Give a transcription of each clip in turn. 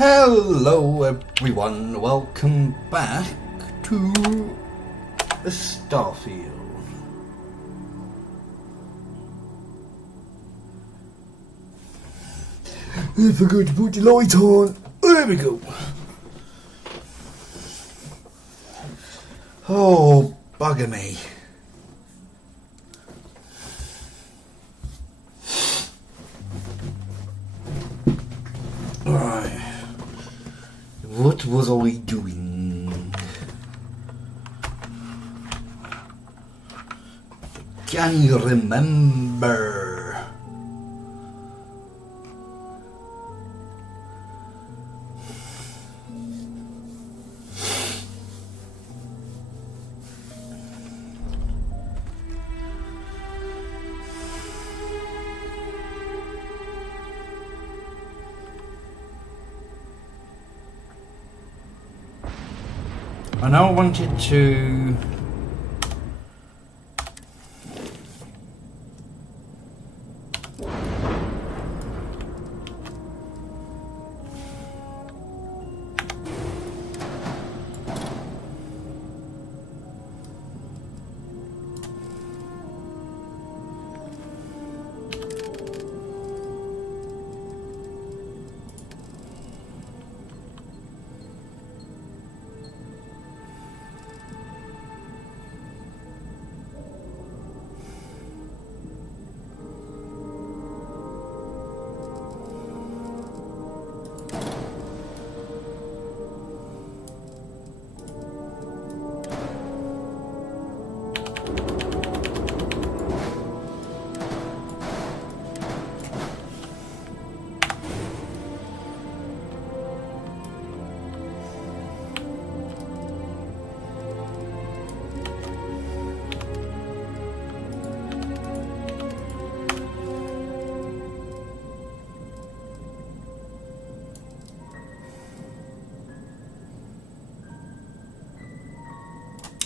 Hello everyone, welcome back to Starfield. I forgot to put the light on. There we go. Oh, bugger me. Right. What was I doing? Can you remember? I know I wanted to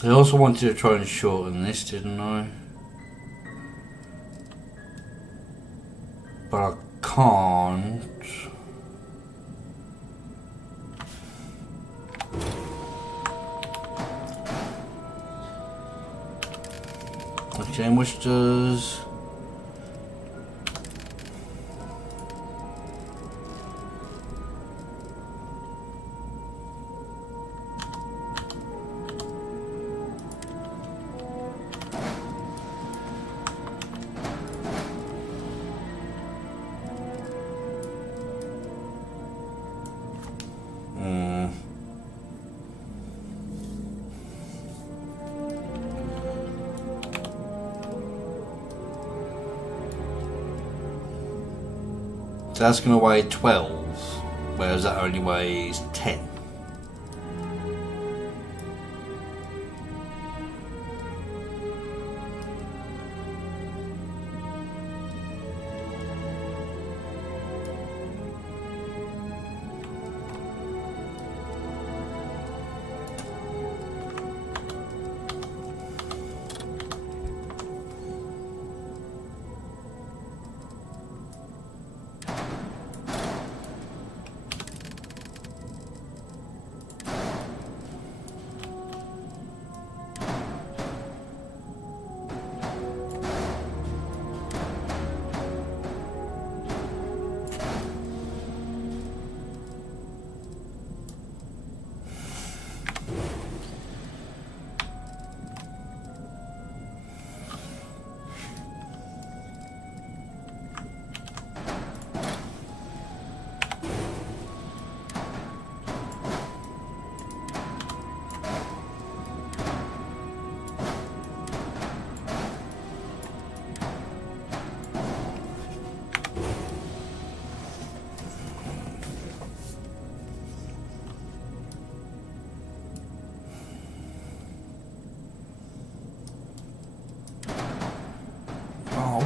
I also wanted to try and shorten this, didn't I? But I can't. Okay, which does... So that's going to weigh 12, whereas that only weighs 10.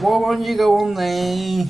Why won't you go on there?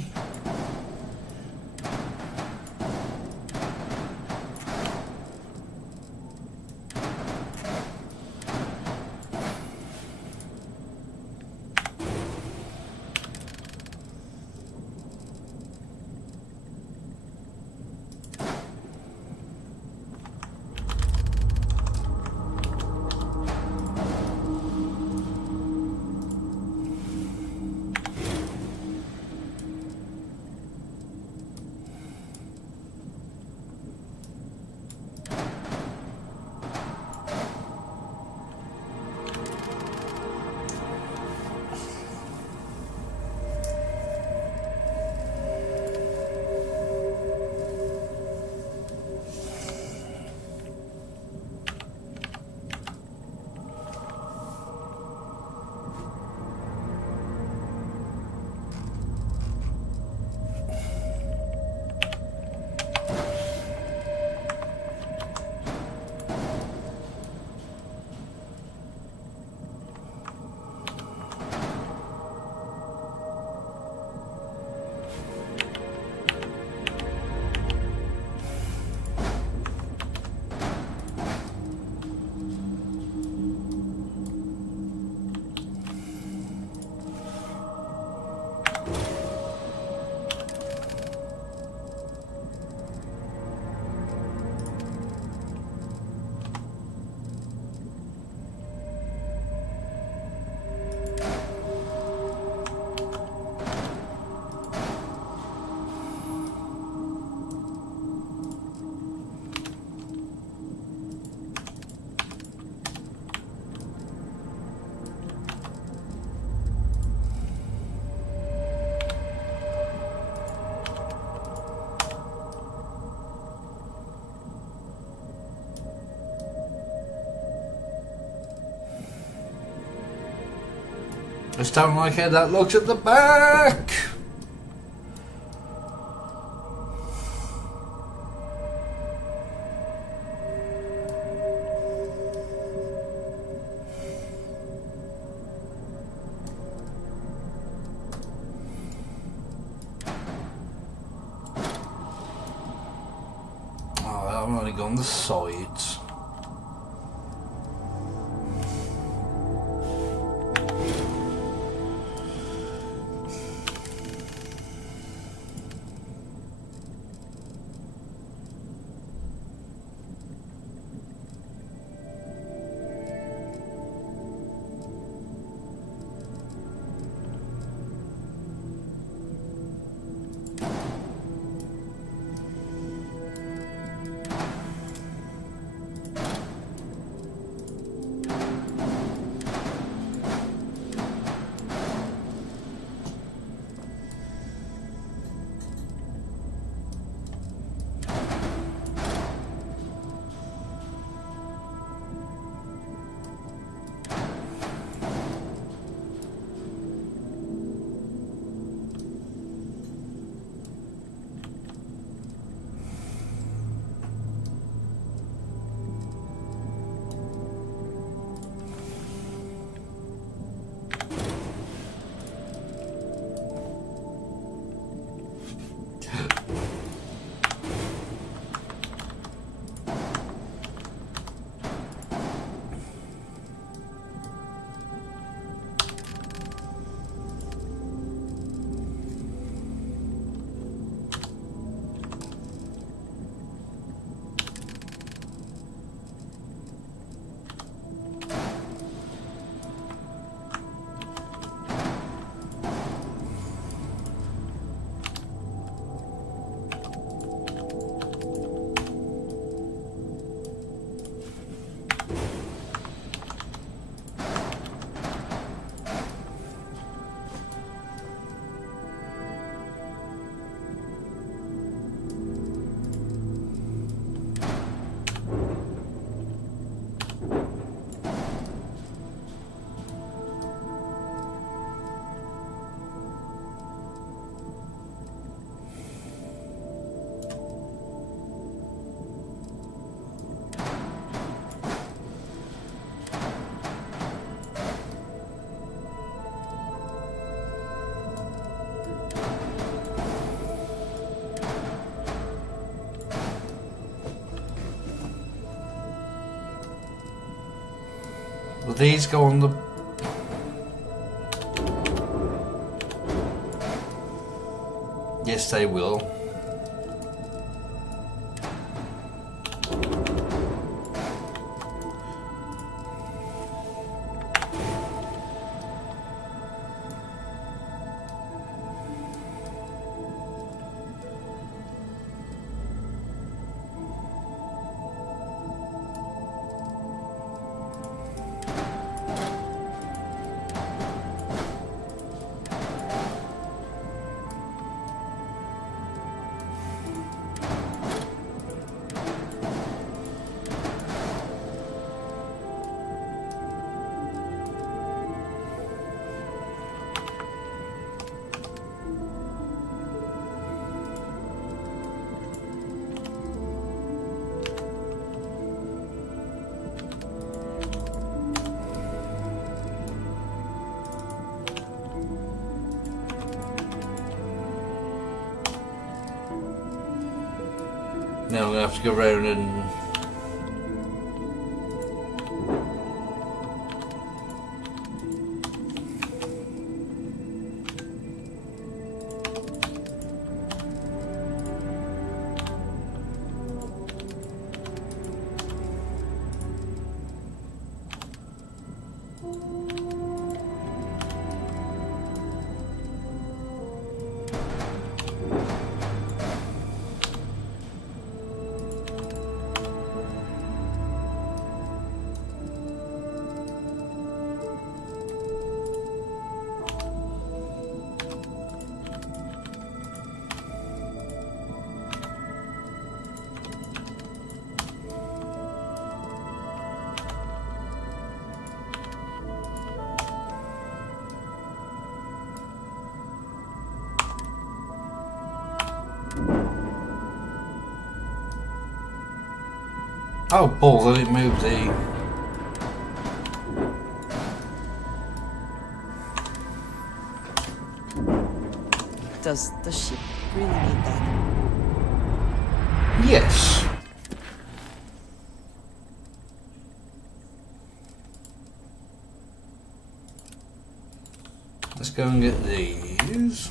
Just don't like how that looks at the back. Oh, I've only gone the sides. Will these go on the... Yes, they will. Now I'm going to have to go round and... Oh, balls, I didn't move the... Does the ship really need that? Yes. Let's go and get these.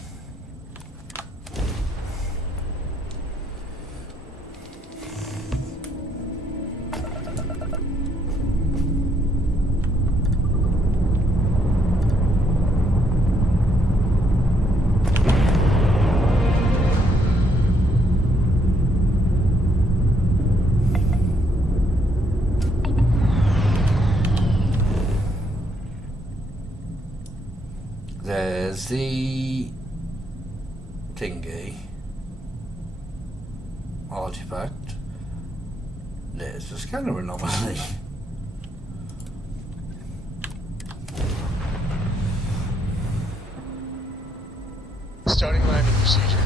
There's the thingy artifact. There's the scanner anomaly. Starting landing procedure.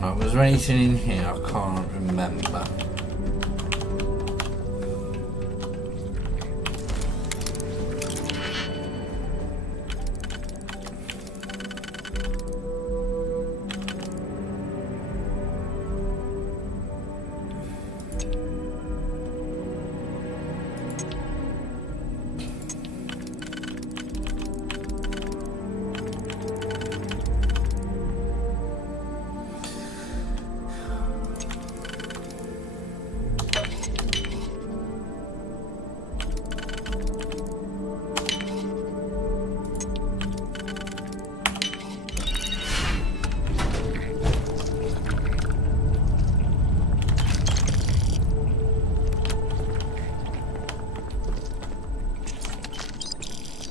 Right, was there anything in here? I can't remember.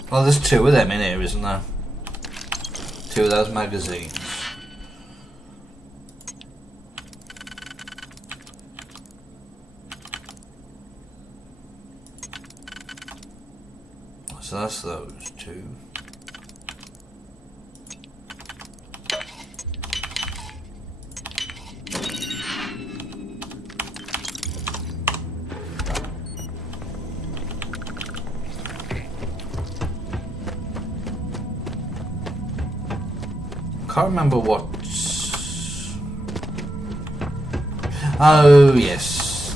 Well, there's two of them in here, isn't there? Two of those magazines. So that's those two. I can't remember what. Oh yes.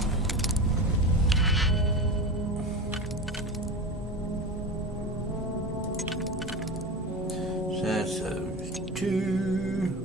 So that's those two.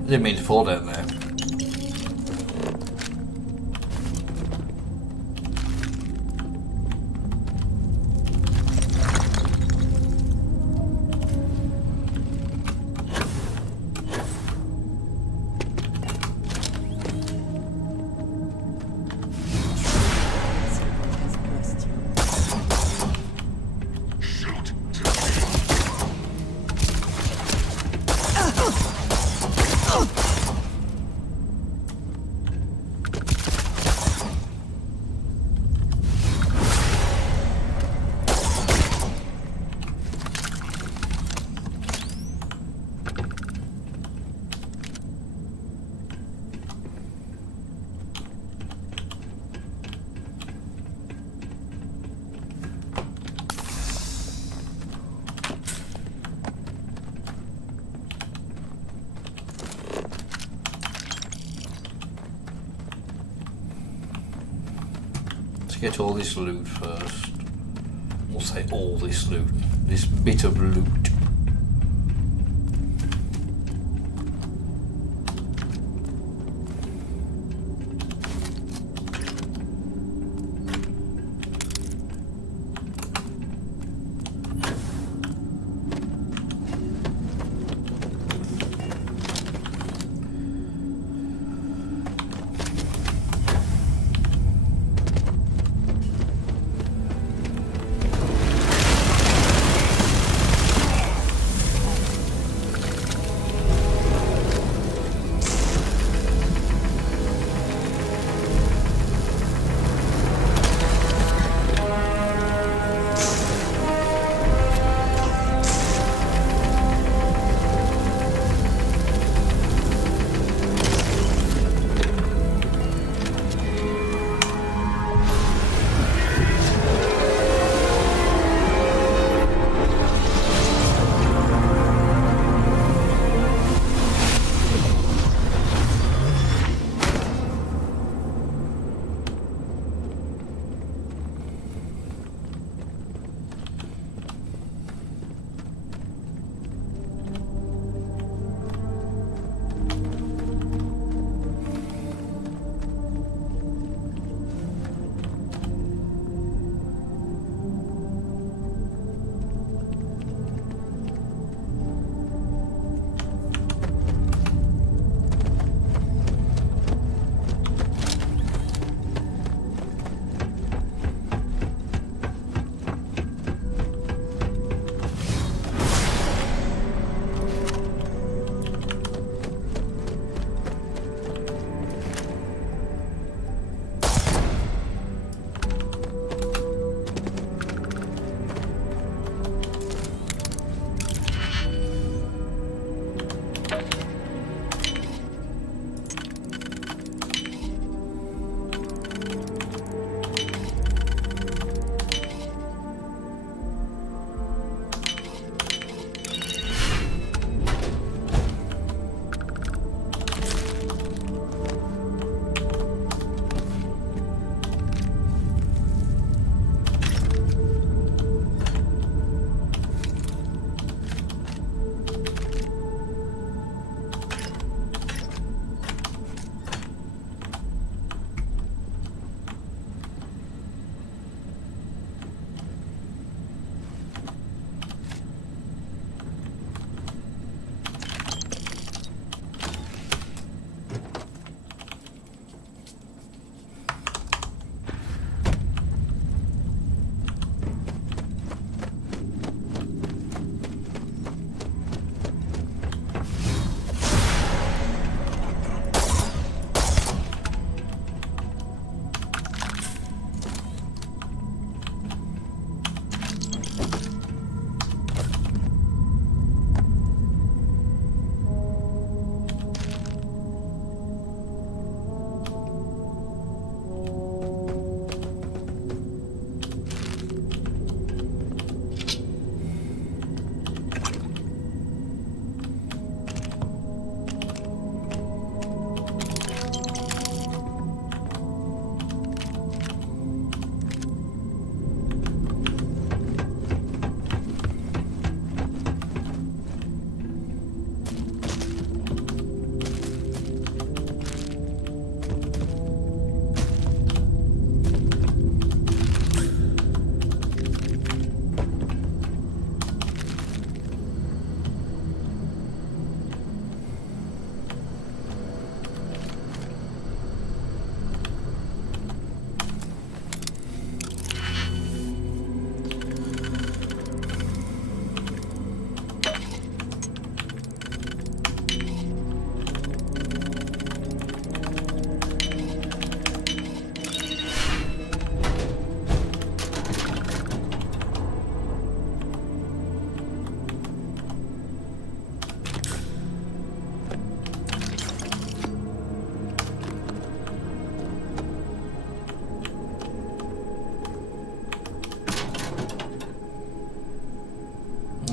I didn't mean to fall down there. Get all this loot first. We'll say all this loot. This bit of loot.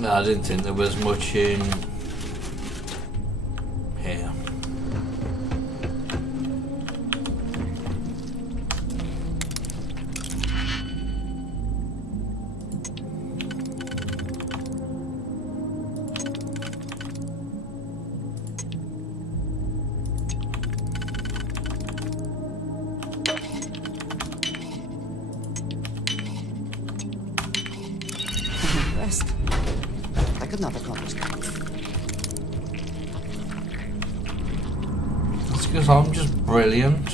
No, I didn't think there was much in here. Rest. I could not accomplish that. It's because I'm just brilliant.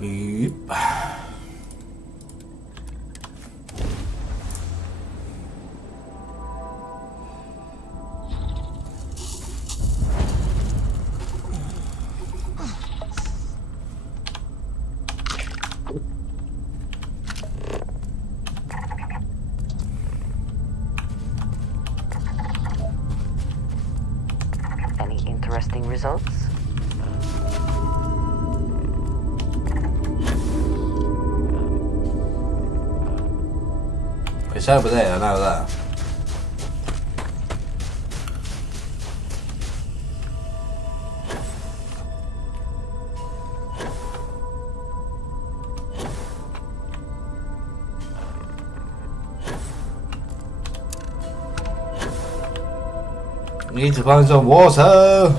Yep. Any interesting results? It's over there, I know that. Need to find some water.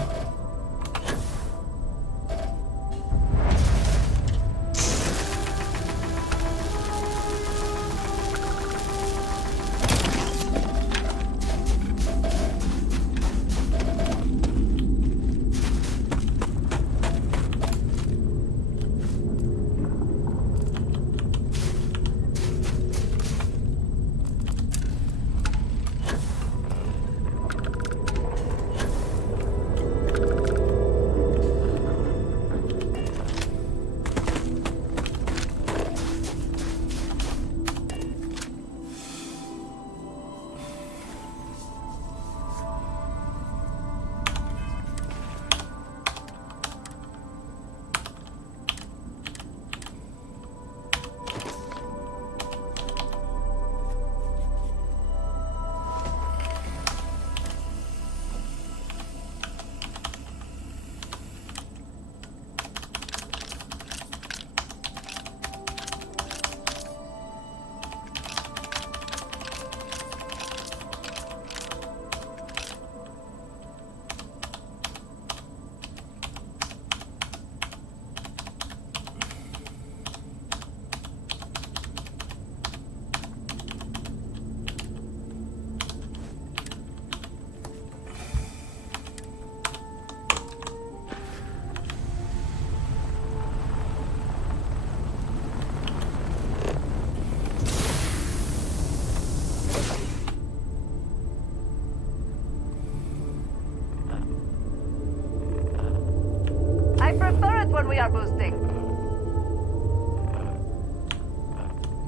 we are boosting.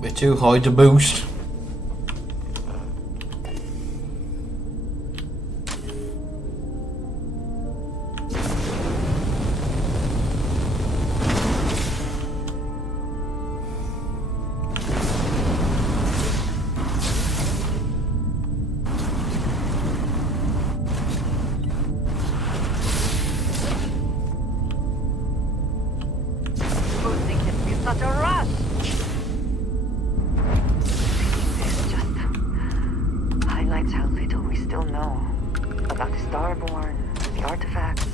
We're too high to boost. Boosting hits me such a rush. This just highlights how little we still know about the Starborn, the artifacts.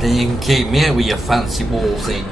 Then you can keep me out with your fancy wall thing.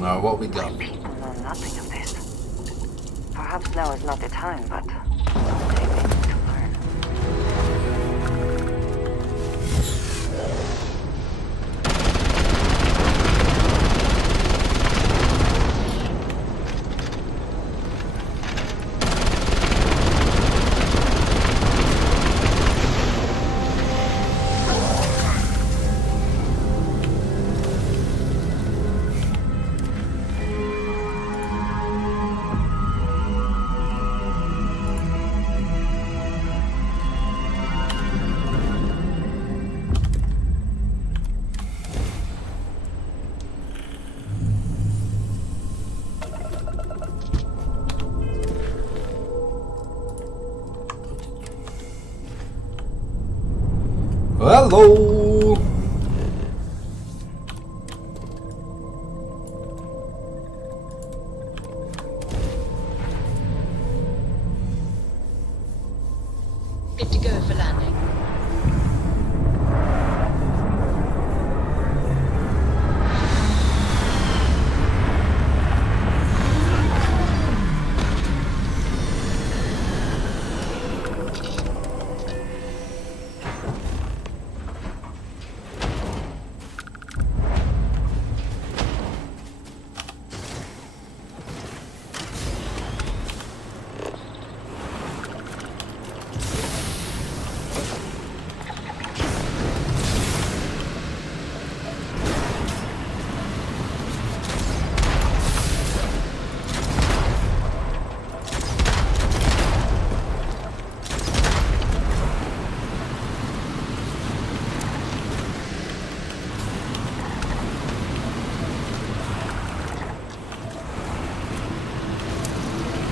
Now what we got? People know nothing of this. Perhaps now is not the time, but they need to learn. Hello. Good to go for landing.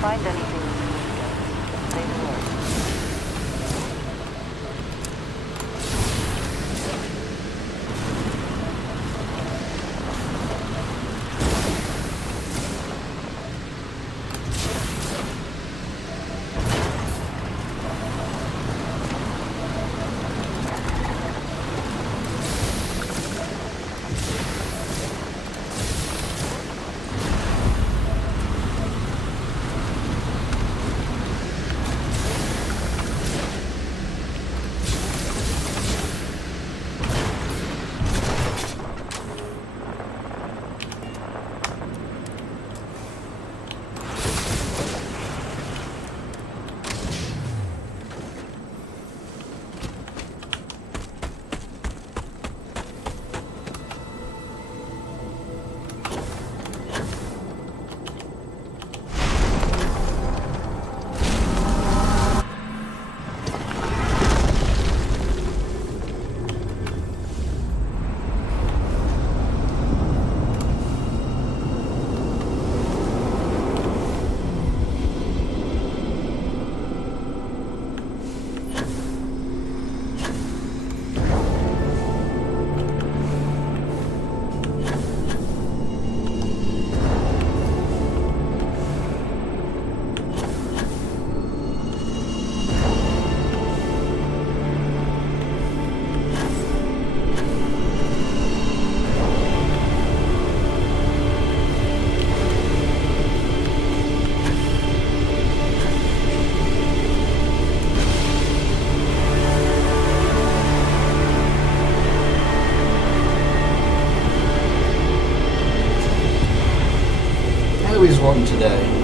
Find anything you need, guys. Say the word. there is one today.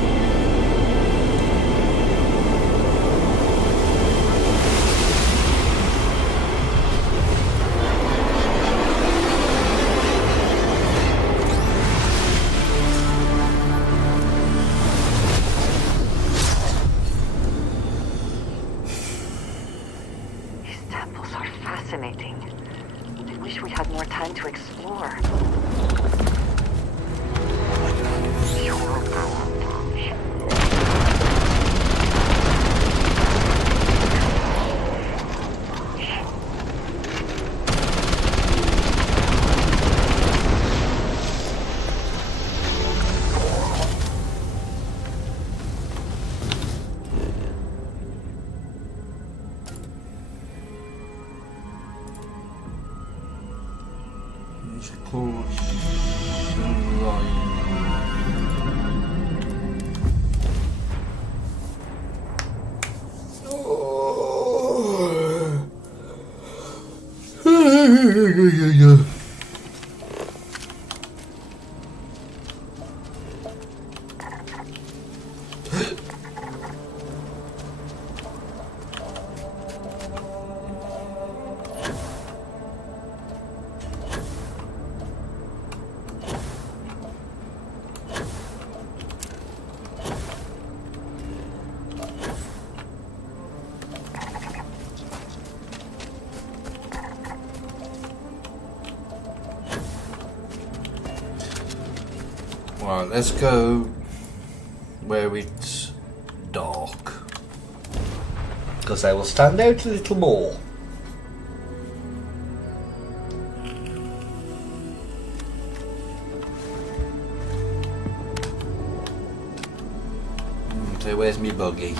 These temples are fascinating. I wish we had more time to explore. It's called Sunrise. Right, let's go where it's dark, because they will stand out a little more. So where's me buggy?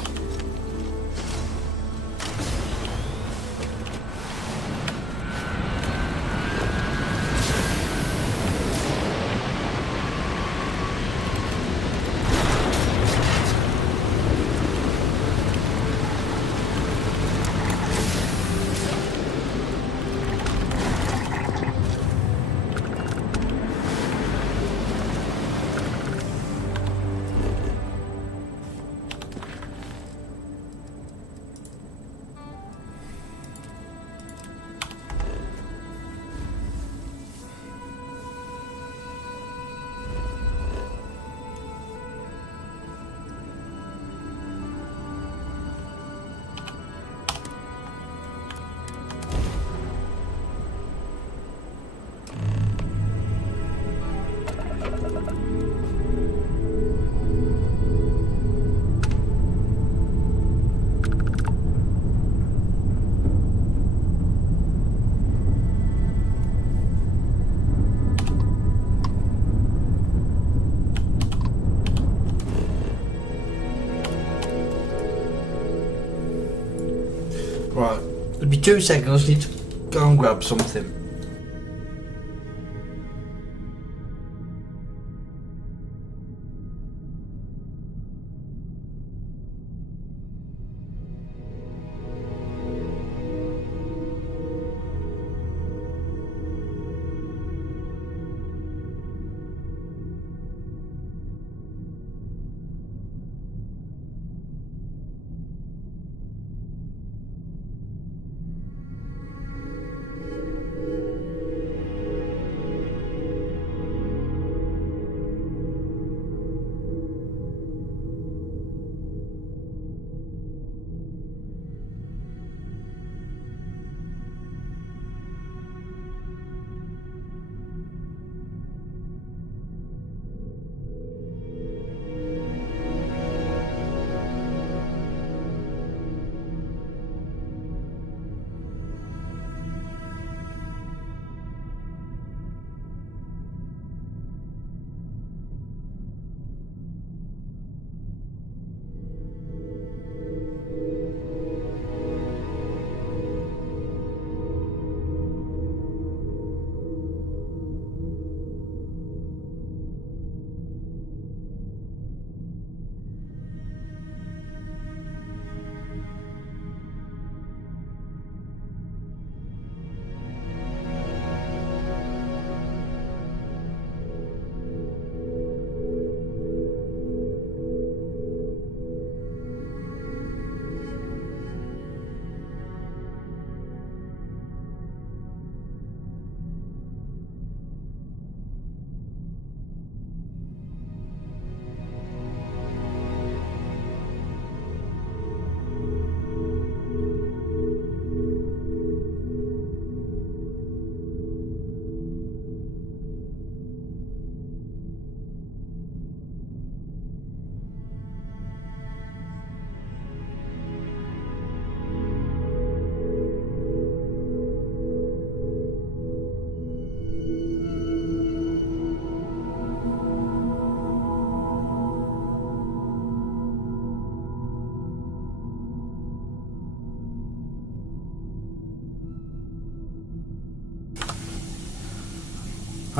Right, it'll be 2 seconds, I need to go and grab something.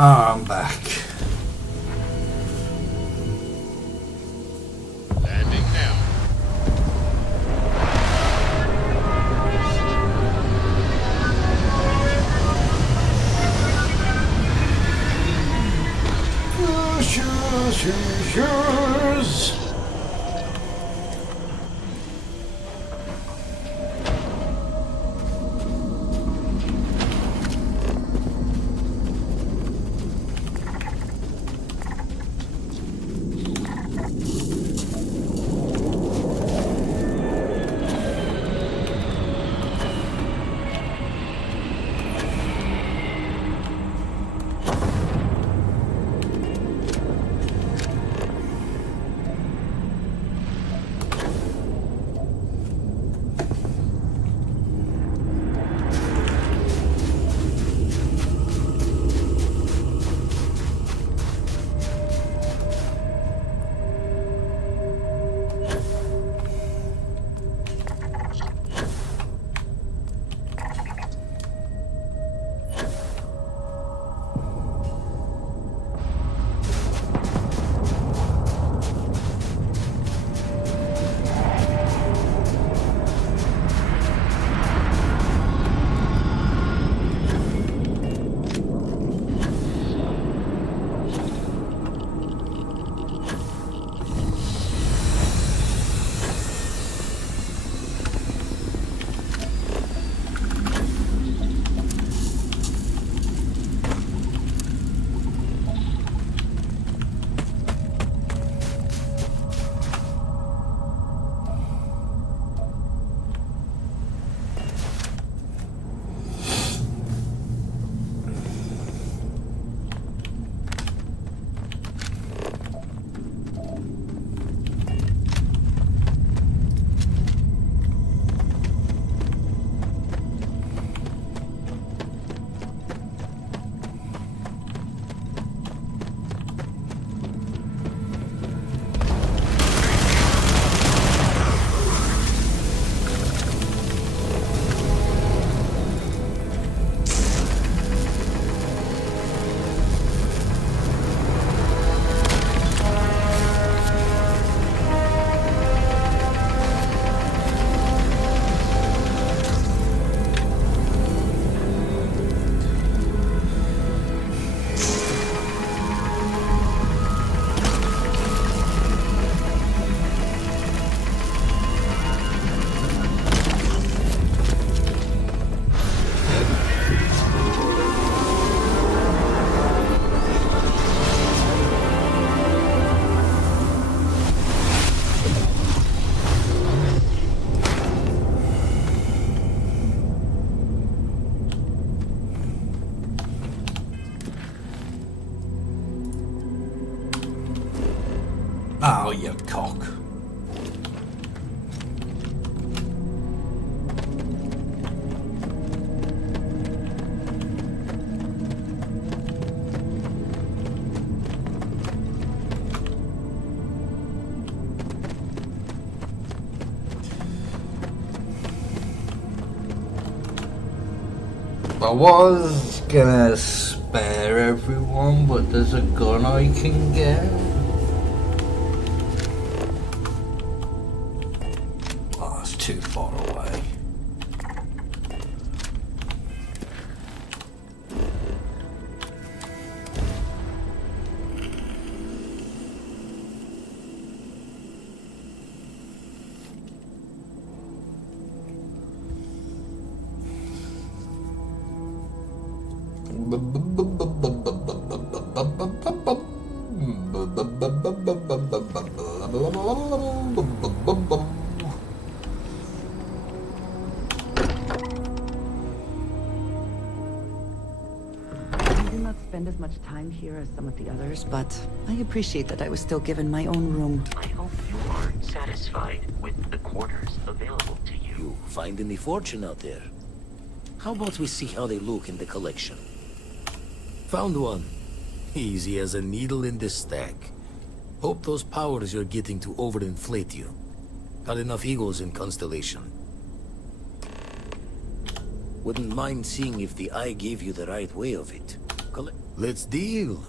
I'm back. Landing now. Yours. Oh, you cock. I was gonna spare everyone, but there's a gun I can get. Oh, it's too far away. I do not spend as much time here as some of the others, but I appreciate that I was still given my own room. I hope you are satisfied with the quarters available to you. You find any fortune out there? How about we see how they look in the collection? Found one. Easy as a needle in the stack. Hope those powers you're getting to overinflate you. Got enough egos in Constellation. Wouldn't mind seeing if the eye gave you the right way of it. Let's deal.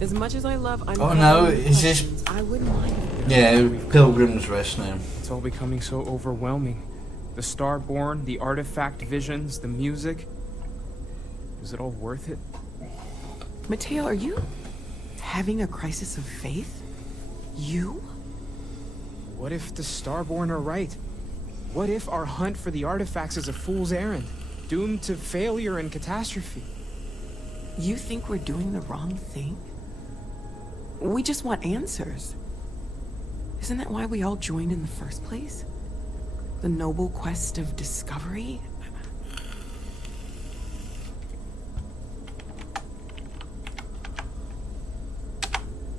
As much as I love Oh no, is this... I wouldn't mind. Yeah, Pilgrim's Rest now. It's all becoming so overwhelming. The Starborn, the artifact visions, the music. Is it all worth it? Mateo, are you having a crisis of faith? You? What if the Starborn are right? What if our hunt for the artifacts is a fool's errand, doomed to failure and catastrophe? You think we're doing the wrong thing? We just want answers. Isn't that why we all joined in the first place? The noble quest of discovery?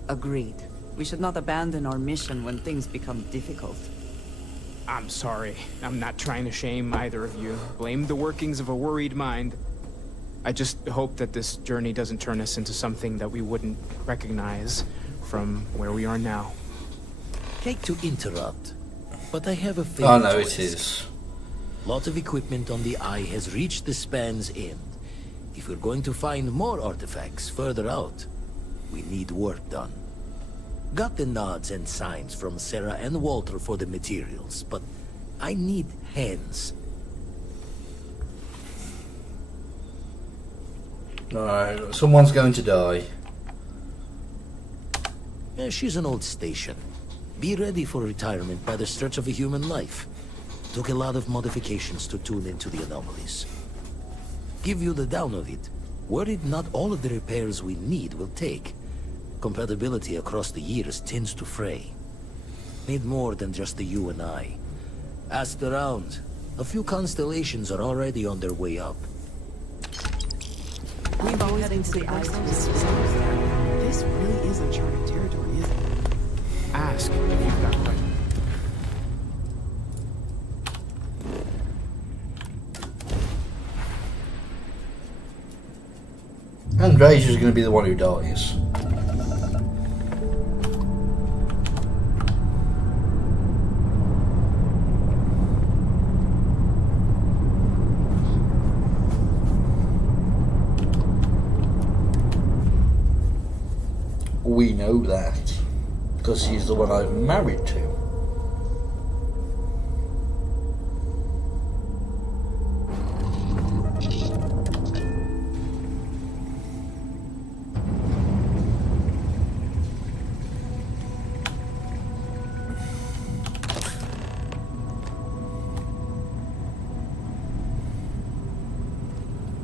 Agreed. We should not abandon our mission when things become difficult. I'm sorry. I'm not trying to shame either of you. Blame the workings of a worried mind. I just hope that this journey doesn't turn us into something that we wouldn't recognize from where we are now. Hate to interrupt, but I have a favor. Oh no, to it ask. is. Lot of equipment on the Eye has reached the span's end. If we're going to find more artifacts further out, we need work done. Got the nods and signs from Sarah and Walter for the materials, but I need hands. Alright, someone's going to die. She's an old station. Be ready for retirement by the stretch of a human life. Took a lot of modifications to tune into the anomalies. Give you the down of it. Worried not all of the repairs we need will take. Compatibility across the years tends to fray. Need more than just the you and I. Asked around. A few constellations are already on their way up. We've always been to the Eye. This really is uncharted territory, isn't it? Ask if you've got questions. And Grazier's going to be the one who dies. We know that because he's the one I'm married to.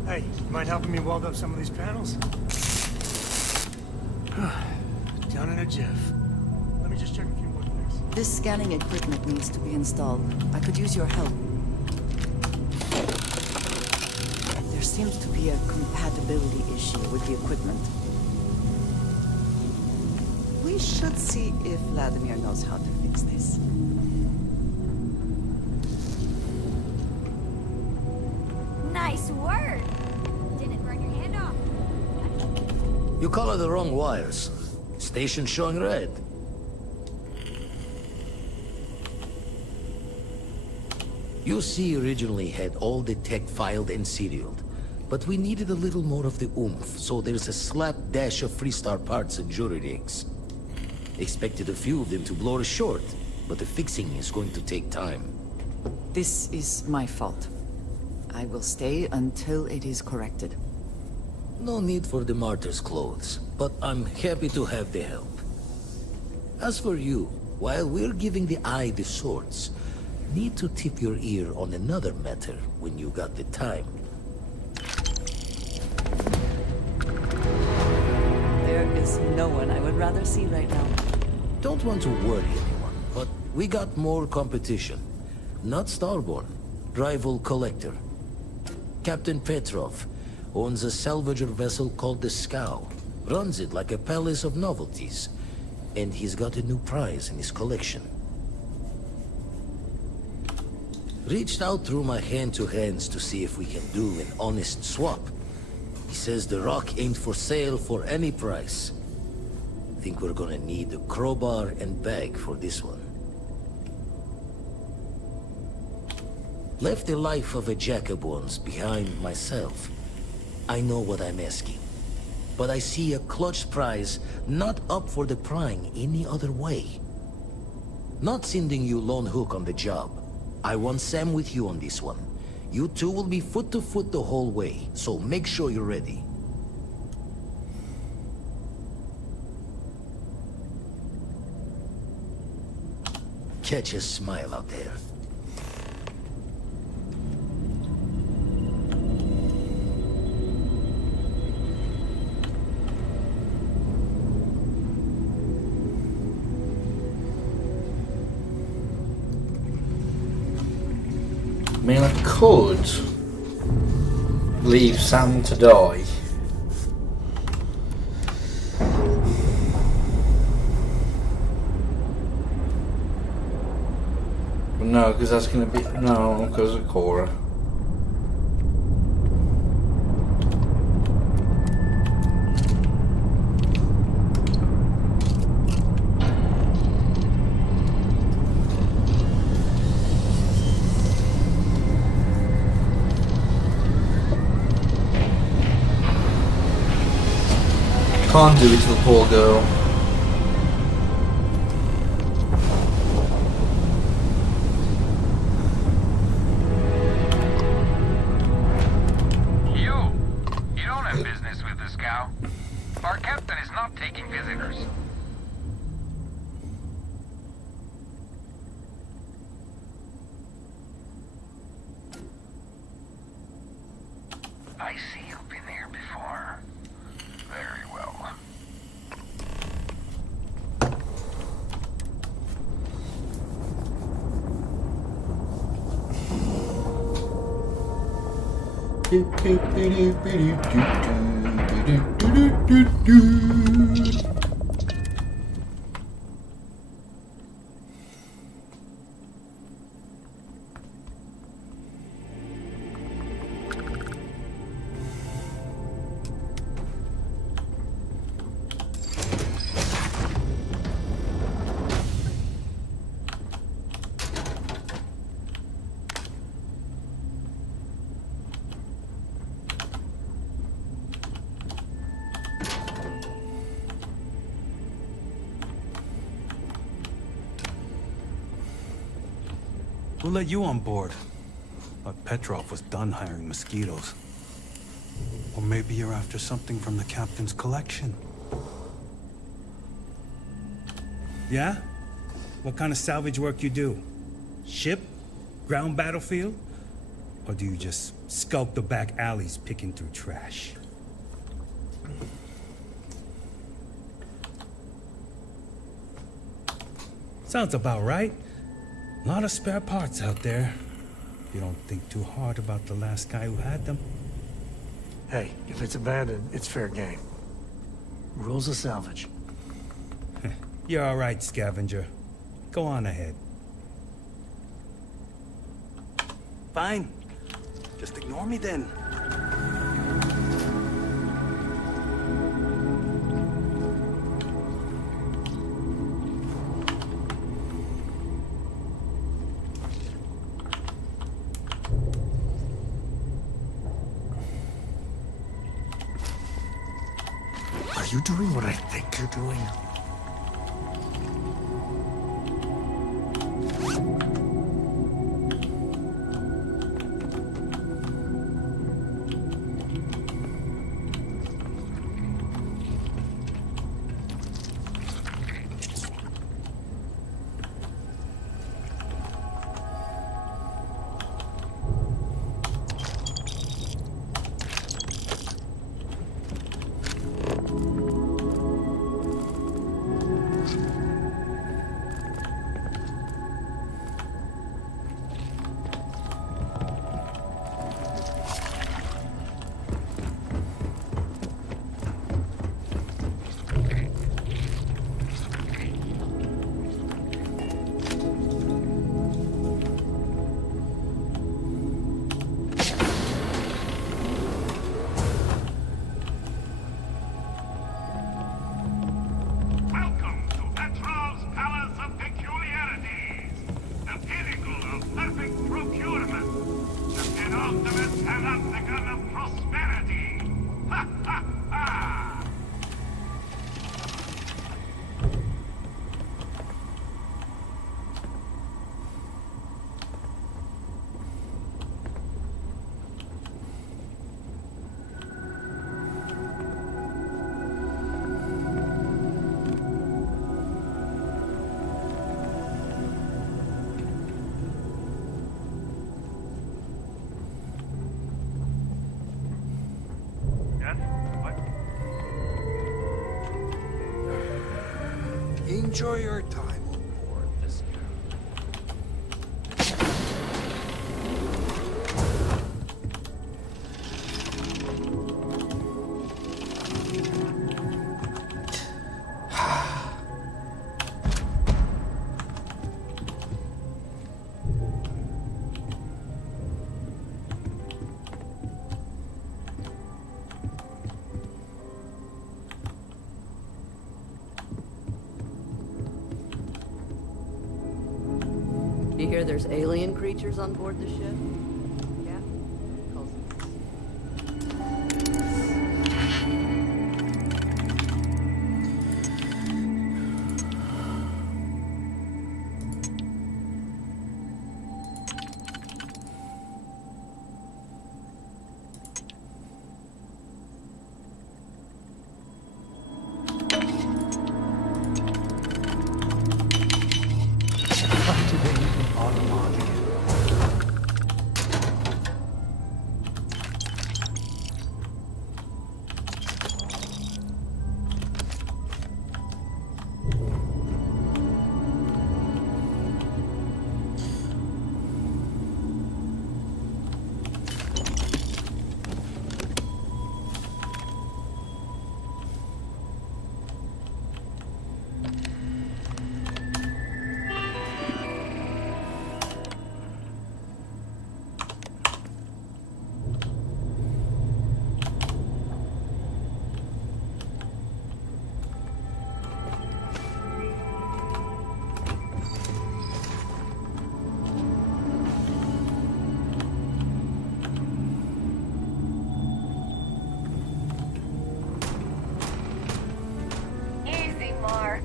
Hey, you mind helping me weld up some of these panels? Down in a jiff. Let me just check a few more things. This scanning equipment needs to be installed. I could use your help. There seems to be a compatibility issue with the equipment. We should see if Vladimir knows how to fix this. Nice work! Didn't burn your hand off. You color the wrong wires. Station showing red. UC originally had all the tech filed and serialed, but we needed a little more of the oomph, so there's a slapdash of Freestar parts and jury rigs. Expected a few of them to blow us short, but the fixing is going to take time. This is my fault. I will stay until it is corrected. No need for the martyr's clothes, but I'm happy to have the help. As for you, while we're giving the Eye the swords, need to tip your ear on another matter when you got the time. There is no one I would rather see right now. Don't want to worry anyone, but we got more competition. Not Starborn, rival collector. Captain Petrov owns a salvager vessel called the Scow. Runs it like a palace of novelties. And he's got a new prize in his collection. Reached out through my hand-to-hands to see if we can do an honest swap. He says the rock ain't for sale for any price. Think we're gonna need a crowbar and bag for this one. Left the life of a jacob once behind myself. I know what I'm asking. But I see a clutch prize not up for the prying any other way. Not sending you lone hook on the job. I want Sam with you on this one. You two will be foot to foot the whole way, so make sure you're ready. Catch a smile out there. I mean, I could leave Sam to die. But no, because that's going to be... No, because of Cora. Can't do it to the poor girl. You don't have business with this cow. Our captain is not taking visitors. I see you've been here before. Very well. Who let you on board? Thought Petrov was done hiring mosquitoes. Or maybe you're after something from the captain's collection. Yeah? What kind of salvage work you do? Ship? Ground battlefield? Or do you just skulk the back alleys picking through trash? Sounds about right. A lot of spare parts out there. You don't think too hard about the last guy who had them. Hey, if it's abandoned, it's fair game. Rules of salvage. You're all right, scavenger. Go on ahead. Fine. Just ignore me then. Are you doing what I think you're doing? Enjoy your time on board this. You hear there's alien creatures on board the ship? Yeah? Easy, Mark.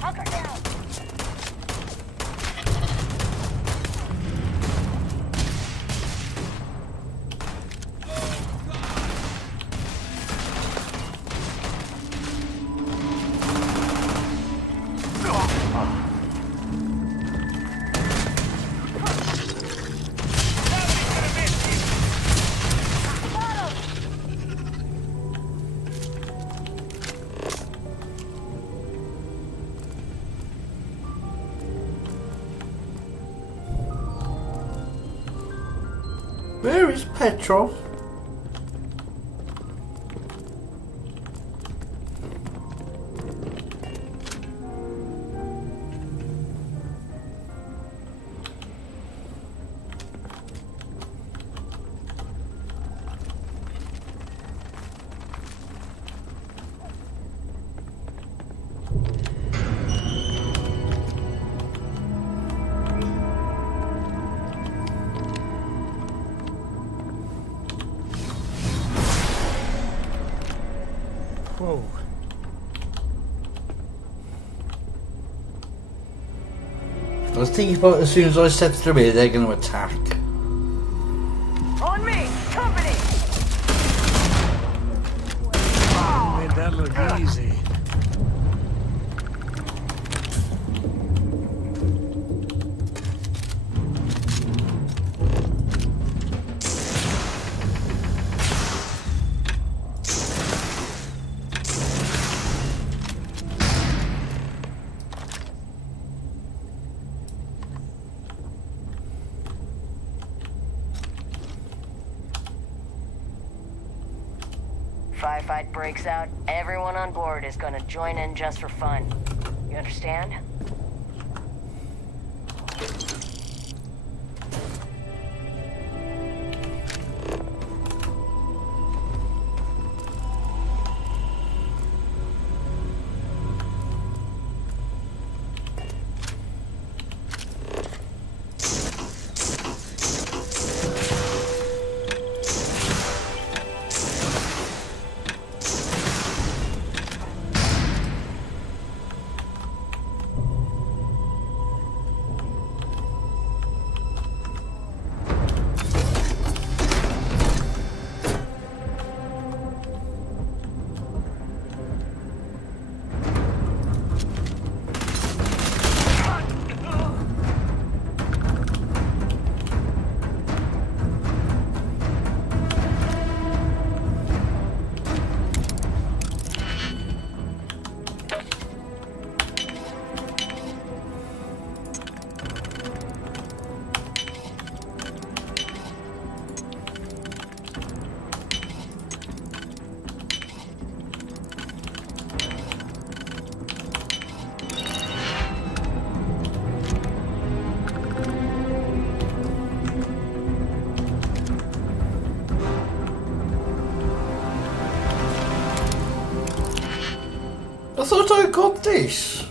Hunker down. Where is Petrov? Whoa. I was thinking about as soon as I step through here, they're going to attack. On me, company. Made that look easy. Firefight breaks out, everyone on board is gonna join in just for fun. You understand? thought I got this.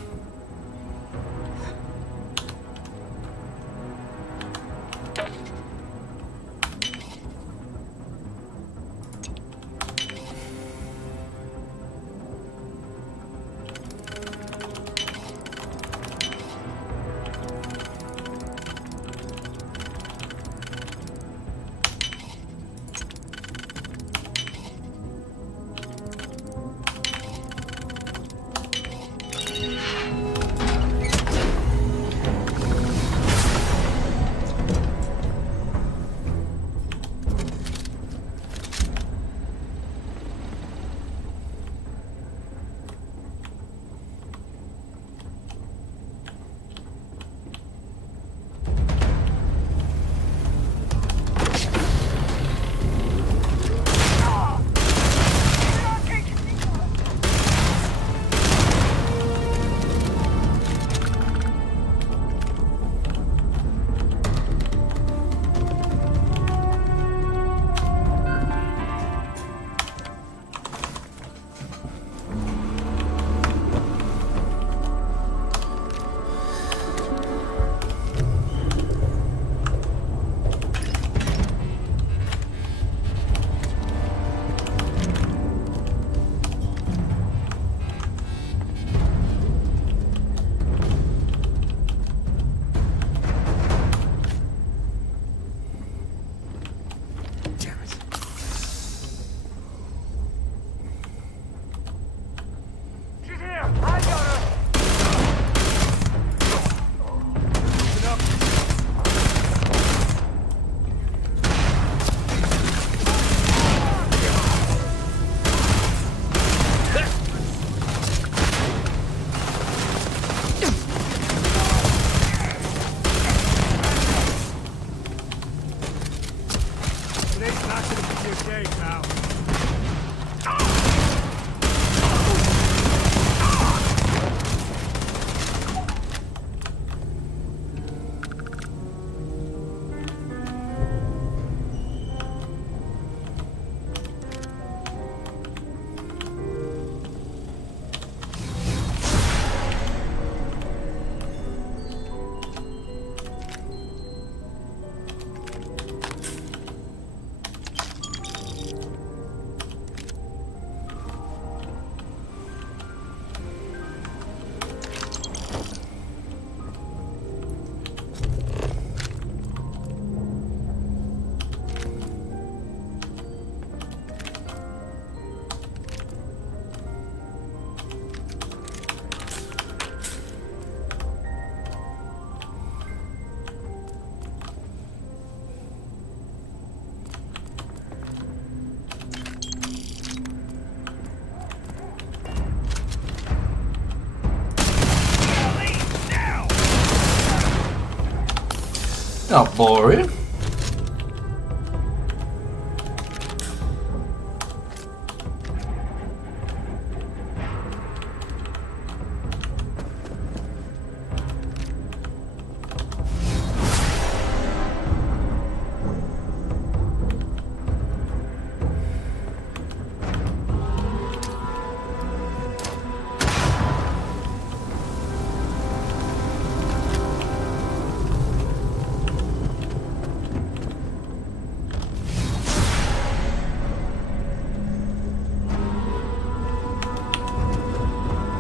Not boring.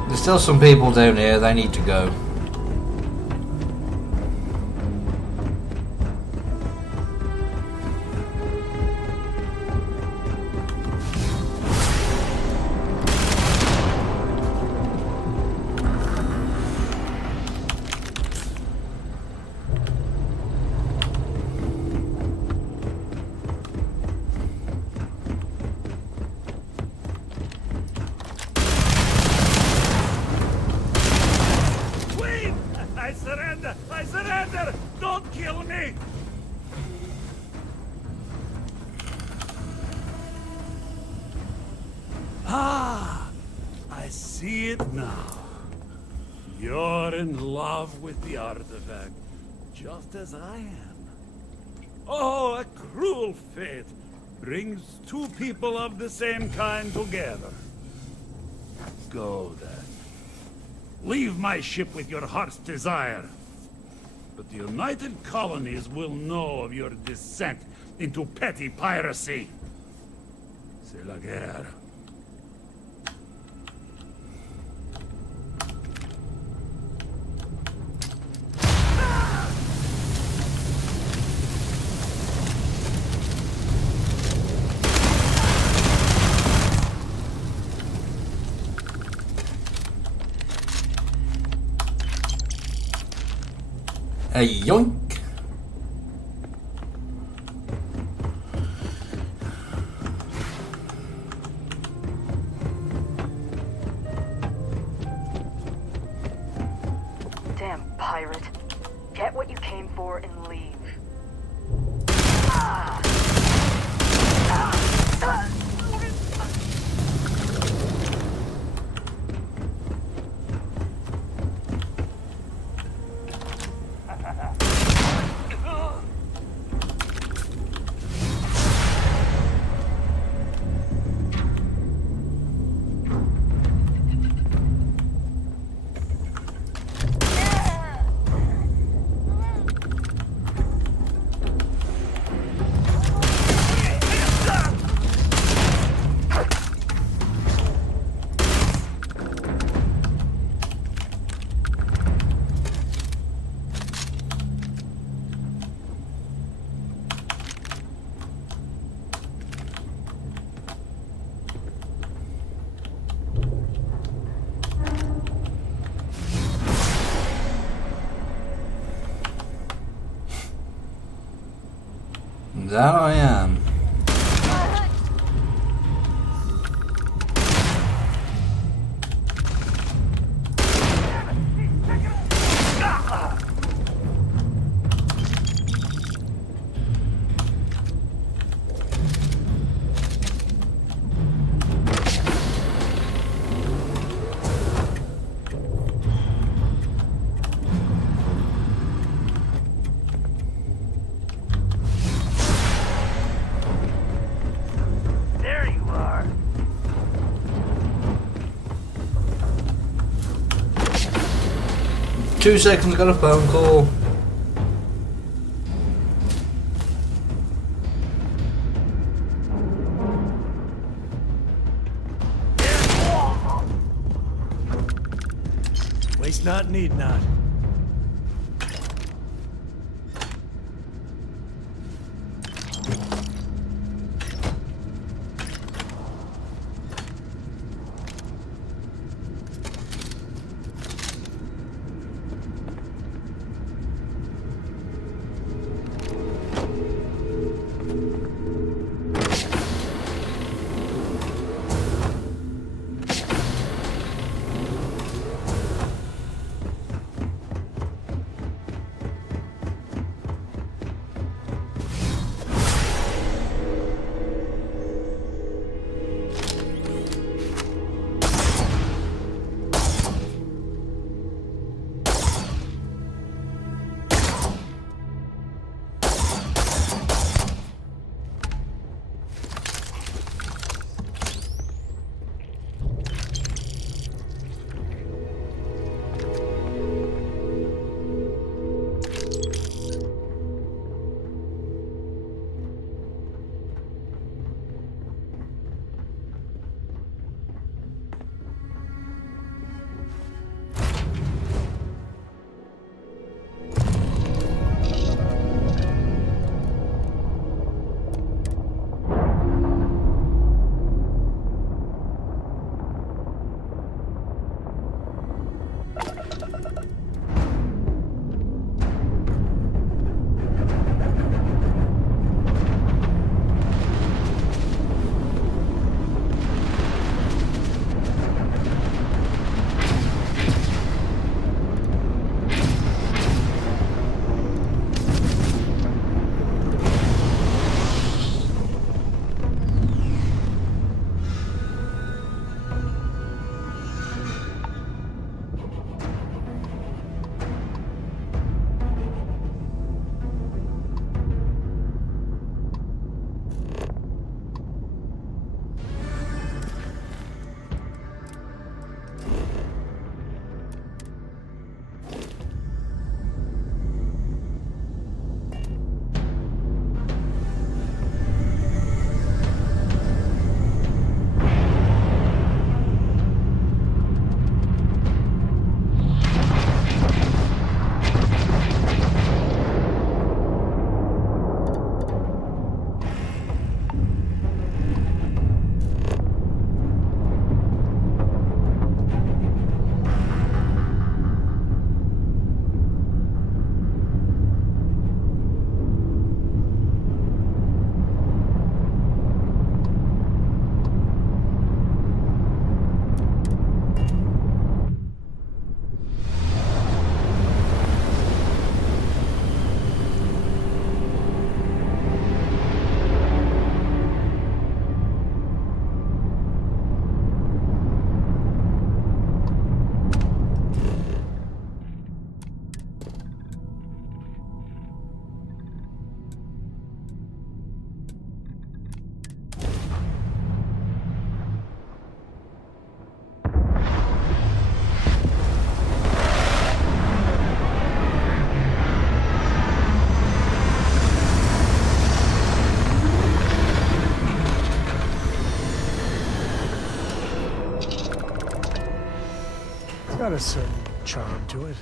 There's still some people down here, they need to go. I surrender! Don't kill me! Ah, I see it now. You're in love with the artifact, just as I am. Oh, a cruel fate brings two people of the same kind together. Go then. Leave my ship with your heart's desire. But the United Colonies will know of your descent into petty piracy. C'est la guerre. Hey, yoink. Damn pirate. Get what you came for and leave. That I am. There you are. 2 seconds, got a phone call. Waste not, need not. It's got a certain charm to it.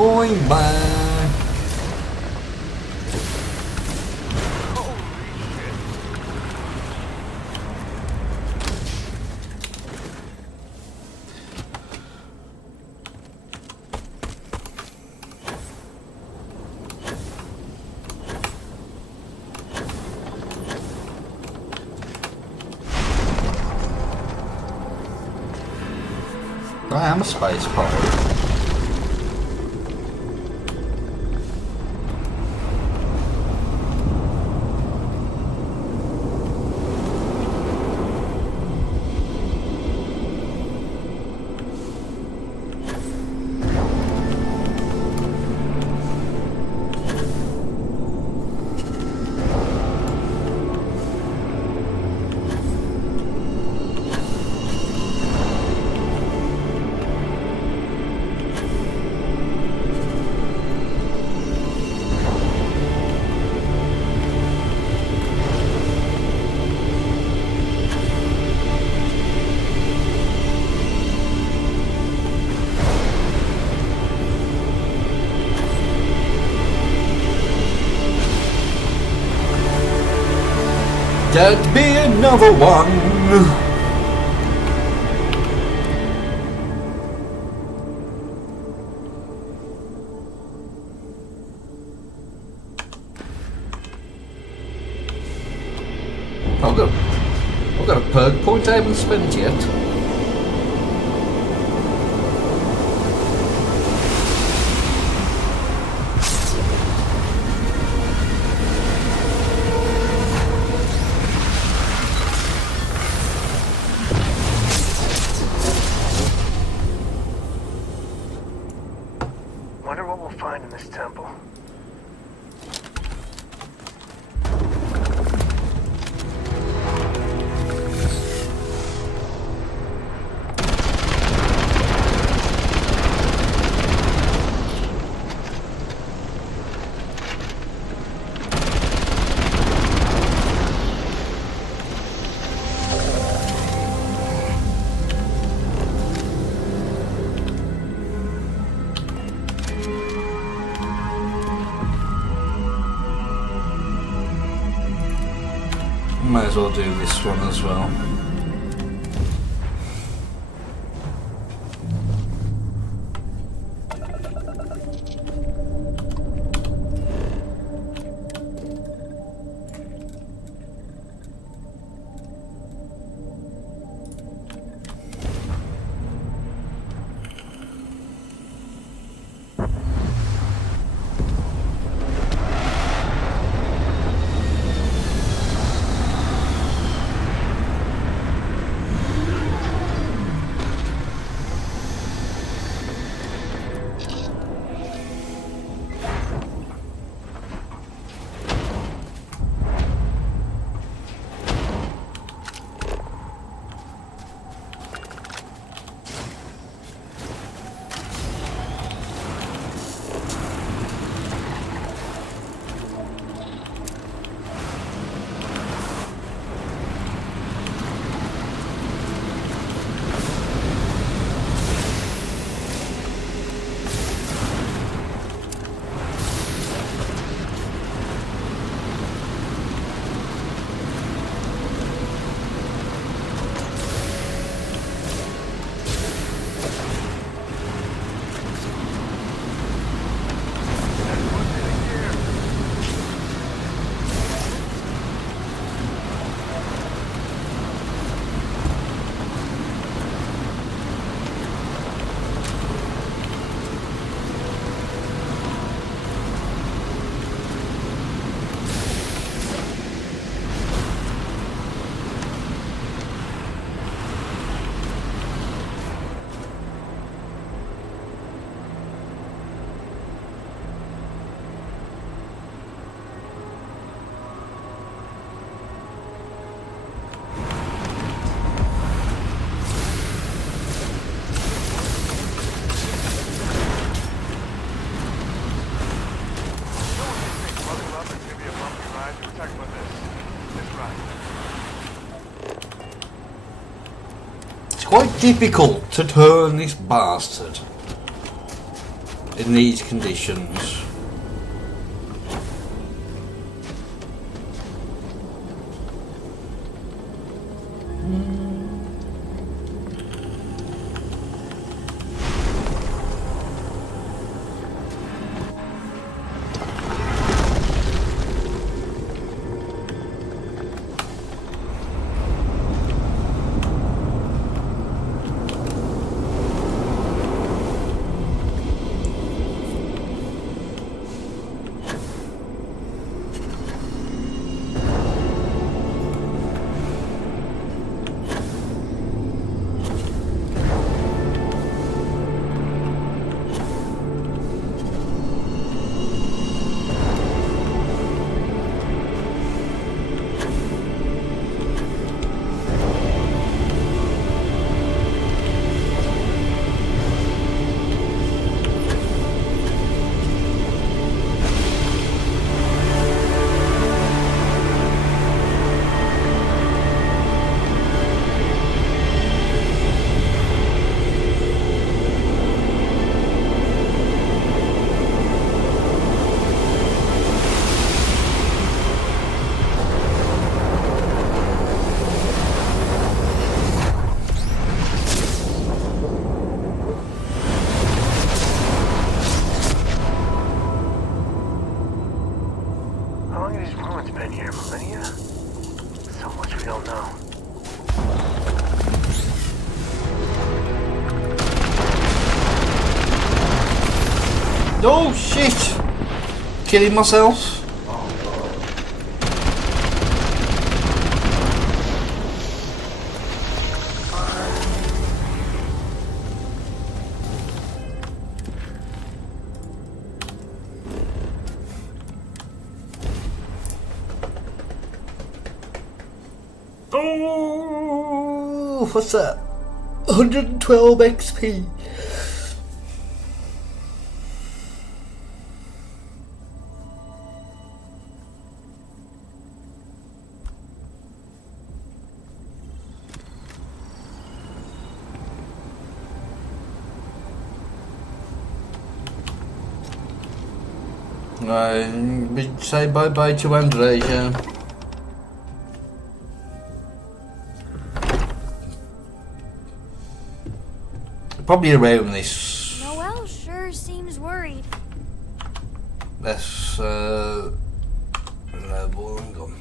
Oi, man. I am a space pirate. There'd be another one. I've got a perk point I haven't spent yet. Wonder what we'll find in this temple. Might as well do this one as well. quite difficult to turn this bastard in these conditions. Oh shit! Killing myself. Oh, what's that? 112 XP. Say bye-bye to Andrea. Probably around this. Noelle sure seems worried. That's no, boy, I'm gone.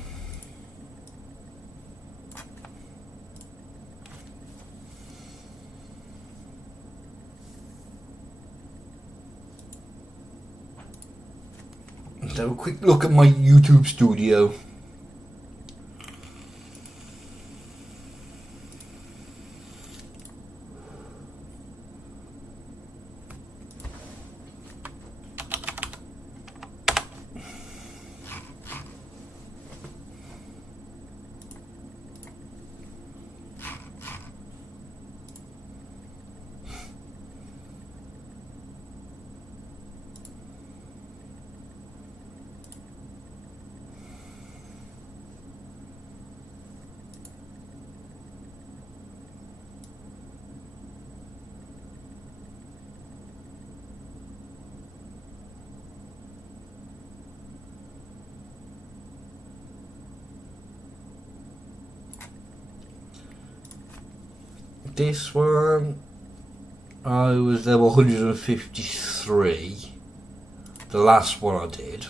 Let's have a quick look at my YouTube studio. This one, I was level 153. The last one I did.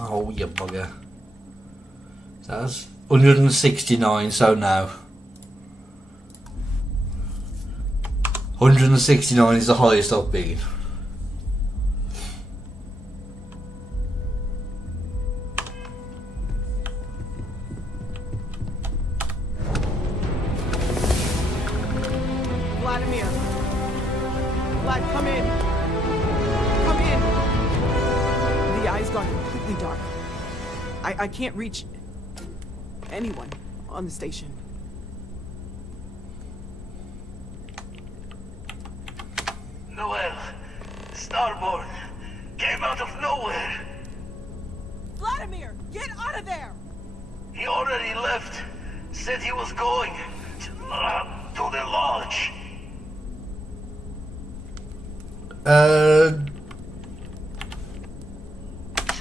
Oh, you bugger. That's 169, so now. 169 is the highest I've been. I can't reach anyone on the station. Noel, Starboard, came out of nowhere. Vladimir, get out of there! He already left. Said he was going to the lodge.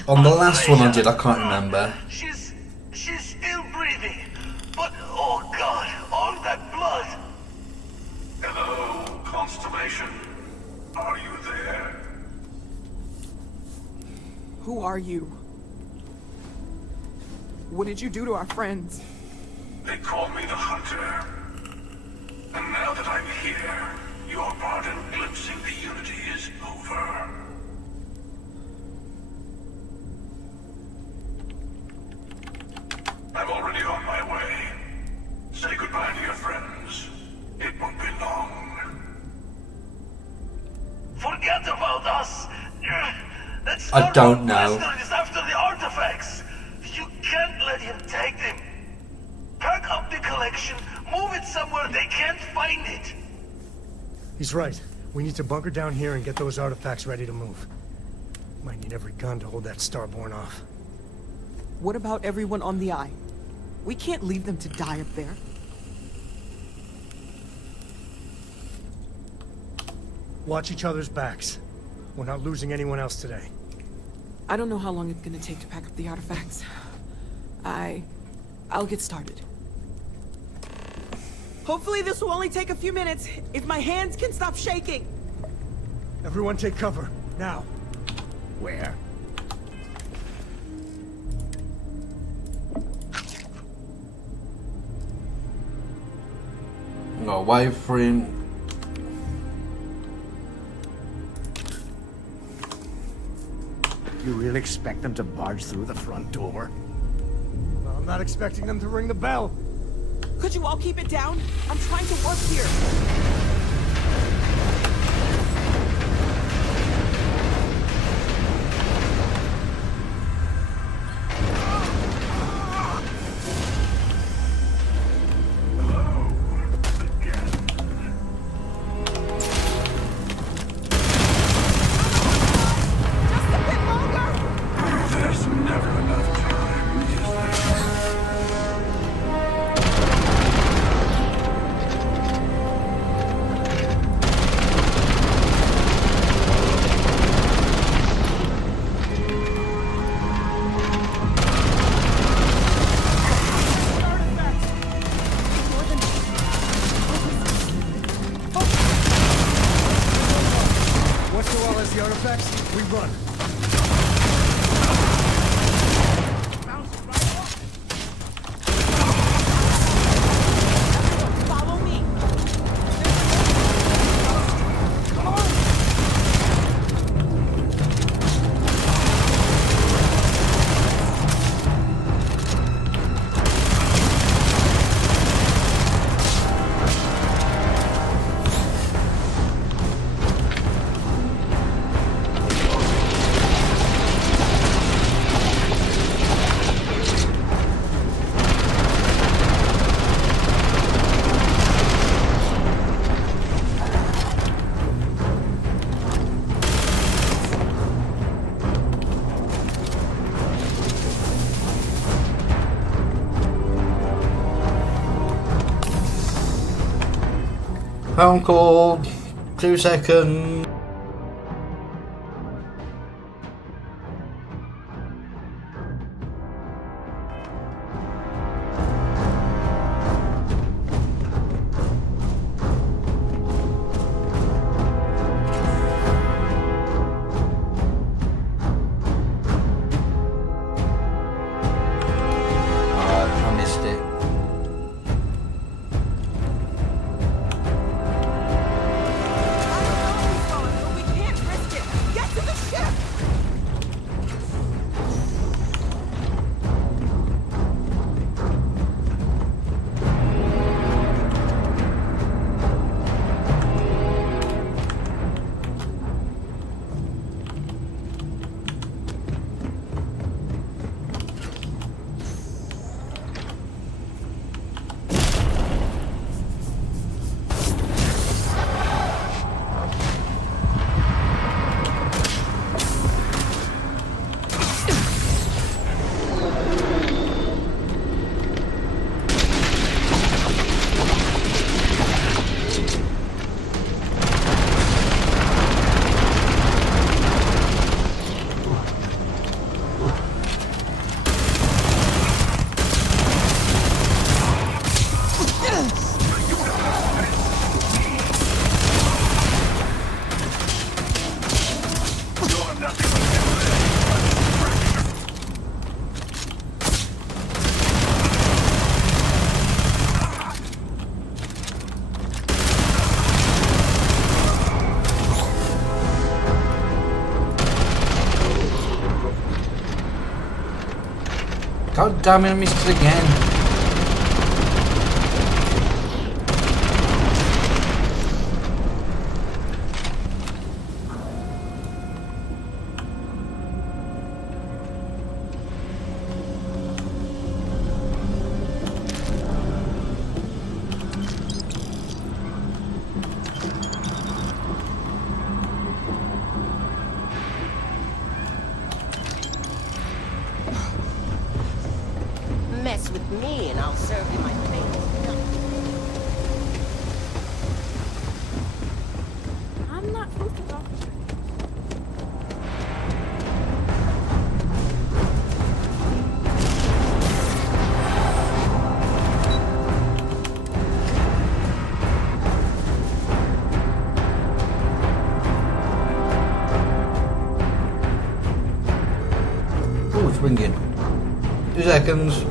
On the last one I did, I can't remember. She's still breathing. But, oh God, all that blood. Hello, Constellation. Are you there? Who are you? What did you do to our friends? They call me the Hunter. And now that I'm here, your part in glimpsing the Unity is over. I'm already on my way. Say goodbye to your friends. It won't be long. Forget about us. That I don't know. Starboard is after the artifacts. You can't let him take them. Pack up the collection, move it somewhere they can't find it. He's right. We need to bunker down here and get those artifacts ready to move. Might need every gun to hold that Starborn off. What about everyone on the Eye? We can't leave them to die up there. Watch each other's backs. We're not losing anyone else today. I don't know how long it's gonna take to pack up the artifacts. I'll get started. Hopefully this will only take a few minutes, if my hands can stop shaking. Everyone take cover, now. Where? No, wait for him. You really expect them to barge through the front door? Well, I'm not expecting them to ring the bell. Could you all keep it down? I'm trying to work here. There's never enough time, is there? Once Noel has the artifacts, we run. Follow me. Phone call. 2 seconds. I missed it. God damn it, I missed it again. Mess with me and I'll serve you my fate. I'm not supposed to talk. Oh, it's ringing. 2 seconds.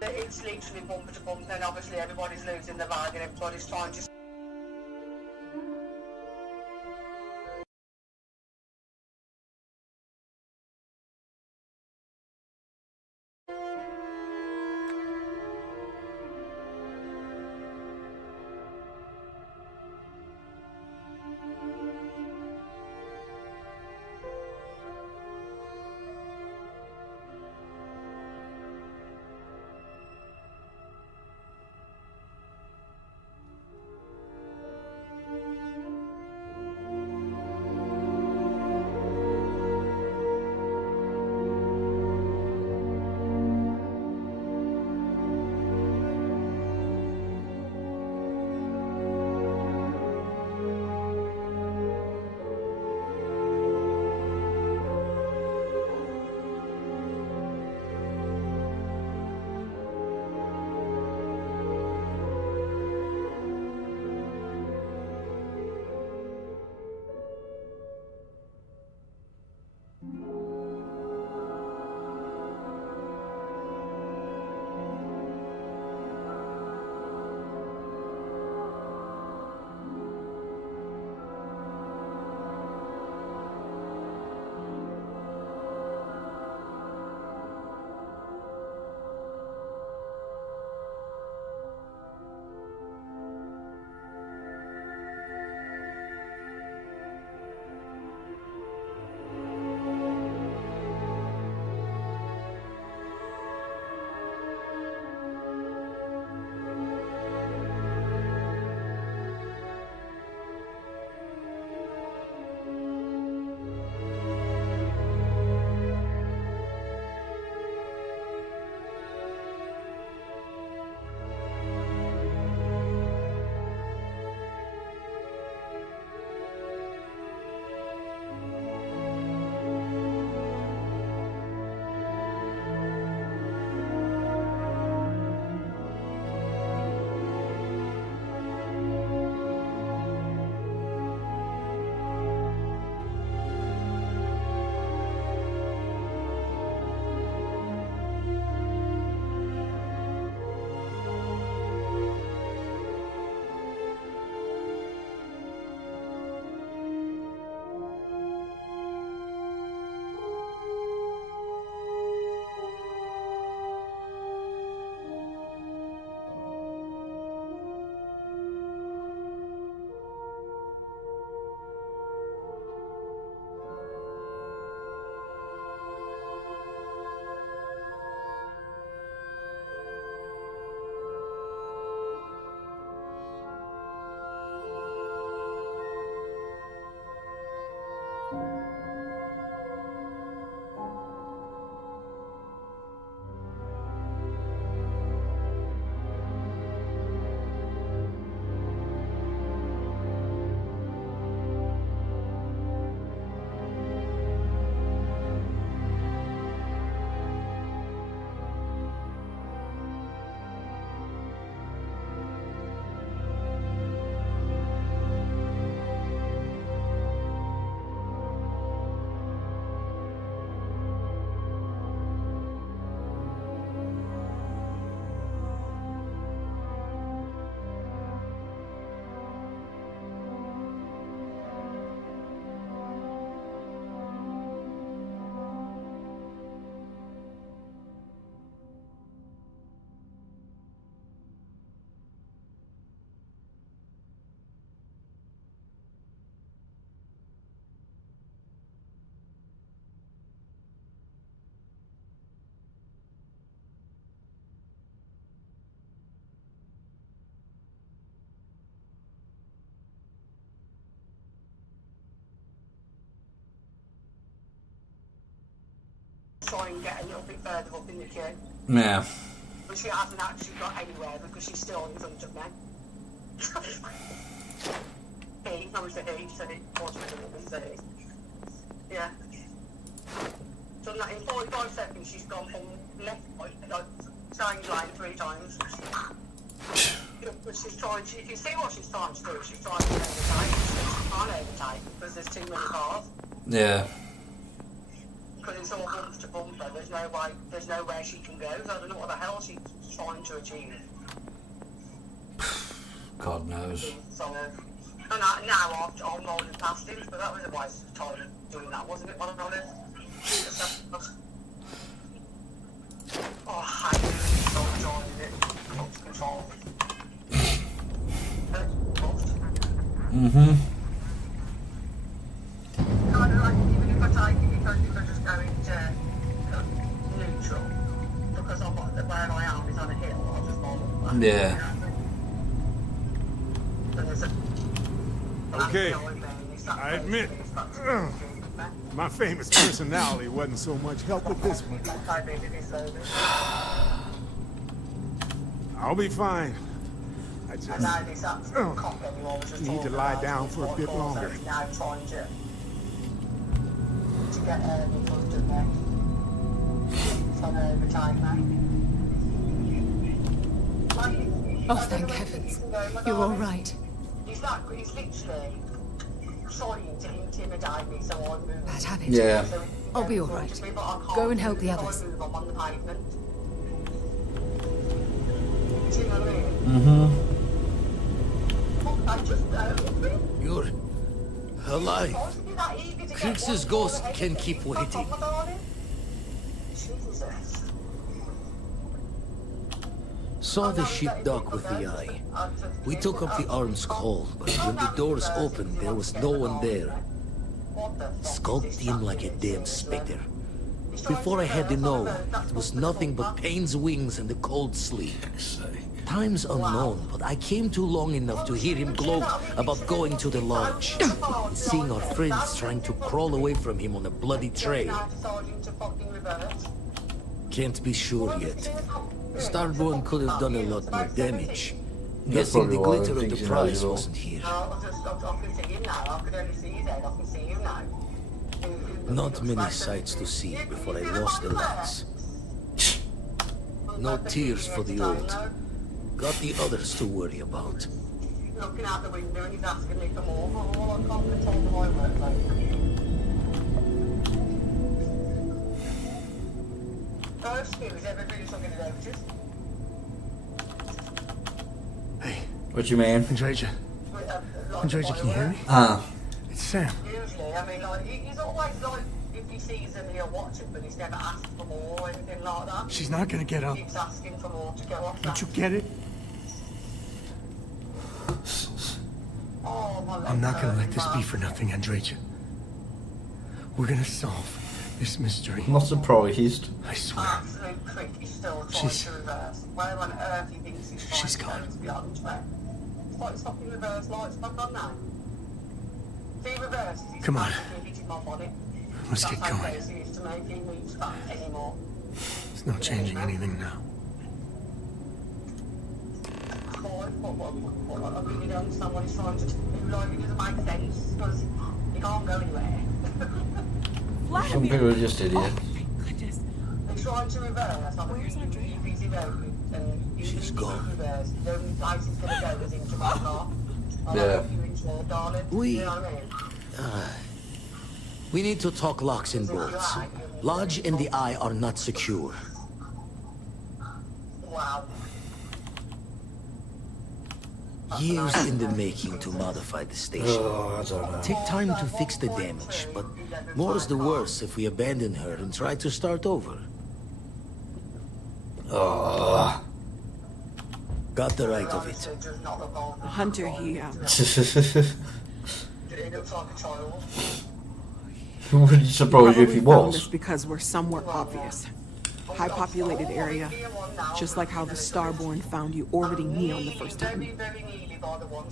It's literally bumper to bumper, and obviously everybody's losing the bag and everybody's trying to... try and get a little bit further up in the queue. Yeah. But she hasn't actually got anywhere because she's still in front of me. He, I was a he, said it wasn't a woman, said it. Yeah. So in 45 seconds she's gone from left, like, change lane 3 times. But she's trying to, if you see what she's trying to do, she's trying to overtake. She can't overtake because there's too many cars. Yeah. because it's all bumper to bumper. There's no way she can go. So I don't know what the hell she's trying to achieve. God knows. So, and now I'm rolling past him, but that was a waste of time doing that, wasn't it? What I'm honest. Oh, I hate it. So enjoying it. Lost control. Mm-hmm. Kind of like, even if I take it, if I just go into neutral, because I'm where I am is on a hill, I'll just roll up. Yeah. Okay, I admit, my famous personality wasn't so much help with this one. I'll be fine. I just need to lie down for a bit longer. To get in front of me. From overtime now. Oh, thank heavens. You're all right. He's literally trying to intimidate me, so I move. Bad habit. Yeah. I'll be all right. Go and help the others. I'm on the pavement. Do you know what I mean? Mm-hmm. I just You're alive. Krix's ghost can keep waiting. Saw the ship dock with the eye. We took up the arms call, but when the doors opened, there was no one there. Skulked in like a damn specter. Before I had to know, it was nothing but pain's wings and the cold sleep. Time's unknown, but I came too long enough to hear him gloat about going to the lodge. Seeing our friends trying to crawl away from him on a bloody trail. Can't be sure yet. Starborn could have done a lot more damage. Guessing the glitter of the prize wasn't here. Not many sights to see before I lost the lights. No tears for the old. Got the others to worry about. Looking out the window and he's asking me for more. Oh, I can't control my workload. First news, everybody's looking at notice. Hey. What do you mean? Andreja. Andreja, can you hear me? It's Sam. Usually, I mean, like, he's always like, if he sees them, he'll watch it, but he's never asked for more or anything like that. She's not gonna get up. He keeps asking for more to go off. Don't you get it? Oh, my I'm not gonna let this be for nothing, Andreja. We're gonna solve this mystery. I'm not surprised. I swear. Absolute prick is still trying to reverse. Where on earth he thinks he's She's trying gone. to beyond me? It's like stopping reverse lights back on now. If he reverses, he's Come on. hitting my bonnet. Let's That's get how going. crazy he is to make him reach that anymore. There's no changing anything now. I really don't understand what he's trying to do. Like, it doesn't make sense, because he can't go anywhere. Some people are just idiots. He's trying to reverse. Where's Andrea? Busy road, and she's gone. Reverse. The only place he's going to go is into my car. Yeah. We need to talk locks and bolts. Lodge and the Eye are not secure. Wow. Years in the making to modify the station. Oh, I don't know. Take time to fix the damage, but more's the worse if we abandon her and try to start over. Oh. Got the right of it. Hunter, he, Wouldn't surprise you if he found us was. because we're somewhere obvious. High populated area, just like how the Starborn found you orbiting Neon the first time.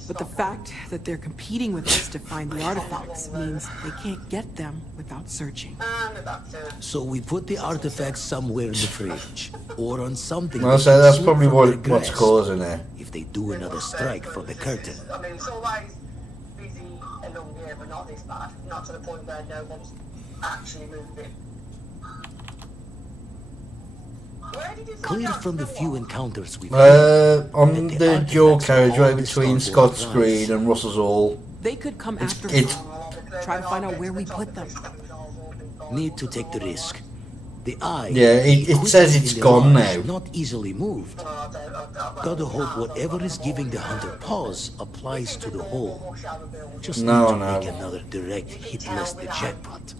But the fact that they're competing with us to find the artifacts means they can't get them without searching. So we put the artifacts somewhere in the fridge, or on something. I'll say that's probably what's causing it. If they do another strike for the curtain. I mean, it's always busy along here, but not this bad. Not to the point where no one's actually moved it. Clear from the few encounters we've on the dual carriageway between Scott's Green and Russell's Hall. They could come after It's us. Try to find out where we put them. Need to take the risk. The eye... Yeah, it says it's gone now. Not easily moved. Gotta hope whatever is giving the hunter pause applies to the hole. Just need to make another direct hit less the jackpot.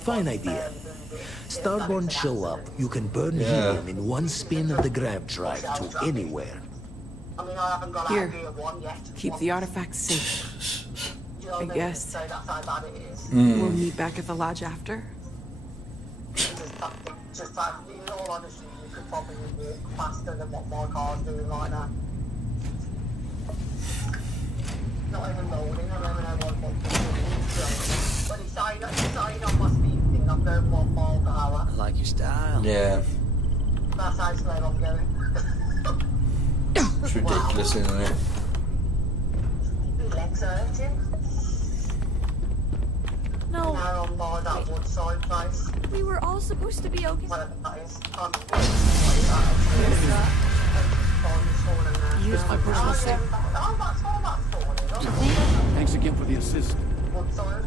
Fine idea. Starborn show up, you can burn helium in one spin of the grav drive to anywhere. Here, keep the artifacts safe. I guess. We'll meet back at the lodge after. Just like, in all honesty, you could probably walk faster than what my car's doing right now. Not even loading, I don't even know what but it's saying on my speed thing, I'm going 1 mile per hour. I like your style. Yeah. That's how slow I'm going. It's ridiculous, isn't it? My legs are hurting. No. Now I'm by that woodside place. We were all supposed to be okay. Whatever that is. Use my personal safe. Thanks again for the assist. Woodside?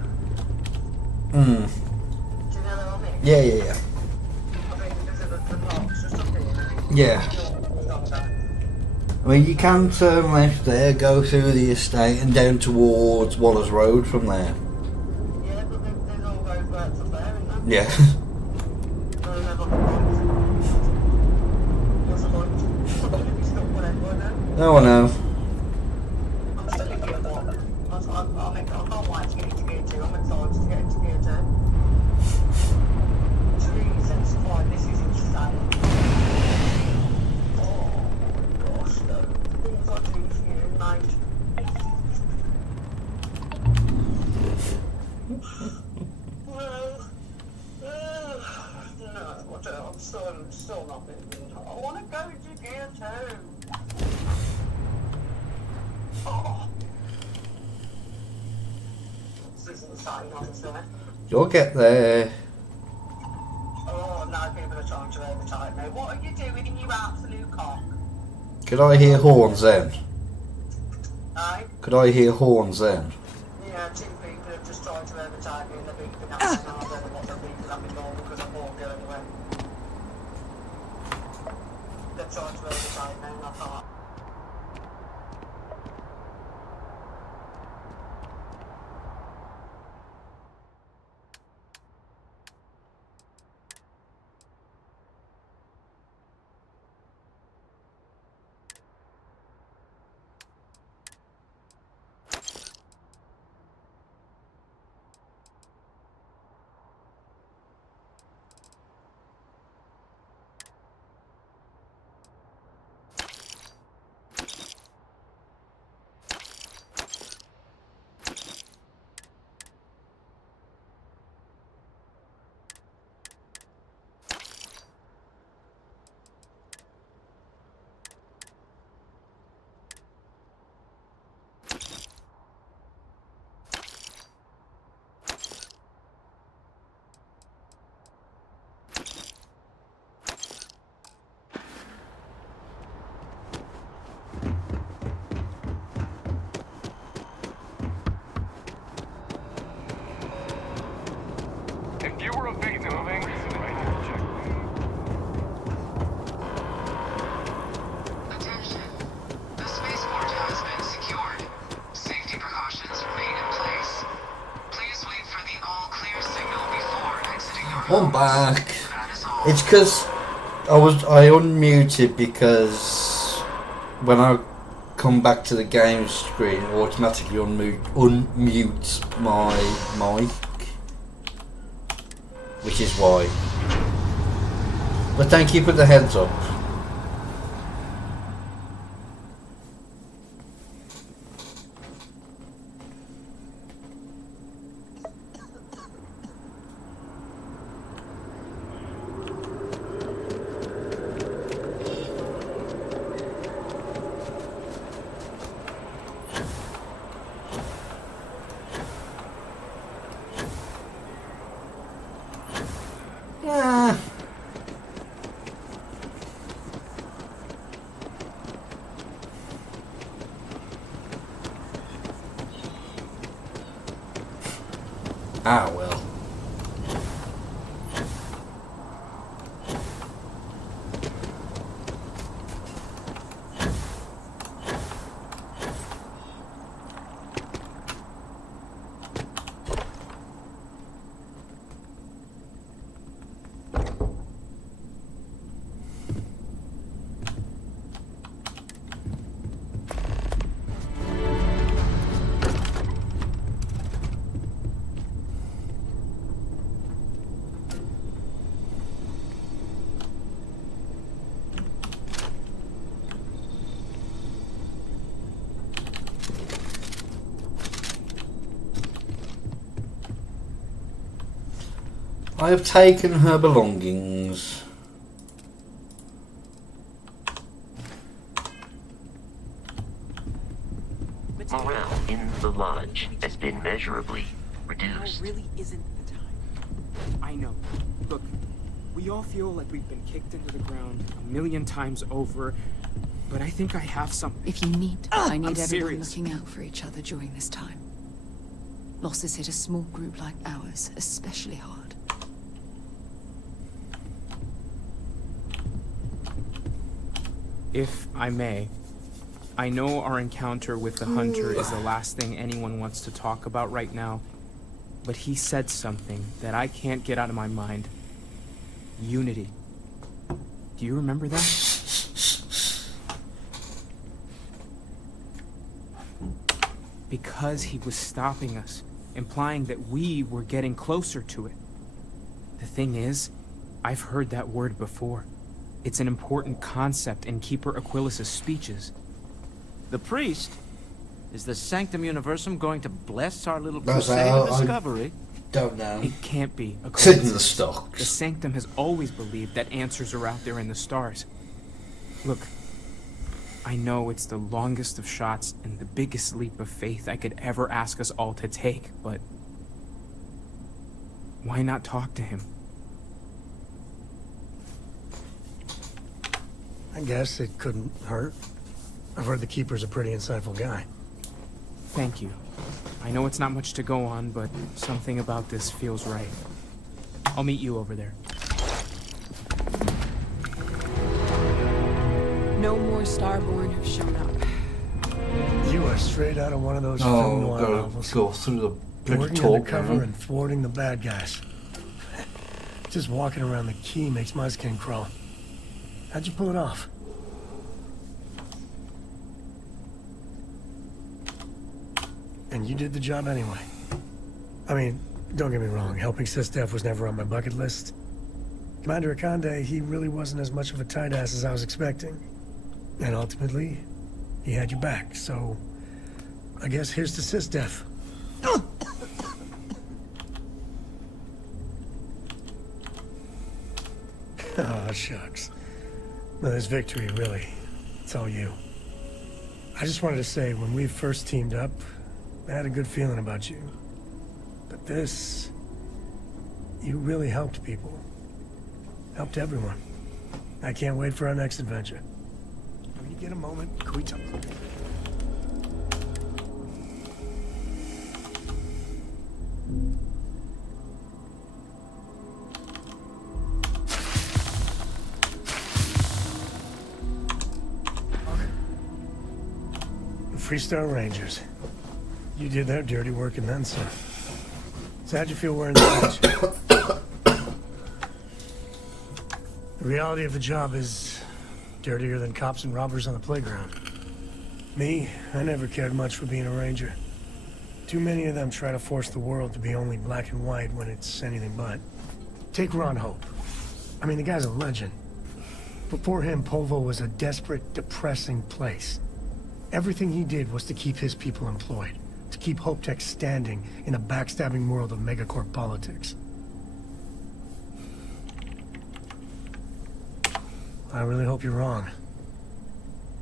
Mm. Do you know what I mean? Yeah, yeah, yeah. I mean, this is the park's just up here. Yeah. I mean, you can turn left there, go through the estate and down towards Waller's Road from there. Yeah, but there's all those works up there, isn't there? Yeah. What's the point? I'm going to be stuck whatever now. No, I know. I'm still in gear 1. I can't wait to get into gear 2. I'm excited to get into gear 2. Jesus Christ, this is insane. Oh gosh, the things I do for you, mate. No, I'm still not moving. I want to go into gear 2. Oh. This is insane, honestly. You'll get there. Oh, now people are trying to overtime me. What are you doing, you absolute cock? Could I hear horns then? Aye? Could I hear horns then? Yeah, 2 people have just tried to overtime me and they're beeping at me now. I don't know what they're beeping at me for because I won't go anywhere. They're trying to overtime me and I can't. If you were a victim of Attention. The spaceport has been secured. Safety precautions remain in place. Please wait for the all-clear signal before exiting your I'm back. It's because I unmuted because when I come back to the game screen, it automatically unmutes my mic, which is why. But thank you for the heads up. I have taken her belongings. Morale in the lodge has been measurably reduced. Really isn't the time. I know. Look, we all feel like we've been kicked into the ground a million times over, but I think I have something. If you need, I need I'm everyone serious. looking out for each other during this time. Losses hit a small group like ours especially hard. If I may, I know our encounter with the Hunter is the last thing anyone wants to talk about right now, but he said something that I can't get out of my mind. Unity. Do you remember that? Because he was stopping us, implying that we were getting closer to it. The thing is, I've heard that word before. It's an important concept in Keeper Aquilas's speeches. The priest? Is the Sanctum Universum going to bless our little That's crusade how of discovery? Don't know. It can't be. It's in the stocks. The Sanctum has always believed that answers are out there in the stars. Look, I know it's the longest of shots and the biggest leap of faith I could ever ask us all to take, but why not talk to him? I guess it couldn't hurt. I've heard the Keeper's a pretty insightful guy. Thank you. I know it's not much to go on, but something about this feels right. I'll meet you over there. No more Starborn have shown up. You are straight out of one of those film noir novels. Go through the bloody Working talk, undercover man. and thwarting the bad guys. Just walking around the key makes my skin crawl. How'd you pull it off? And you did the job anyway. I mean, don't get me wrong, helping SysDef was never on my bucket list. Commander Akande, he really wasn't as much of a tight ass as I was expecting. And ultimately, he had your back, so I guess here's to SysDef. Oh, shucks. No, this victory, really, it's all you. I just wanted to say, when we first teamed up, I had a good feeling about you. But this, you really helped people. Helped everyone. I can't wait for our next adventure. When you get a moment, can we talk? Freestar Rangers. You did their dirty work and then some. So how'd you feel wearing the badge? The reality of the job is dirtier than cops and robbers on the playground. Me, I never cared much for being a ranger. Too many of them try to force the world to be only black and white when it's anything but. Take Ron Hope. I mean, the guy's a legend. Before him, Polvo was a desperate, depressing place. Everything he did was to keep his people employed, to keep Hope Tech standing in a backstabbing world of megacorp politics. I really hope you're wrong.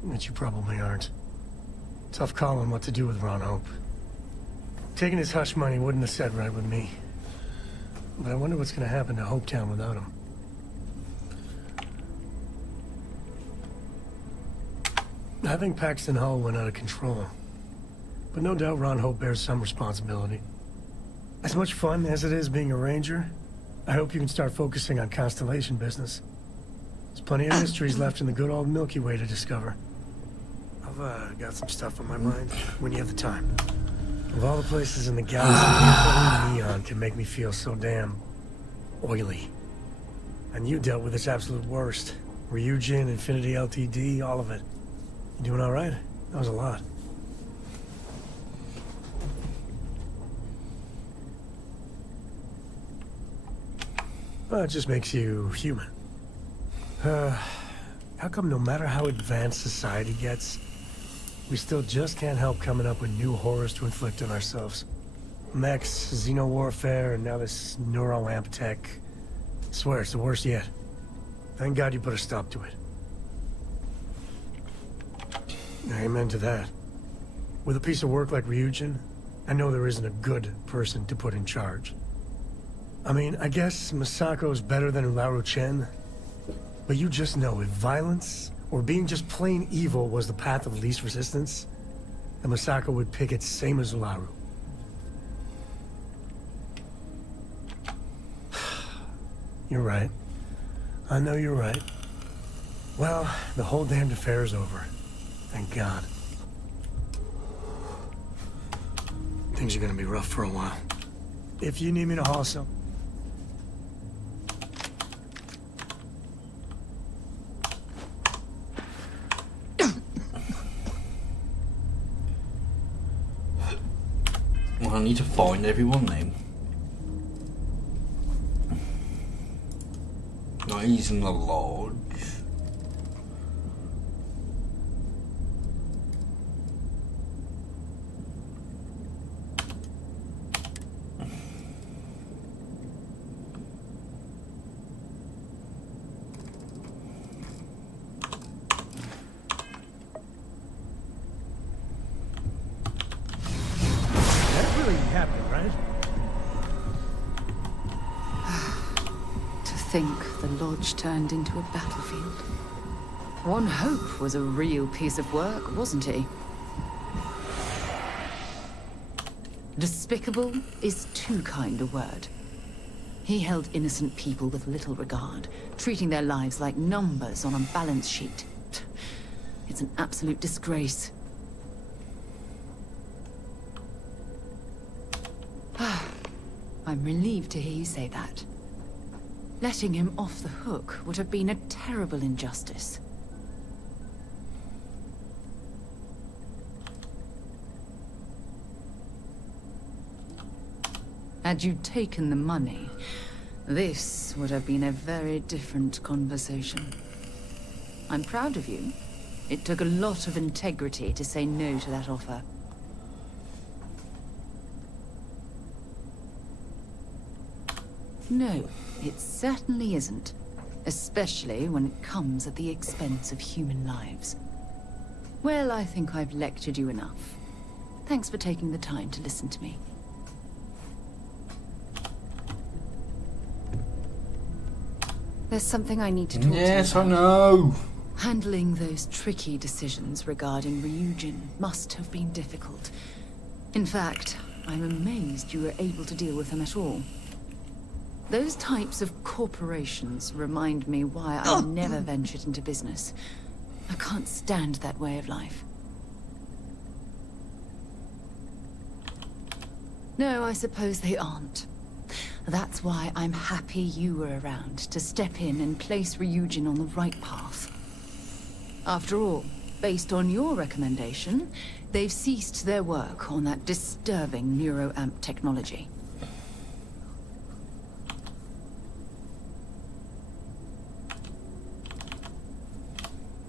But you probably aren't. Tough call on what to do with Ron Hope. Taking his hush money wouldn't have set right with me. But I wonder what's gonna happen to Hope Town without him. I think Paxton Hall went out of control. But no doubt Ron Hope bears some responsibility. As much fun as it is being a ranger, I hope you can start focusing on Constellation business. There's plenty of mysteries left in the good old Milky Way to discover. I've got some stuff on my mind when you have the time. Of all the places in the galaxy, only Neon can make me feel so damn oily. And you dealt with its absolute worst. Ryujin, Infinity LTD, all of it. You doing all right? That was a lot. Well, it just makes you human. How come no matter how advanced society gets, we still just can't help coming up with new horrors to inflict on ourselves? Mechs, xeno warfare, and now this neuroamp tech. Swear it's the worst yet. Thank God you put a stop to it. Amen to that. With a piece of work like Ryujin, I know there isn't a good person to put in charge. I mean, I guess Masako's better than Ularu Chen, but you just know if violence or being just plain evil was the path of least resistance, then Masako would pick it same as Ularu. You're right. I know you're right. Well, the whole damned affair is over. Thank God. Things are gonna be rough for a while. If you need me to haul some... Well, I need to find everyone now. No, he's in the lodge. That really happened, right? To think the lodge turned into a battlefield. One Hope was a real piece of work, wasn't he? Despicable is too kind a word. He held innocent people with little regard, treating their lives like numbers on a balance sheet. It's an absolute disgrace. I'm relieved to hear you say that. Letting him off the hook would have been a terrible injustice. Had you taken the money, this would have been a very different conversation. I'm proud of you. It took a lot of integrity to say no to that offer. No, it certainly isn't. Especially when it comes at the expense of human lives. Well, I think I've lectured you enough. Thanks for taking the time to listen to me. There's something I need to talk to you about. Yes, I know. Handling those tricky decisions regarding Ryujin must have been difficult. In fact, I'm amazed you were able to deal with them at all. Those types of corporations remind me why I never ventured into business. I can't stand that way of life. No, I suppose they aren't. That's why I'm happy you were around to step in and place Ryujin on the right path. After all, based on your recommendation, they've ceased their work on that disturbing neuroamp technology.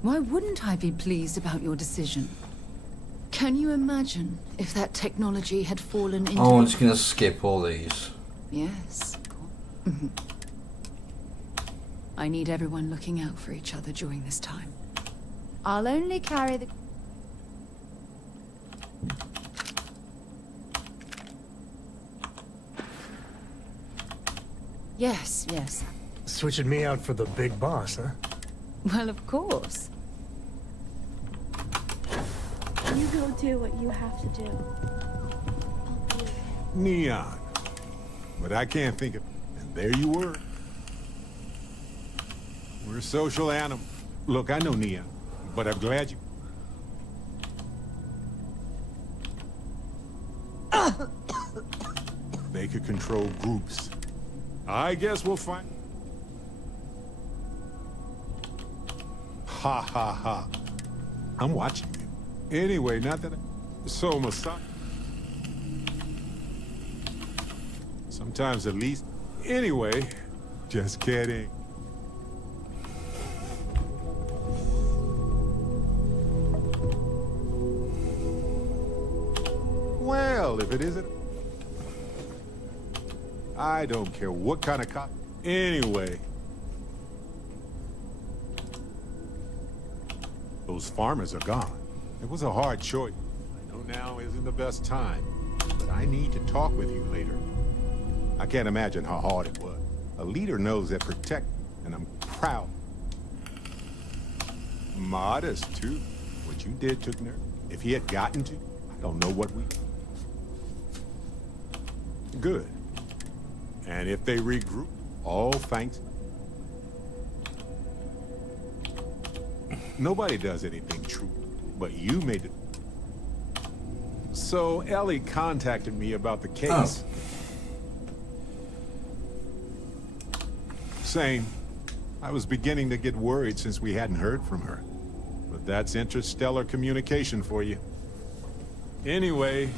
Why wouldn't I be pleased about your decision? Can you imagine if that technology had fallen into... Oh, I'm just gonna skip all these. Yes. I need everyone looking out for each other during this time. I'll only carry the... Yes, yes. Switching me out for the big boss, huh? Well, of course. You go do what you have to do. Neon. But I can't think of... And there you were. We're social animals. Look, I know Neon, but I'm glad you... They could control groups. I guess we'll find... Ha ha ha. I'm watching you. Anyway, not that I... So, Masako... Sometimes at least... Anyway, just kidding. Well, if it isn't... I don't care what kind of cop... Anyway. Those farmers are gone. It was a hard choice. I know now isn't the best time, but I need to talk with you later. I can't imagine how hard it was. A leader knows that protect, and I'm proud. Modest, too. What you did took nerve. If he had gotten to, I don't know what we... Good. And if they regroup, all thanks... Nobody does anything true, but you made it. So Ellie contacted me about the case. Saying I was beginning to get worried since we hadn't heard from her. But that's interstellar communication for you. Anyway,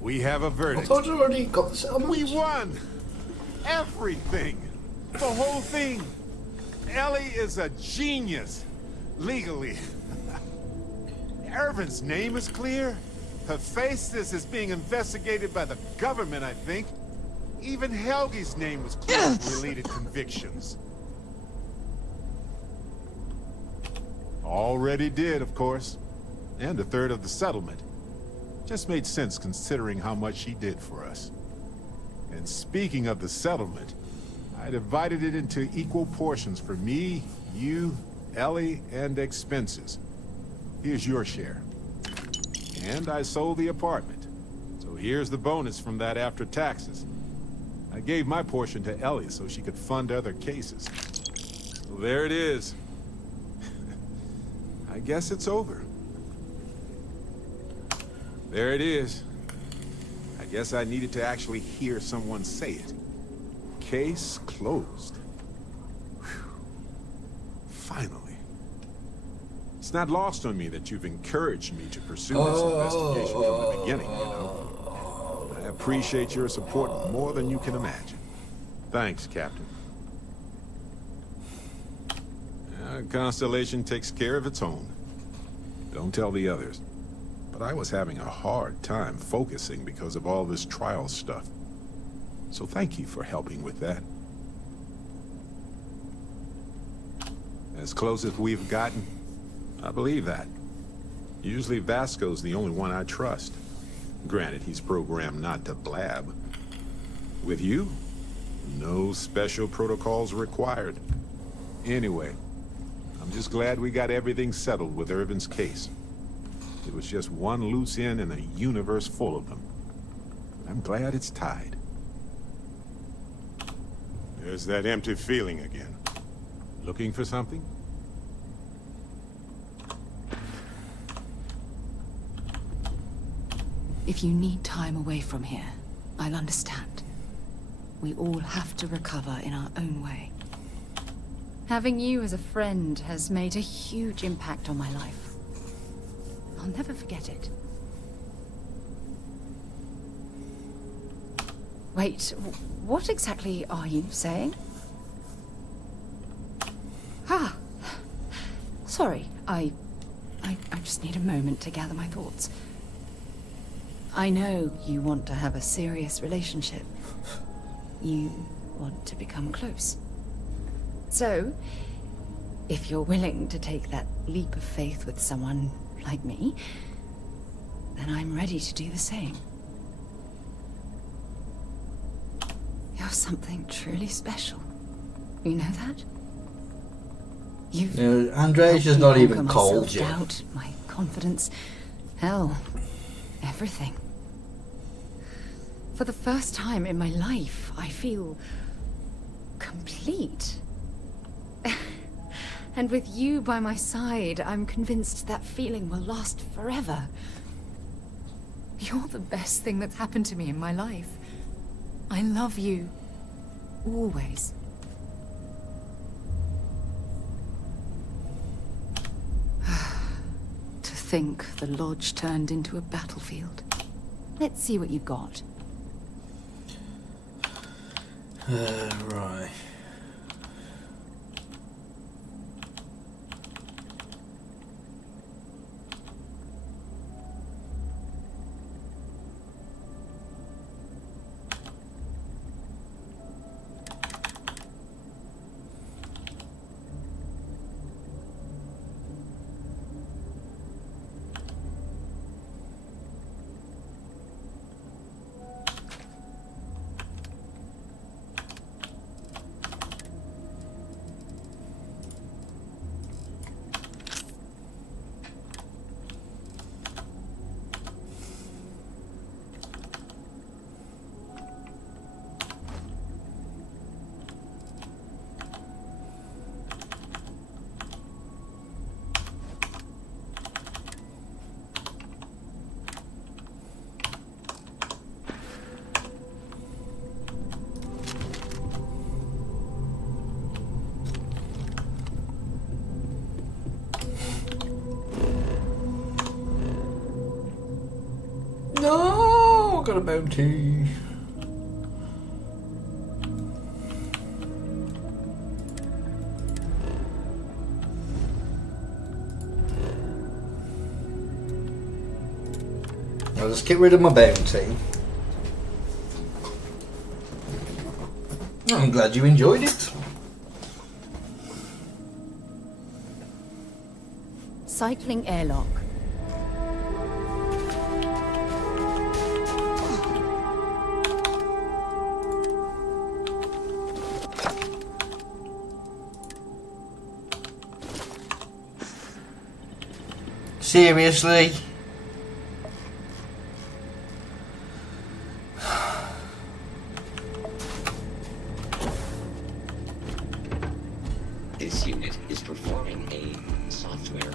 we have a verdict. I thought you already got the settlement. We won! Everything! The whole thing! Ellie is a genius, legally. Irvin's name is clear. Hephaestus is being investigated by the government, I think. Even Helgi's name was clear with related convictions. Already did, of course. And a third of the settlement. Just made sense considering how much she did for us. And speaking of the settlement, I divided it into equal portions for me, you, Ellie, and expenses. Here's your share. And I sold the apartment. So here's the bonus from that after taxes. I gave my portion to Ellie so she could fund other cases. So there it is. I guess it's over. There it is. I guess I needed to actually hear someone say it. Case closed. Whew. Finally. It's not lost on me that you've encouraged me to pursue this investigation from the beginning, you know. I appreciate your support more than you can imagine. Thanks, Captain. Constellation takes care of its own. Don't tell the others. But I was having a hard time focusing because of all this trial stuff. So thank you for helping with that. As close as we've gotten, I believe that. Usually Vasco's the only one I trust. Granted, he's programmed not to blab. With you, no special protocols required. Anyway, I'm just glad we got everything settled with Irvin's case. It was just one loose end in a universe full of them. I'm glad it's tied. There's that empty feeling again. Looking for something? If you need time away from here, I'll understand. We all have to recover in our own way. Having you as a friend has made a huge impact on my life. I'll never forget it. Wait, what exactly are you saying? Ah, sorry, I just need a moment to gather my thoughts. I know you want to have a serious relationship. You want to become close. So, if you're willing to take that leap of faith with someone like me, then I'm ready to do the same. You're something truly special. You know that? You've Andrea's just not even cold yet. Doubt, my confidence, hell, everything. For the first time in my life, I feel complete. And with you by my side, I'm convinced that feeling will last forever. You're the best thing that's happened to me in my life. I love you. Always. To think the lodge turned into a battlefield. Let's see what you've got. Right. got a bounty. I'll just get rid of my bounty. I'm glad you enjoyed it. Cycling airlock. Seriously? This unit is performing a software.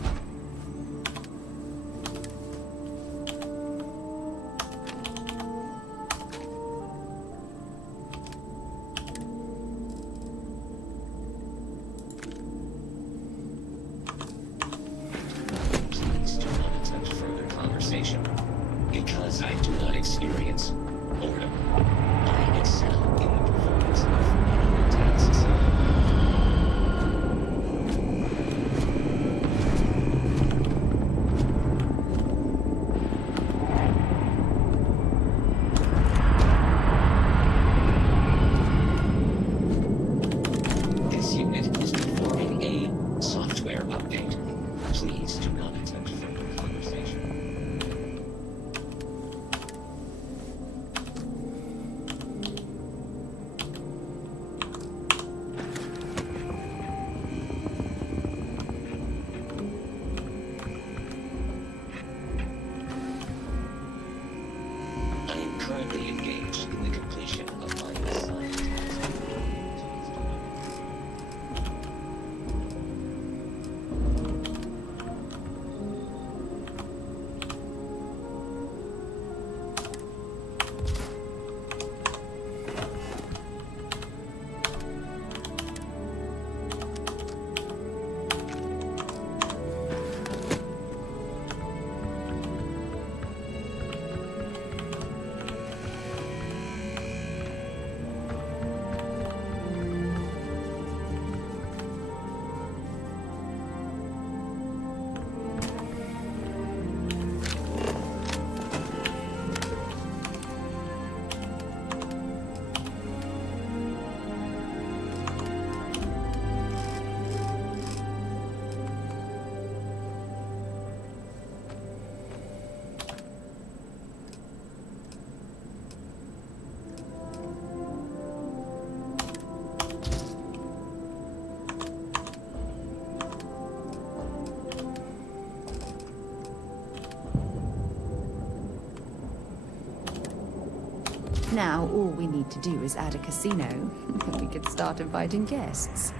Please do not attempt further conversation, because I do not experience boredom. I excel in the performance of many tasks. This unit is performing a software update. Please do not attempt further conversation. I am currently engaged in the completion of my assigned task. Now, all we need to do is add a casino, and we can start inviting guests.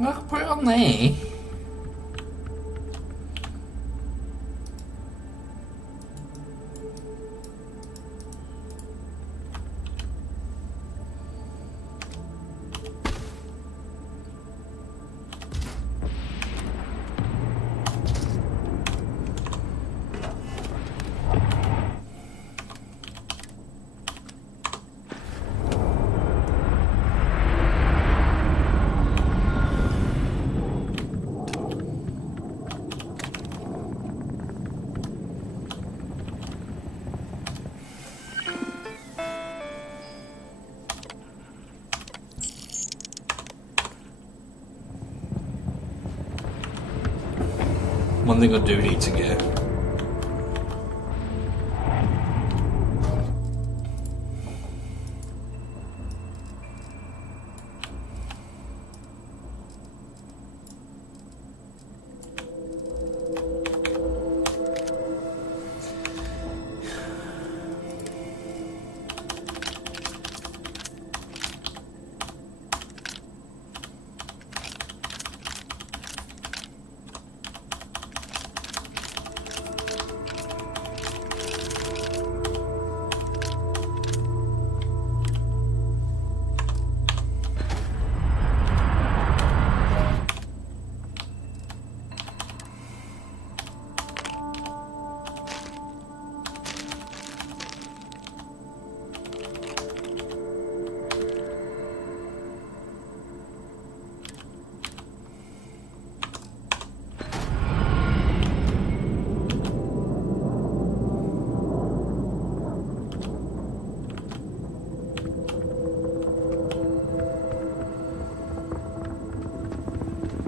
Look, put it on there. One thing I do need to get.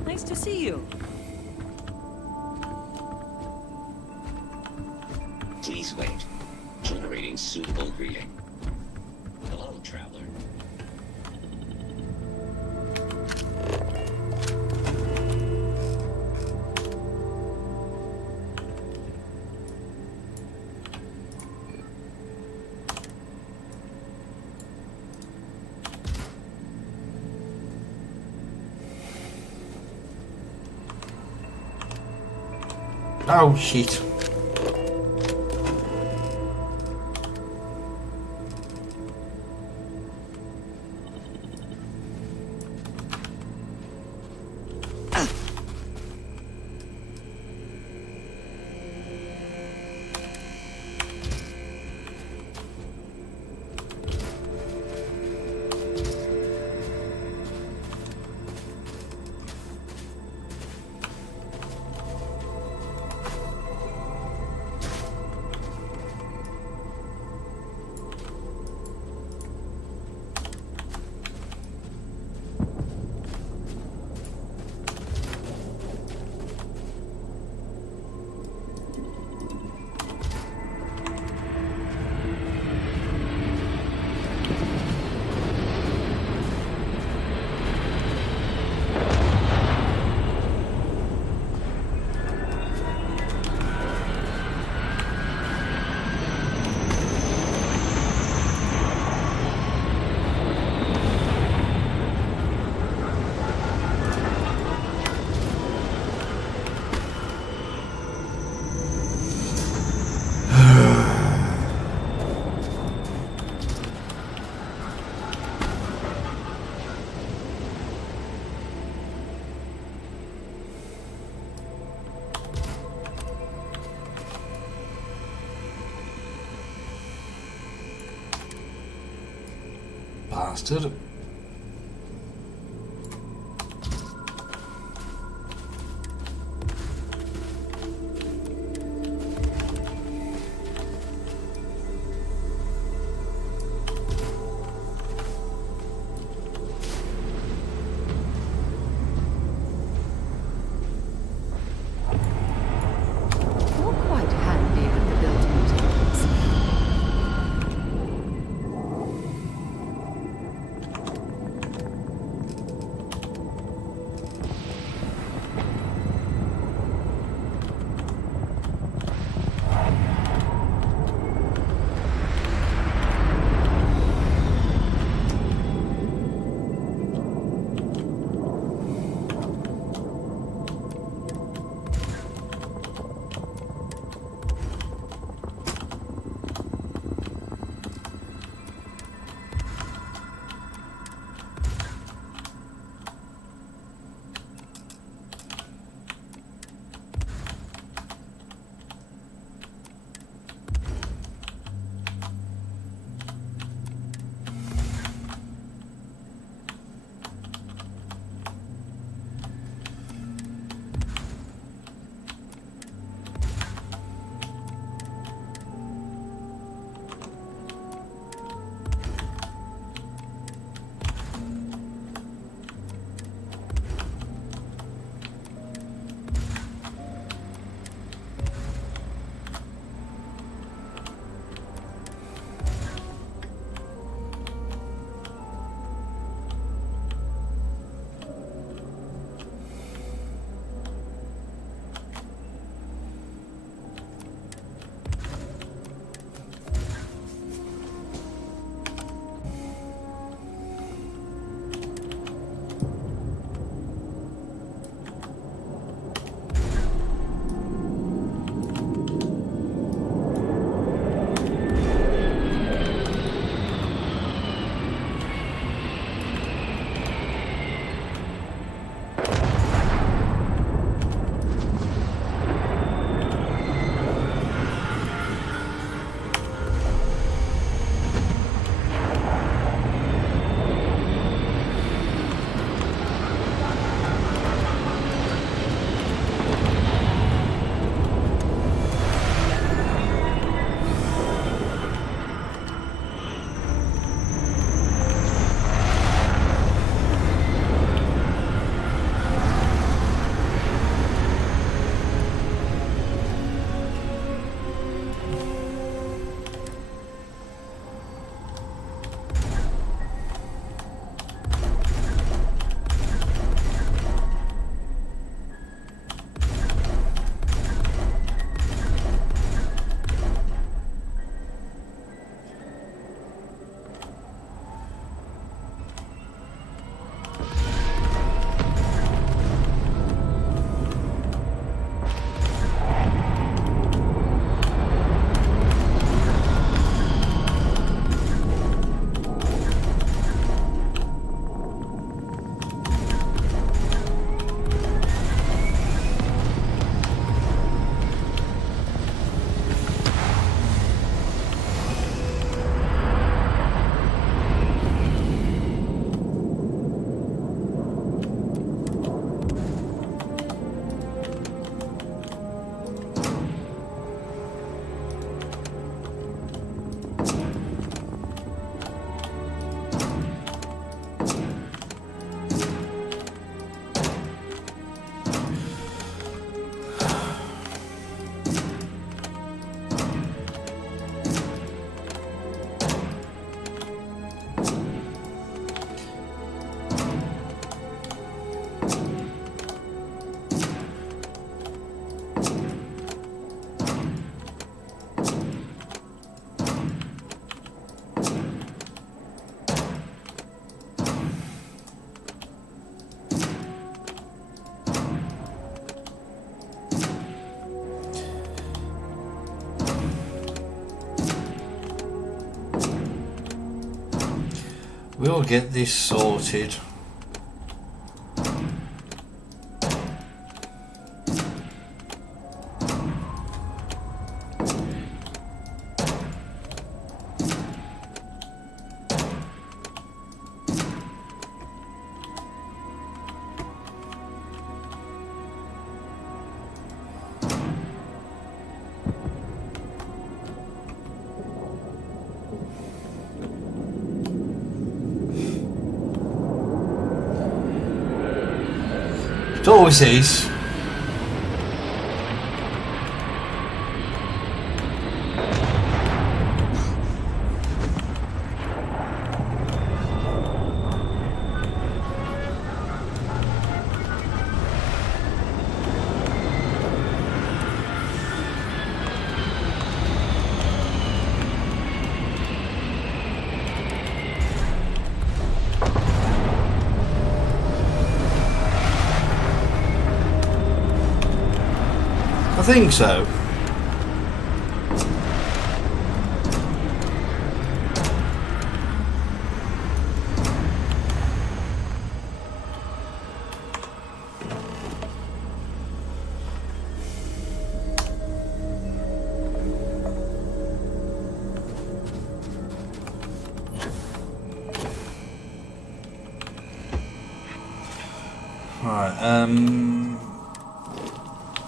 Nice to see you. Please wait. Generating suitable greeting. Hello, traveler. Oh shit. Bastard. You're quite handy with the building materials. We'll get this sorted. It always is. I think so. Right,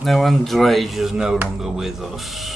now Andreja's no longer with us.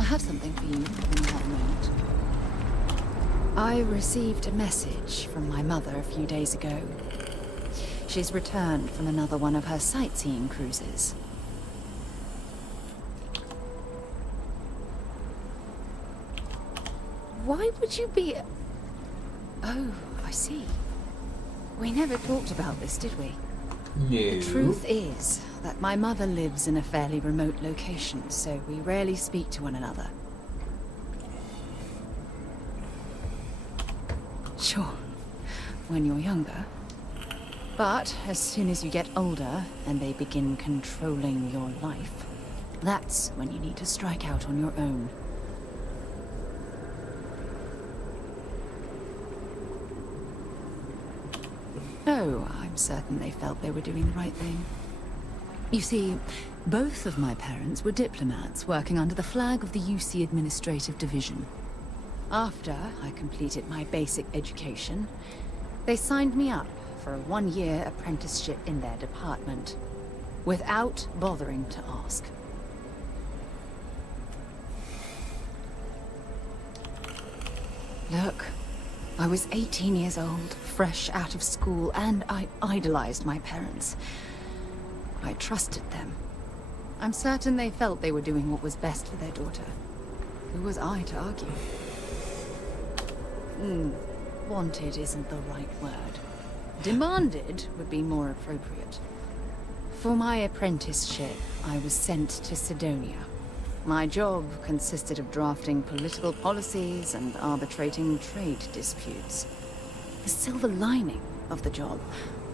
I have something for you when you have a moment. I received a message from my mother a few days ago. She's returned from another one of her sightseeing cruises. Why would you be... Oh, I see. We never talked about this, did we? No. The truth is that my mother lives in a fairly remote location, so we rarely speak to one another. Sure, when you're younger. But as soon as you get older and they begin controlling your life, that's when you need to strike out on your own. Oh, I'm certain they felt they were doing the right thing. You see, both of my parents were diplomats working under the flag of the UC Administrative Division. After I completed my basic education, they signed me up for a one-year apprenticeship in their department, without bothering to ask. Look, I was 18 years old, fresh out of school, and I idolized my parents. I trusted them. I'm certain they felt they were doing what was best for their daughter. Who was I to argue? Wanted isn't the right word. Demanded would be more appropriate. For my apprenticeship, I was sent to Sidonia. My job consisted of drafting political policies and arbitrating trade disputes. The silver lining of the job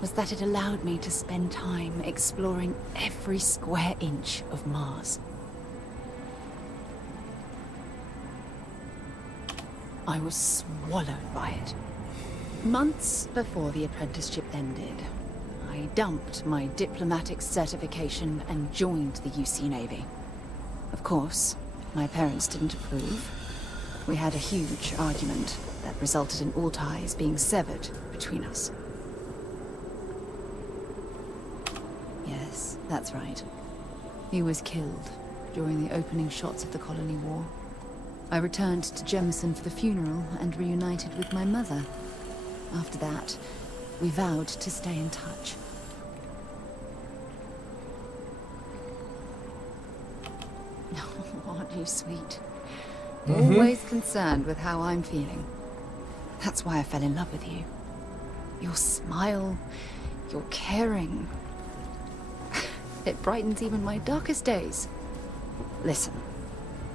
was that it allowed me to spend time exploring every square inch of Mars. I was swallowed by it. Months before the apprenticeship ended, I dumped my diplomatic certification and joined the UC Navy. Of course, my parents didn't approve. We had a huge argument that resulted in all ties being severed between us. Yes, that's right. He was killed during the opening shots of the Colony War. I returned to Jemison for the funeral and reunited with my mother. After that, we vowed to stay in touch. Aren't you sweet? Always concerned with how I'm feeling. That's why I fell in love with you. Your smile, your caring. It brightens even my darkest days. Listen,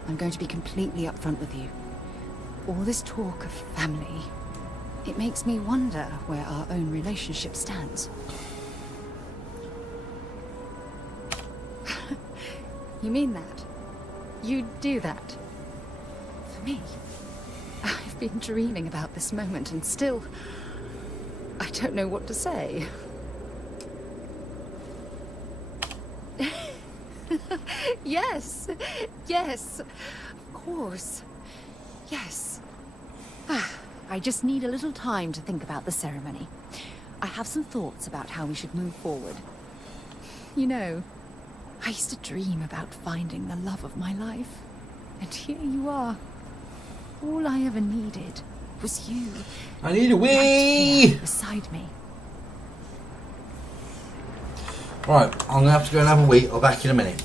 I'm going to be completely upfront with you. All this talk of family, it makes me wonder where our own relationship stands. You mean that? You do that? For me? I've been dreaming about this moment and still... I don't know what to say. Yes, yes, of course, yes. I just need a little time to think about the ceremony. I have some thoughts about how we should move forward. You know, I used to dream about finding the love of my life. And here you are. All I ever needed was you. I need a wee! Right here beside me. Right, I'm gonna have to go and have a wee. I'll be back in a minute.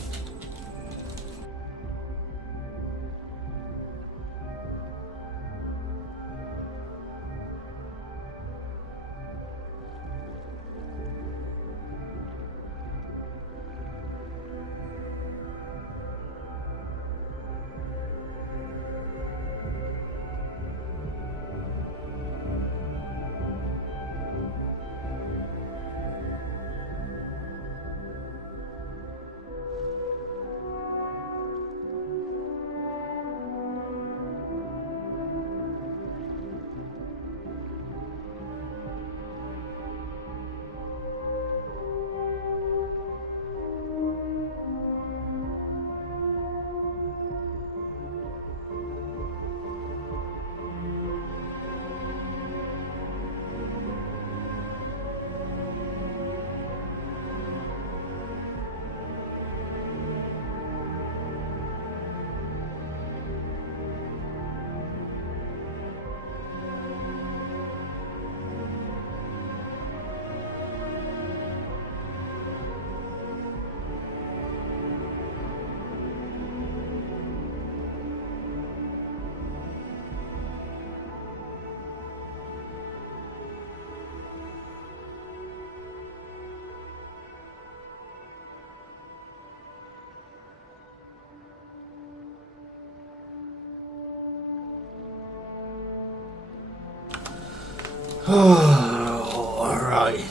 Alright.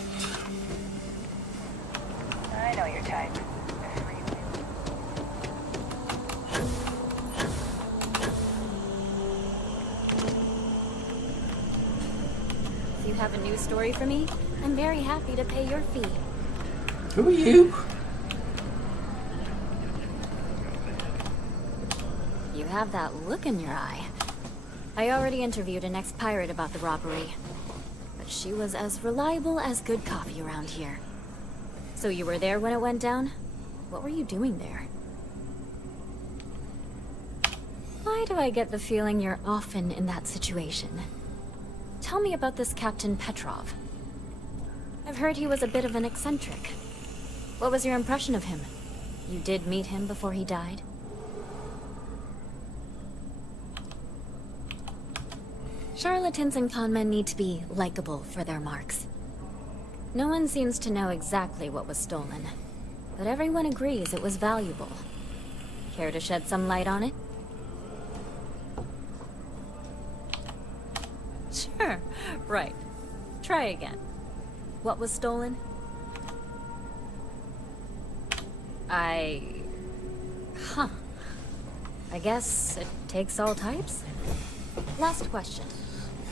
I know your type. If you have a news story for me, I'm very happy to pay your fee. Who are you? You have that look in your eye. I already interviewed an ex-pirate about the robbery, but she was as reliable as good coffee around here. So you were there when it went down? What were you doing there? Why do I get the feeling you're often in that situation? Tell me about this Captain Petrov. I've heard he was a bit of an eccentric. What was your impression of him? You did meet him before he died? Charlatans and conmen need to be likable for their marks. No one seems to know exactly what was stolen, but everyone agrees it was valuable. Care to shed some light on it? Sure, right. Try again. what was stolen? Huh. I guess it takes all types? Last question.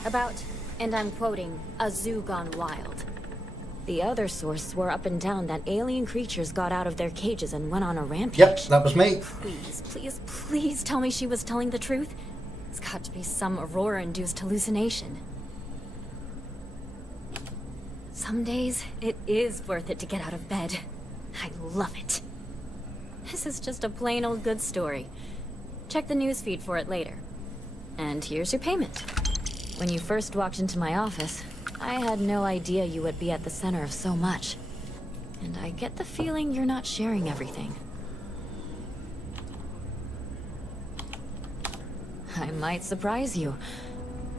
About, and I'm quoting, a zoo gone wild. The other source swore up and down that alien creatures got out of their cages and went on a rampage. Yep, that was me. Please, please, please tell me she was telling the truth. It's got to be some Aurora-induced hallucination. Some days, it is worth it to get out of bed. I love it. This is just a plain old good story. Check the newsfeed for it later. And here's your payment. When you first walked into my office, I had no idea you would be at the center of so much. And I get the feeling you're not sharing everything. I might surprise you,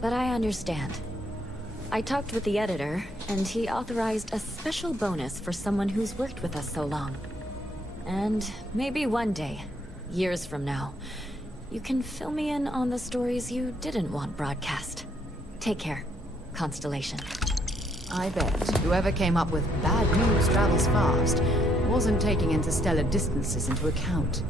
but I understand. I talked with the editor, and he authorized a special bonus for someone who's worked with us so long. And maybe one day, years from now, you can fill me in on the stories you didn't want broadcast. Take care, Constellation. I bet whoever came up with bad news travels fast wasn't taking interstellar distances into account.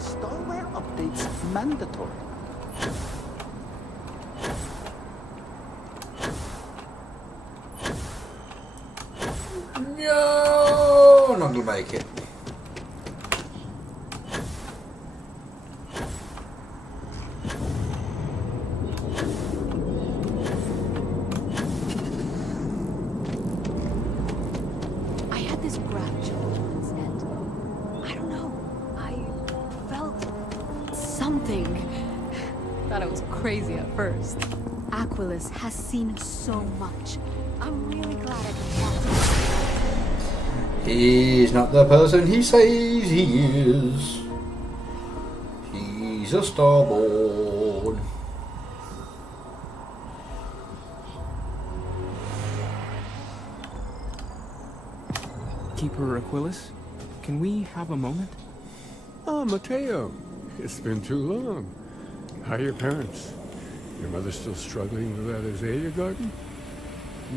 Starware updates mandatory. No, not gonna make it. I had this grab once, and I don't know, I felt something. Thought it was crazy at first. Aquilus has seen so much. I'm really glad I could talk to him. He's not the person he says he is. He's a Starborn. Keeper Aquilus, can we have a moment? Oh, Mateo. It's been too long. How are your parents? Your mother still struggling with that azalea garden?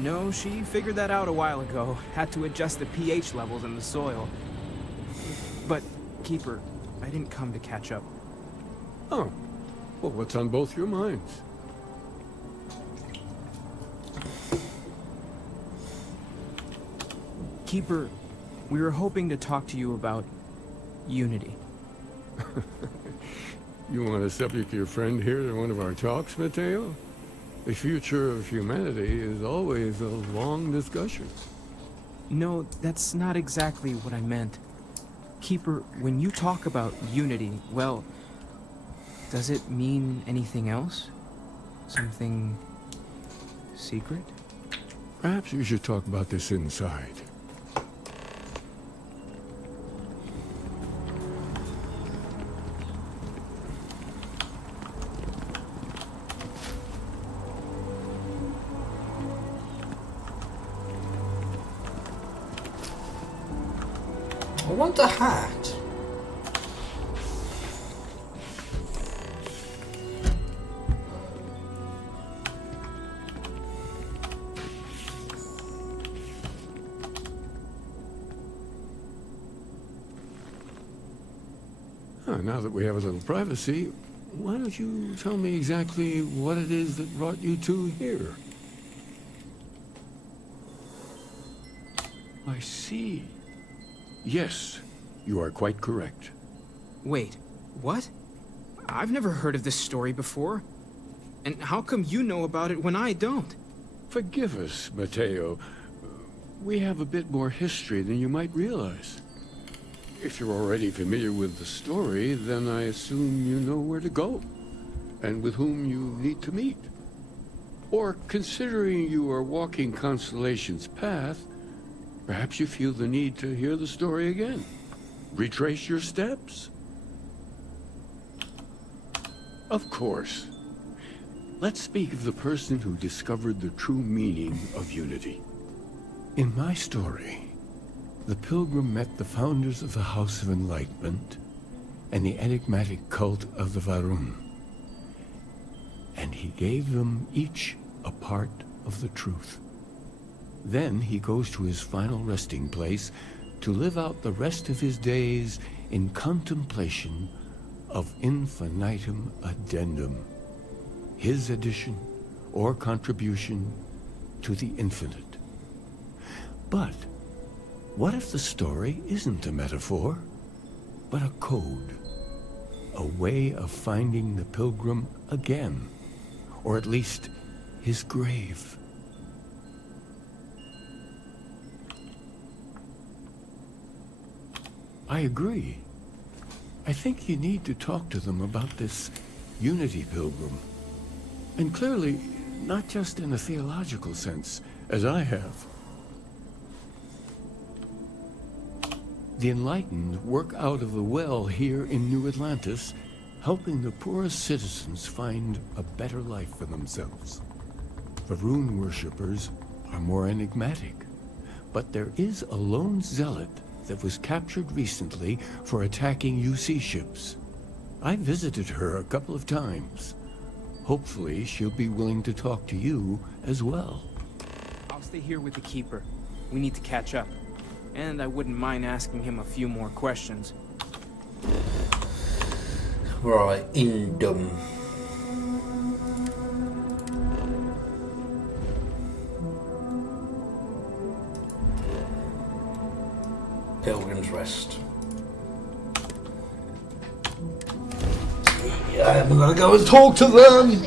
No, she figured that out a while ago. Had to adjust the pH levels in the soil. But, Keeper, I didn't come to catch up. Oh. Well, what's on both your minds? Keeper, we were hoping to talk to you about Unity. You want to subject your friend here to one of our talks, Mateo? The future of humanity is always a long discussion. No, that's not exactly what I meant. Keeper, when you talk about Unity, well, does it mean anything else? Something secret? Perhaps you should talk about this inside. I want a hat. Now that we have a little privacy, why don't you tell me exactly what it is that brought you two here? I see. Yes, you are quite correct. Wait, what? I've never heard of this story before. And how come you know about it when I don't? Forgive us, Mateo. We have a bit more history than you might realize. If you're already familiar with the story, then I assume you know where to go, and with whom you need to meet. Or, considering you are walking Constellation's path, perhaps you feel the need to hear the story again. Retrace your steps. Of course. Let's speak of the person who discovered the true meaning of unity. In my story, the pilgrim met the founders of the House of Enlightenment and the enigmatic cult of the Varun. And he gave them each a part of the truth. Then he goes to his final resting place to live out the rest of his days in contemplation of infinitum addendum, his addition or contribution to the infinite. But what if the story isn't a metaphor, but a code? A way of finding the pilgrim again, or at least his grave. I agree. I think you need to talk to them about this unity pilgrim. And clearly, not just in a theological sense, as I have. The enlightened work out of the well here in New Atlantis, helping the poorest citizens find a better life for themselves. Varun worshippers are more enigmatic, but there is a lone zealot that was captured recently for attacking UC ships. I visited her a couple of times. Hopefully, she'll be willing to talk to you as well. I'll stay here with the Keeper. We need to catch up. And I wouldn't mind asking him a few more questions. Right, Indum. Pilgrim's Rest. Yeah, I'm gonna go and talk to them!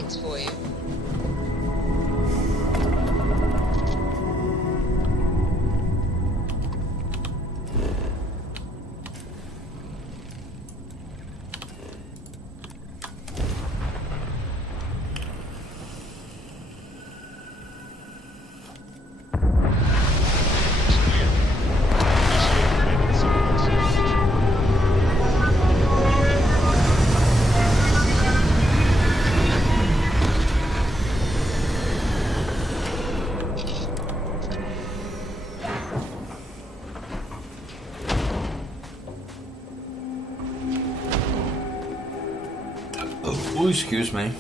Oh, excuse me.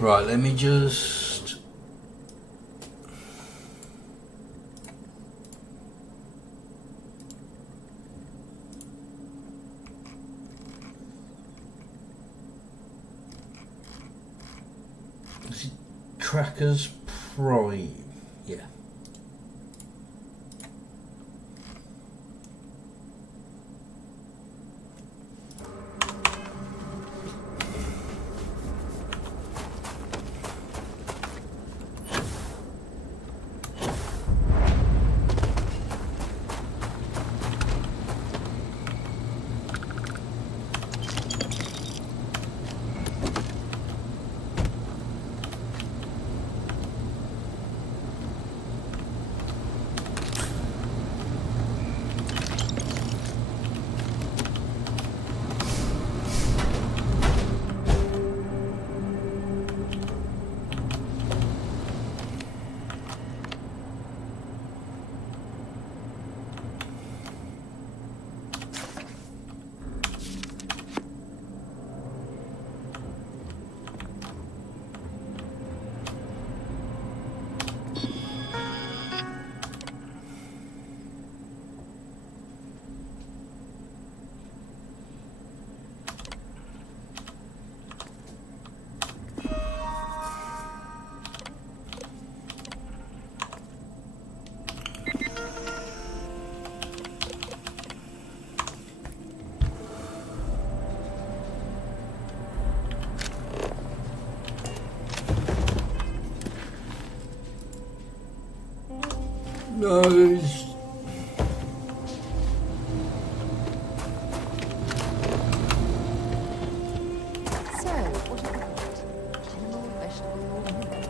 Right, let me just... Is it Trackers Prime? Yeah. No. So, what have you got? Animal, vegetable, mineral?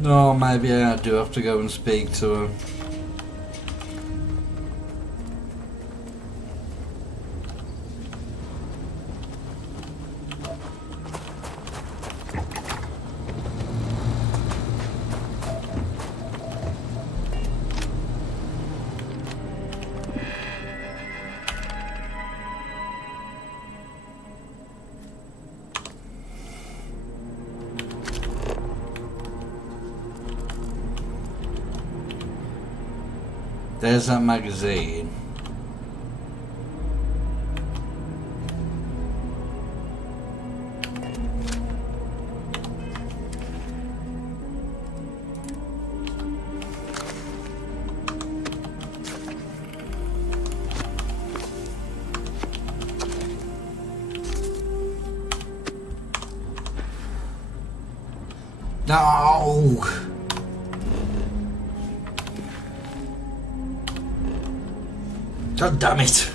No, maybe I do have to go and speak to him. There's that magazine. No! God damn it!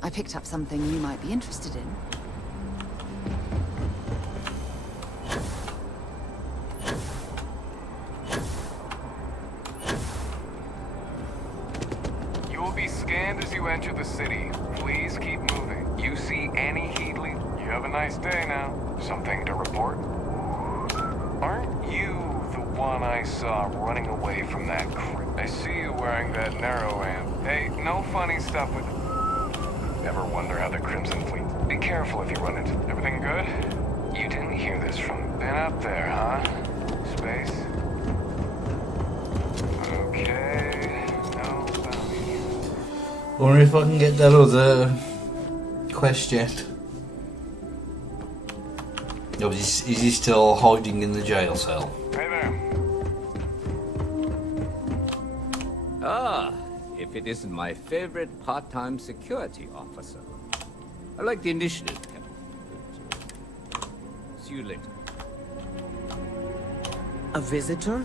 I picked up something you might be interested in. You will be scanned as you enter the city. Please keep moving. You see any Heedley? You have a nice day now. Something to report? Aren't you the one I saw running away from that crypt? I see you wearing that narrow amp. Hey, no funny stuff with... Ever wonder how the Crimson Fleet... Be careful if you run into... Everything good? You didn't hear this from... Been up there, huh? Space? Okay... No bounty. Wonder if I can get that other quest yet. No, is he still hiding in the jail cell? Hey there. Ah, if it isn't my favorite part-time security officer. I like the initiative, Captain. See you later. A visitor?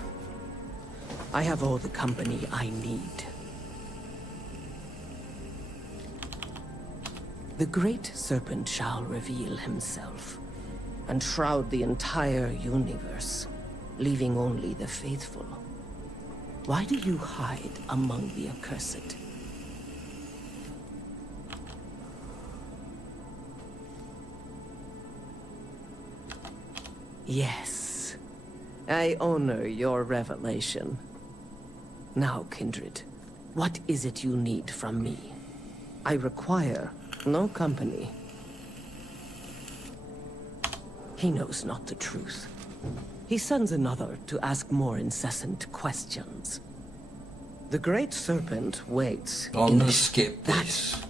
I have all the company I need. The Great Serpent shall reveal himself and shroud the entire universe, leaving only the faithful. Why do you hide among the accursed? Yes, I honor your revelation. Now, Kindred, what is it you need from me? I require no company. He knows not the truth. He sends another to ask more incessant questions. The Great Serpent waits. I'm gonna skip this.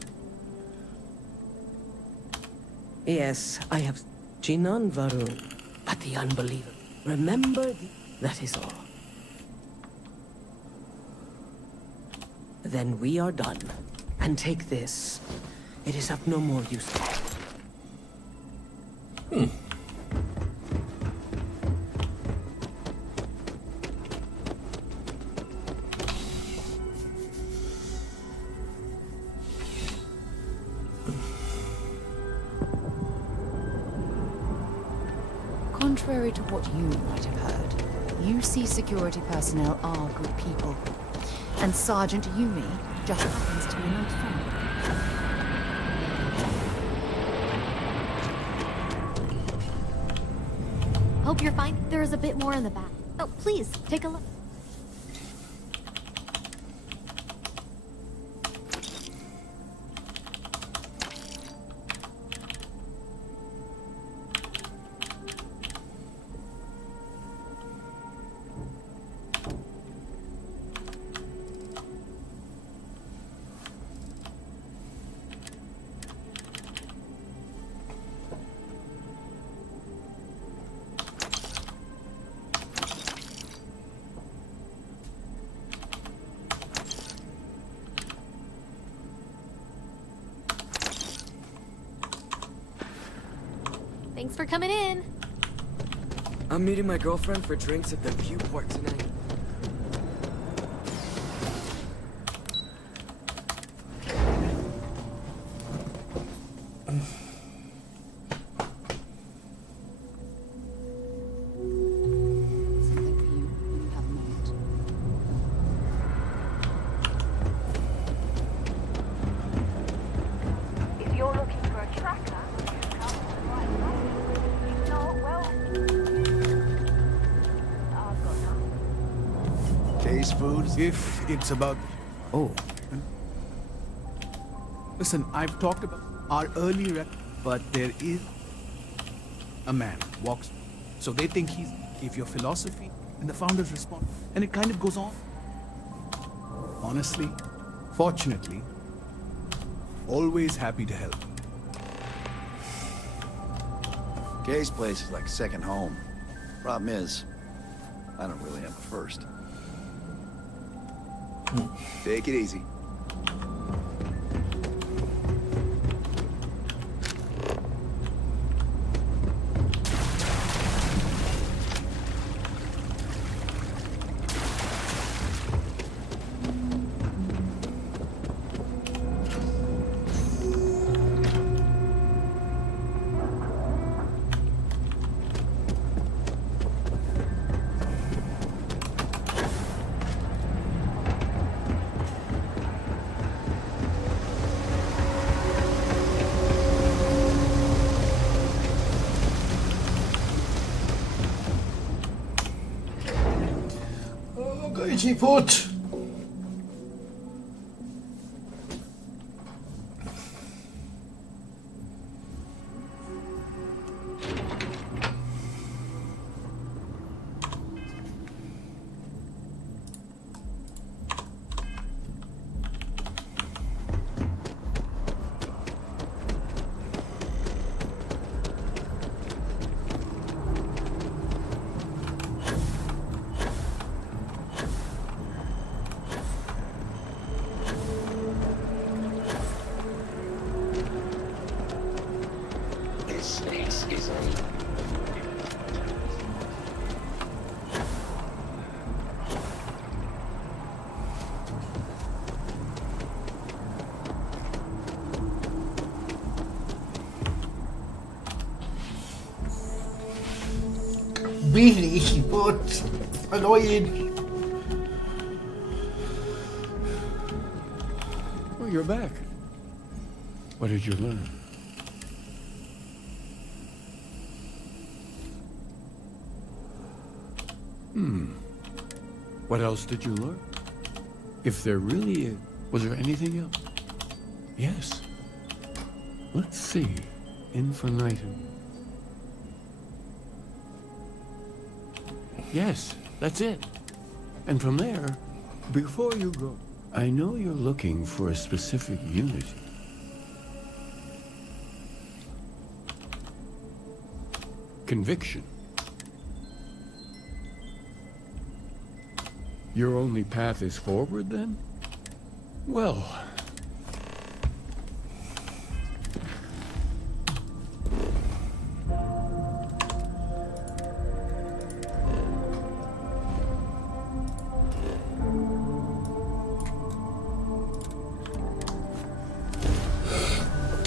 Yes, I have Jinan Varun, but the unbeliever. Remember, that is all. Then we are done. And take this. It is of no more use. Contrary to what you might have heard, UC security personnel are good people. And Sergeant Yumi just happens to be an old friend. Hope you're fine. There's a bit more in the back. Oh, please, take a look. Thanks for coming in. I'm meeting my girlfriend for drinks at the Viewport tonight. Something for you when you have a moment. If you're looking for a tracker, you've come to the right place. If not, well, I've got nothing. Case foods, if it's about... Oh. Listen, I've talked about our early but there is a man walks. So they think he's... If your philosophy and the founders respond, and it kind of goes on. Honestly, fortunately, always happy to help. Kay's place is like second home. Problem is, I don't really have a first. Take it easy. Goity put. Really, but annoying. Oh, you're back. What did you learn? What else did you learn? If there really is, was there anything else? Yes. Let's see. Infinitum. Yes, that's it. And from there, before you go, I know you're looking for a specific unity. Conviction. Your only path is forward, then? Well...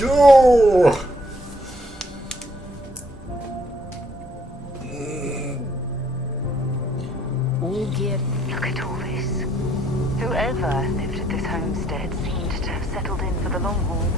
Oh! you get? Look at all this. Whoever lived at this homestead seemed to have settled in for the long haul.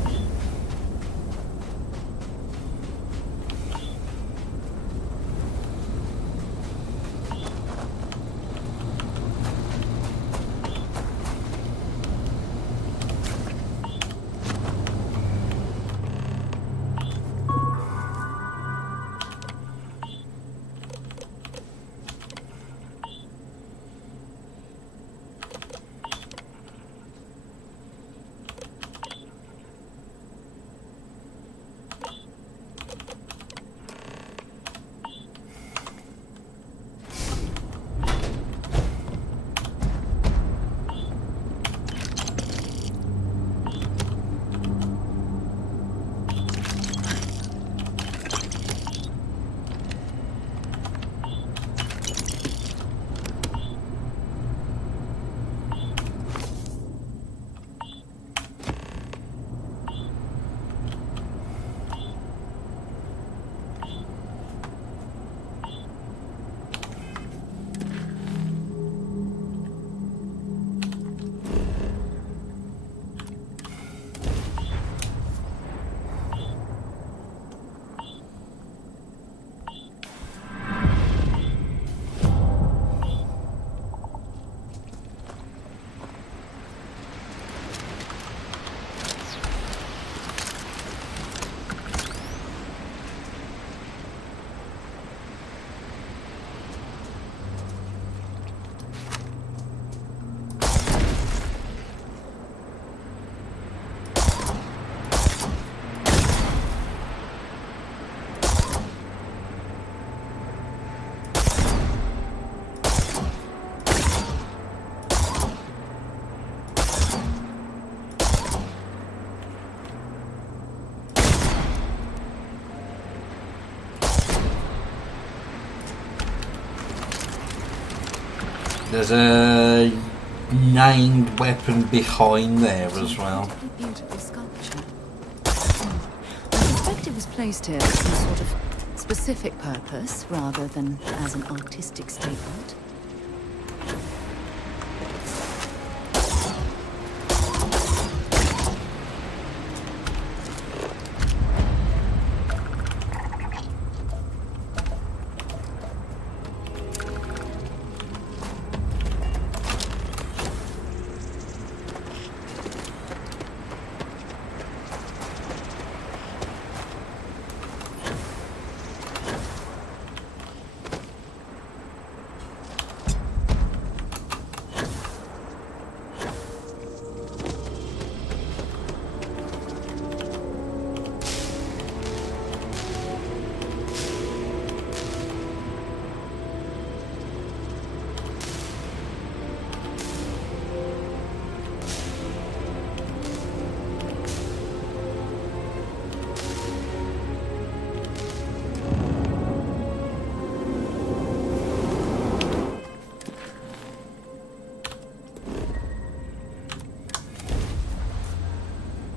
There's a named weapon behind there as well. Beautiful sculpture. I suspect it was placed here for some sort of specific purpose rather than as an artistic statement.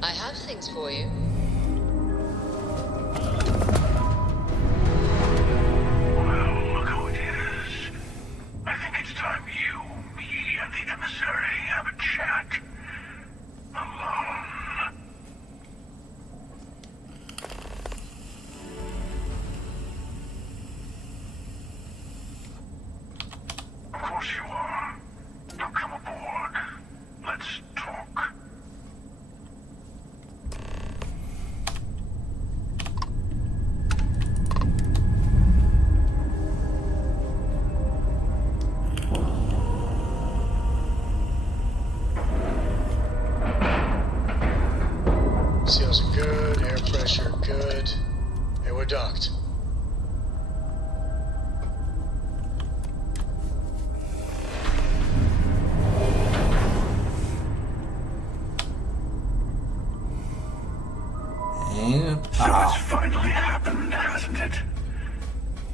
I have things for you. Well, look who it is. I think it's time you, me, and the emissary have a chat. Alone. Of course you are. Now come aboard. Let's talk. Seals are good, air pressure good. Hey, we're docked. So it's finally happened, hasn't it?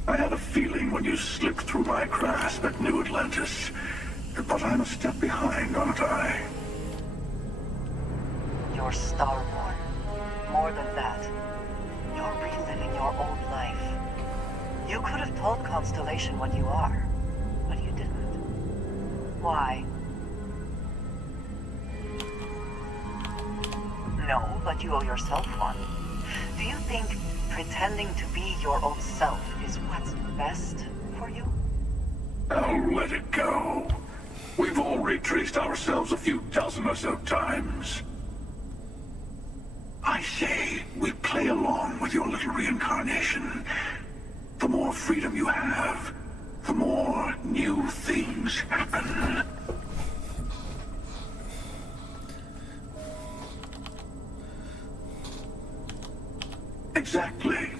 I had a feeling when you slipped through my grasp at New Atlantis. But I'm a step behind, aren't I? You're Starborn. More than that. You're reliving your old life. You could have told Constellation what you are, but you didn't. Why? No, but you owe yourself one. Do you think pretending to be your old self is what's best for you? I'll let it go. We've all retraced ourselves a few dozen or so times. I say, we play along with your little reincarnation. The more freedom you have, the more new things happen. Exactly.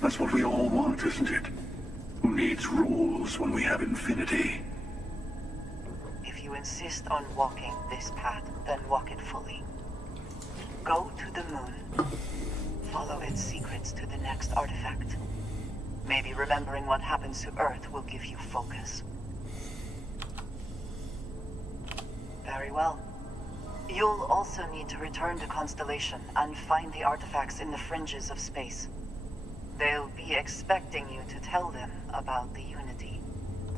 That's what we all want, isn't it? Who needs rules when we have infinity? If you insist on walking this path, then walk it fully. Go to the moon. Follow its secrets to the next artifact. Maybe remembering what happens to Earth will give you focus. Very well. You'll also need to return to Constellation and find the artifacts in the fringes of space. They'll be expecting you to tell them about the Unity.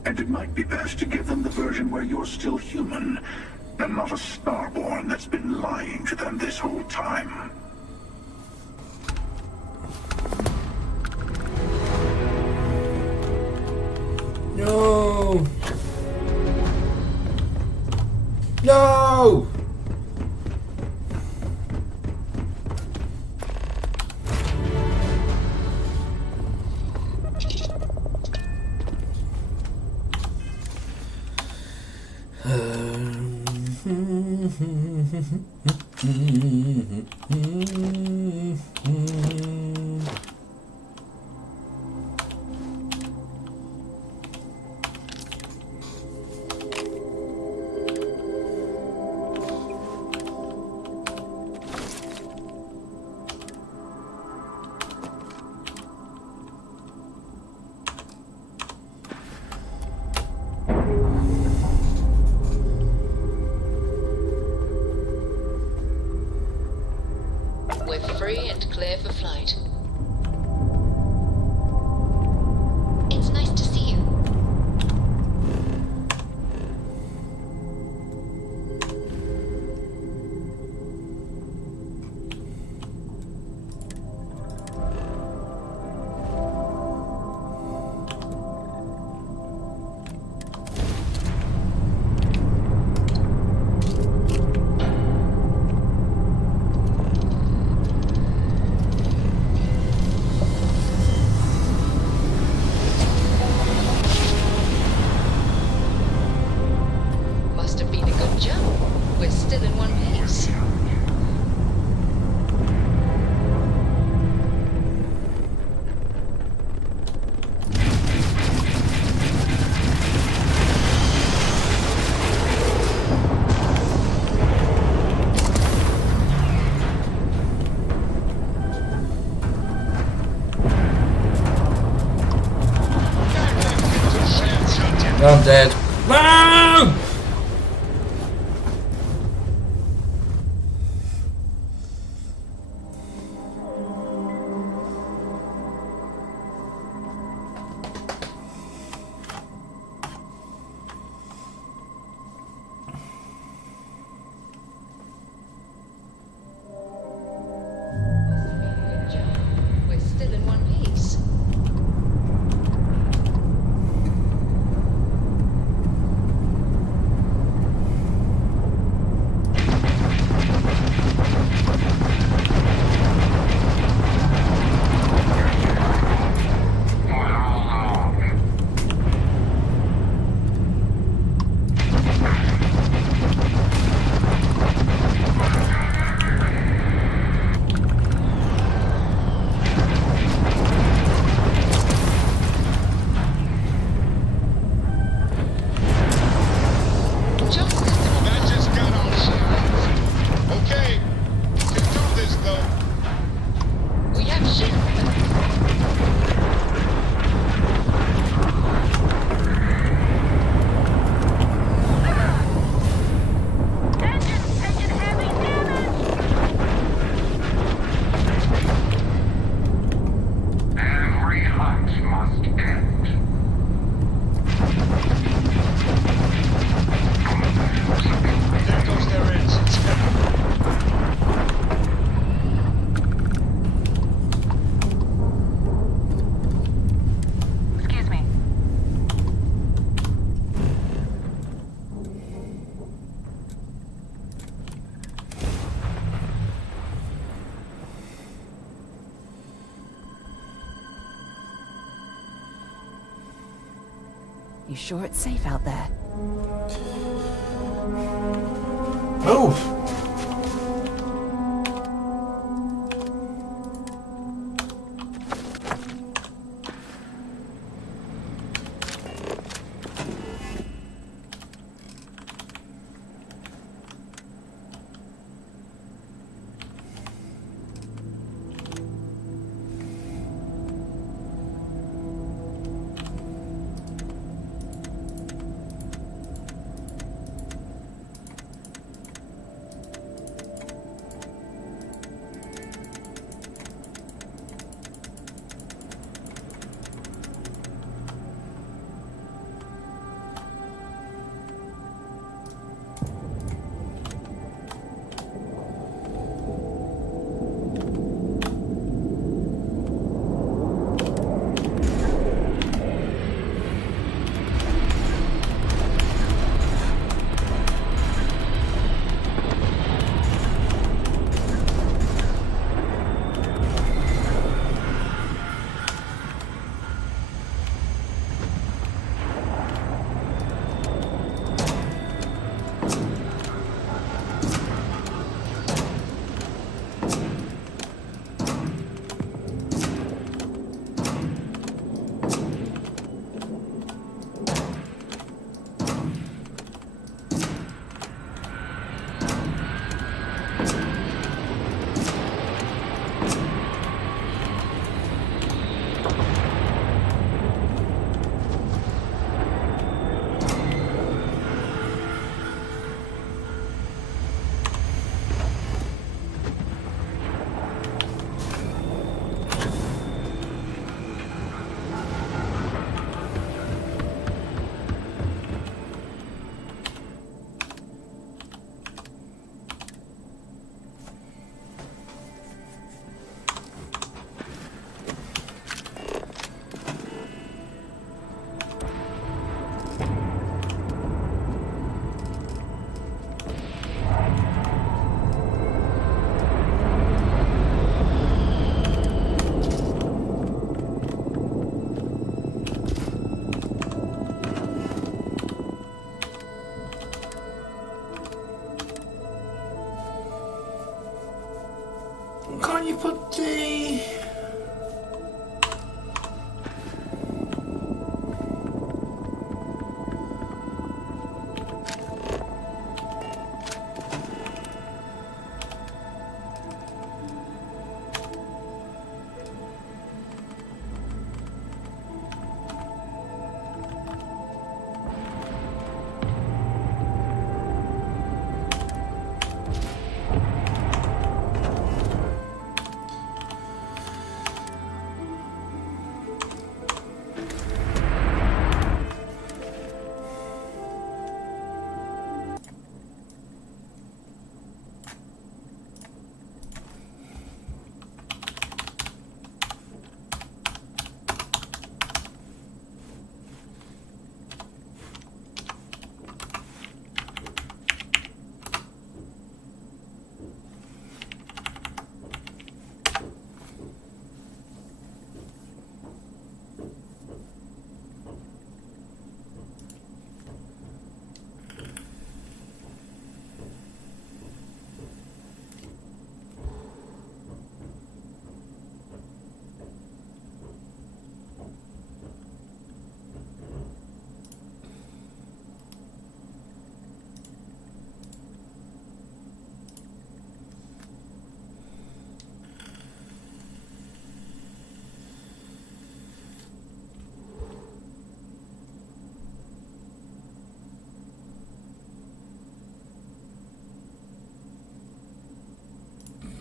And it might be best to give them the version where you're still human, and not a Starborn that's been lying to them this whole time. No! No! We're free and clear for flight. It's nice to see you. Must have been a good jump. We're still in one piece. I'm dead. No! We're still in one piece. That just got on some. Okay, you can do this though. We have shit. Every hunt must end. You sure it's safe out there? Oh! Can't you put the...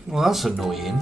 Well, that's annoying.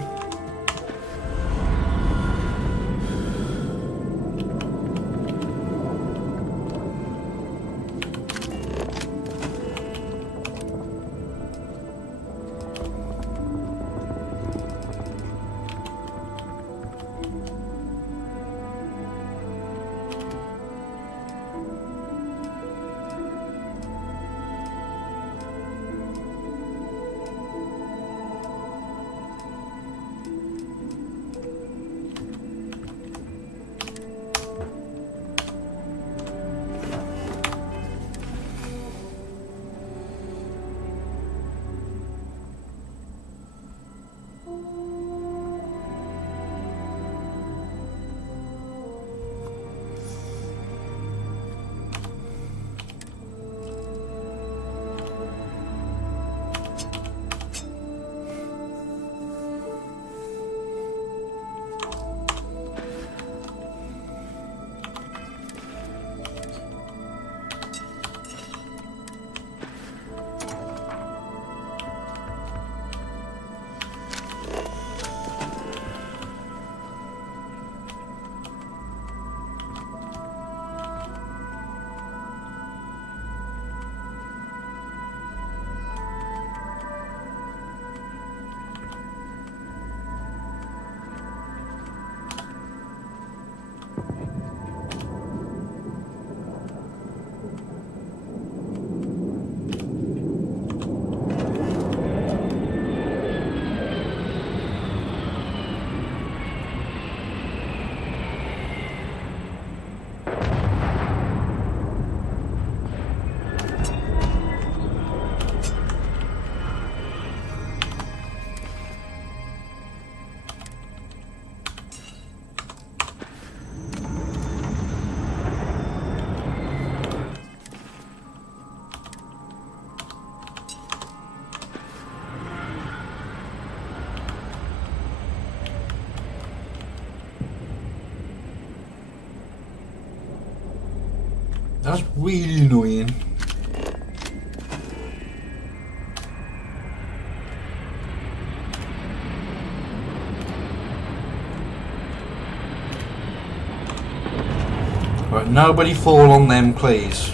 That's really annoying. Right, nobody fall on them, please.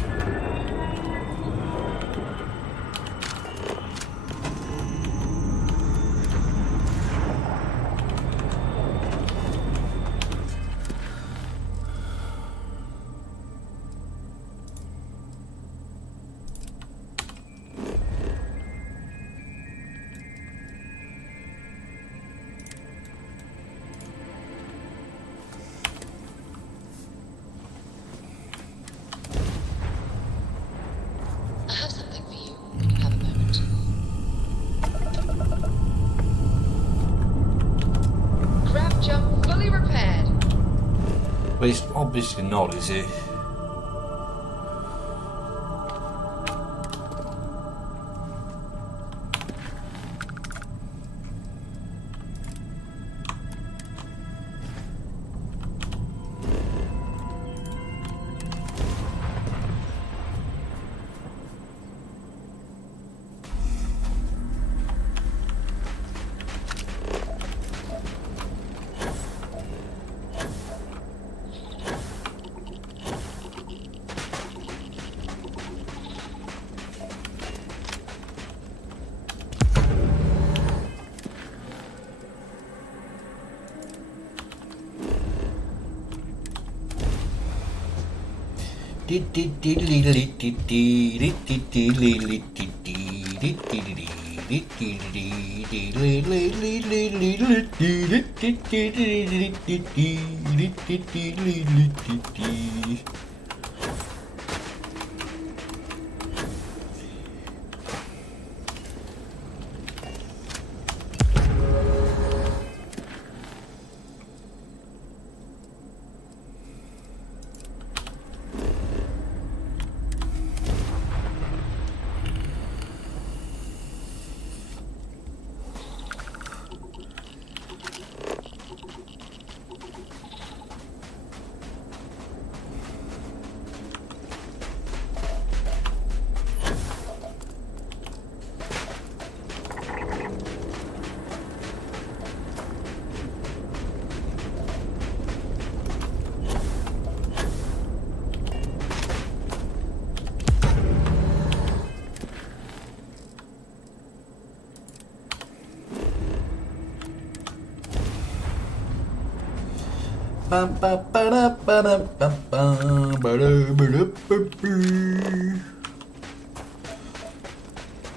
I have something for you when you have a moment. Grab jump fully repaired. But it's obviously not, is it?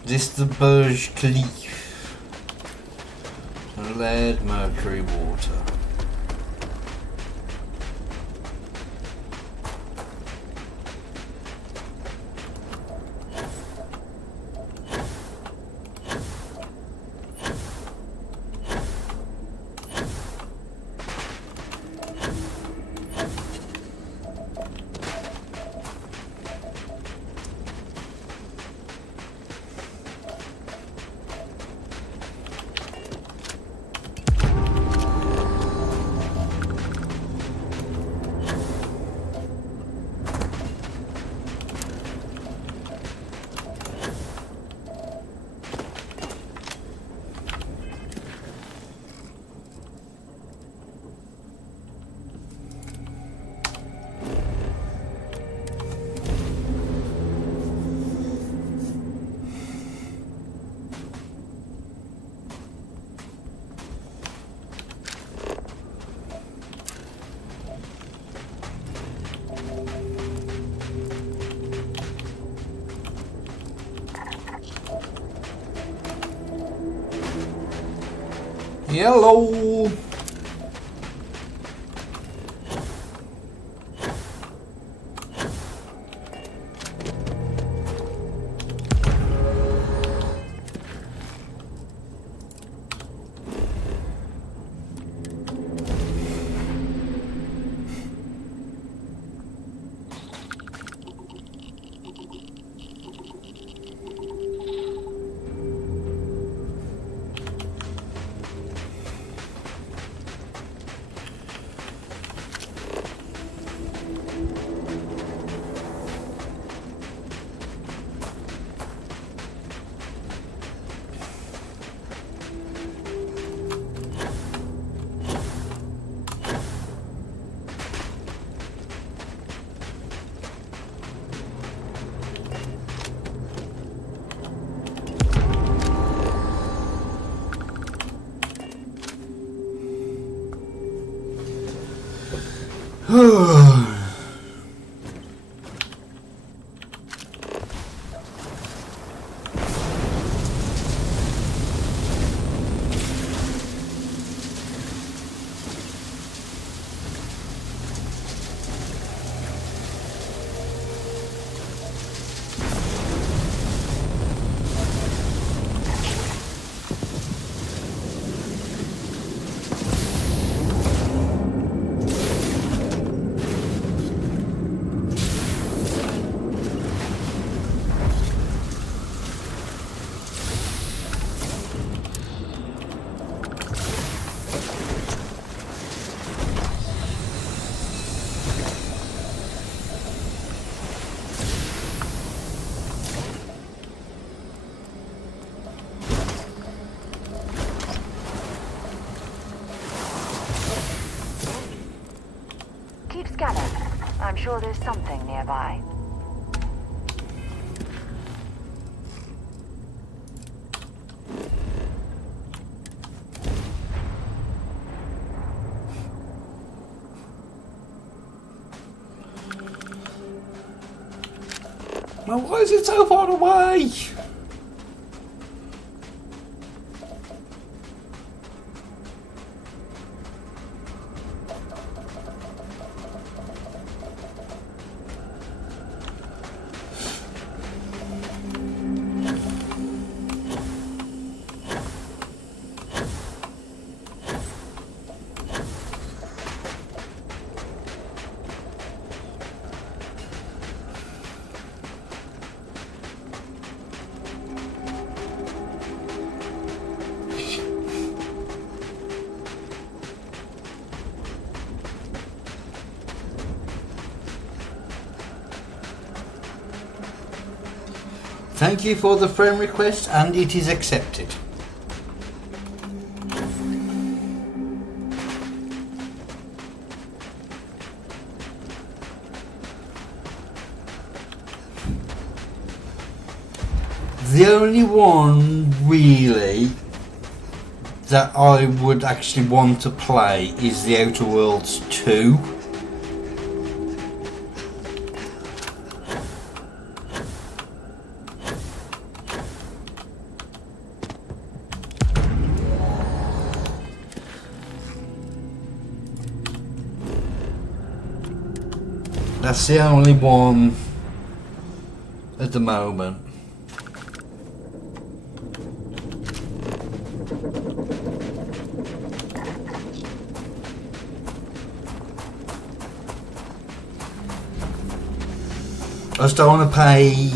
This the Burj Khalifa. Lead, mercury, water. Hello. I'm sure there's something nearby. Now, why is it so far away? Thank you for the friend request, and it is accepted. The only one really that I would actually want to play is the Outer Worlds 2. That's the only one at the moment. I just don't want to pay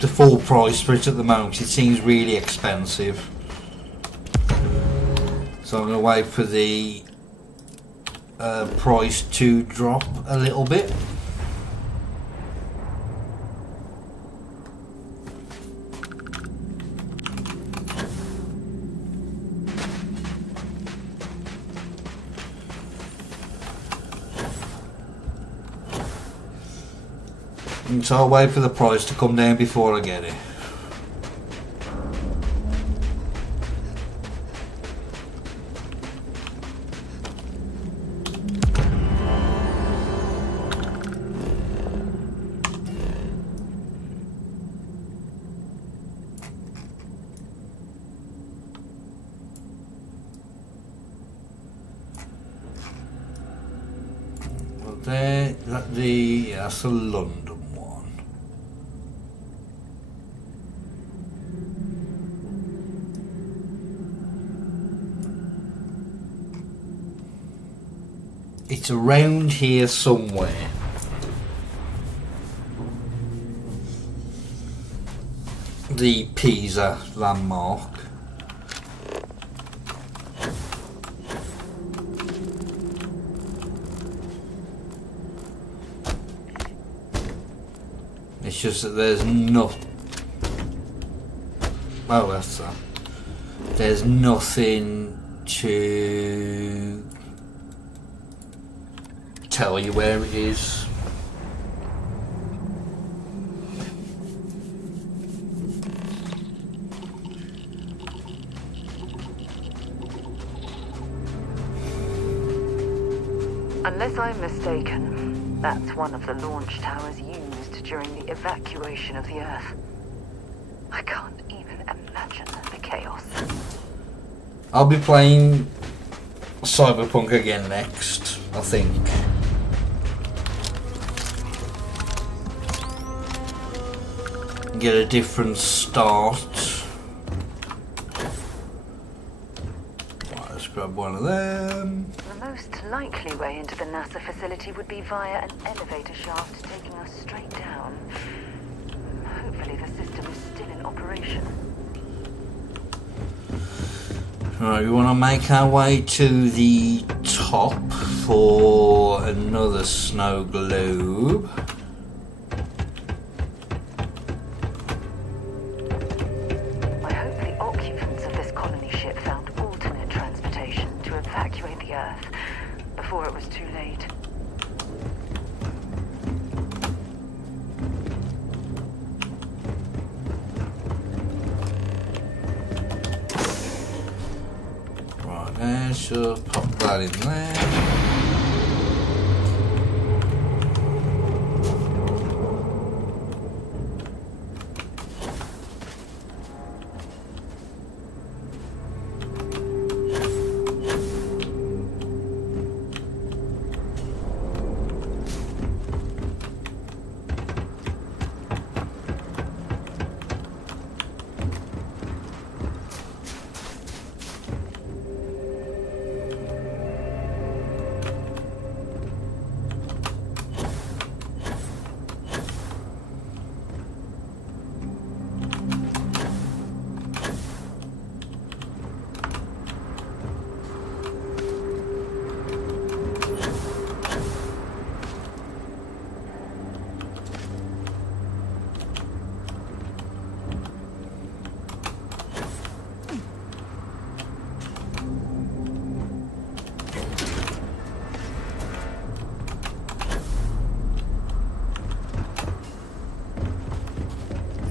the full price for it at the moment. It seems really expensive. So I'm going to wait for the price to drop a little bit. And so I'll wait for the price to come down before I get it. Well, that's a London one. It's around here somewhere. The Pisa landmark. It's just that there's no. Oh, that's that. There's nothing to tell you where it is. Unless I'm mistaken, that's one of the launch towers used during the evacuation of the Earth. I can't even imagine the chaos. I'll be playing Cyberpunk again next, I think. Get a different start. Right, let's grab one of them. The most likely way into the NASA facility would be via an elevator shaft taking us straight down. Hopefully the system is still in operation. Right, we want to make our way to the top for another snow globe. I hope the occupants of this colony ship found alternate transportation to evacuate the Earth before it was too late. Sure, pop that in there.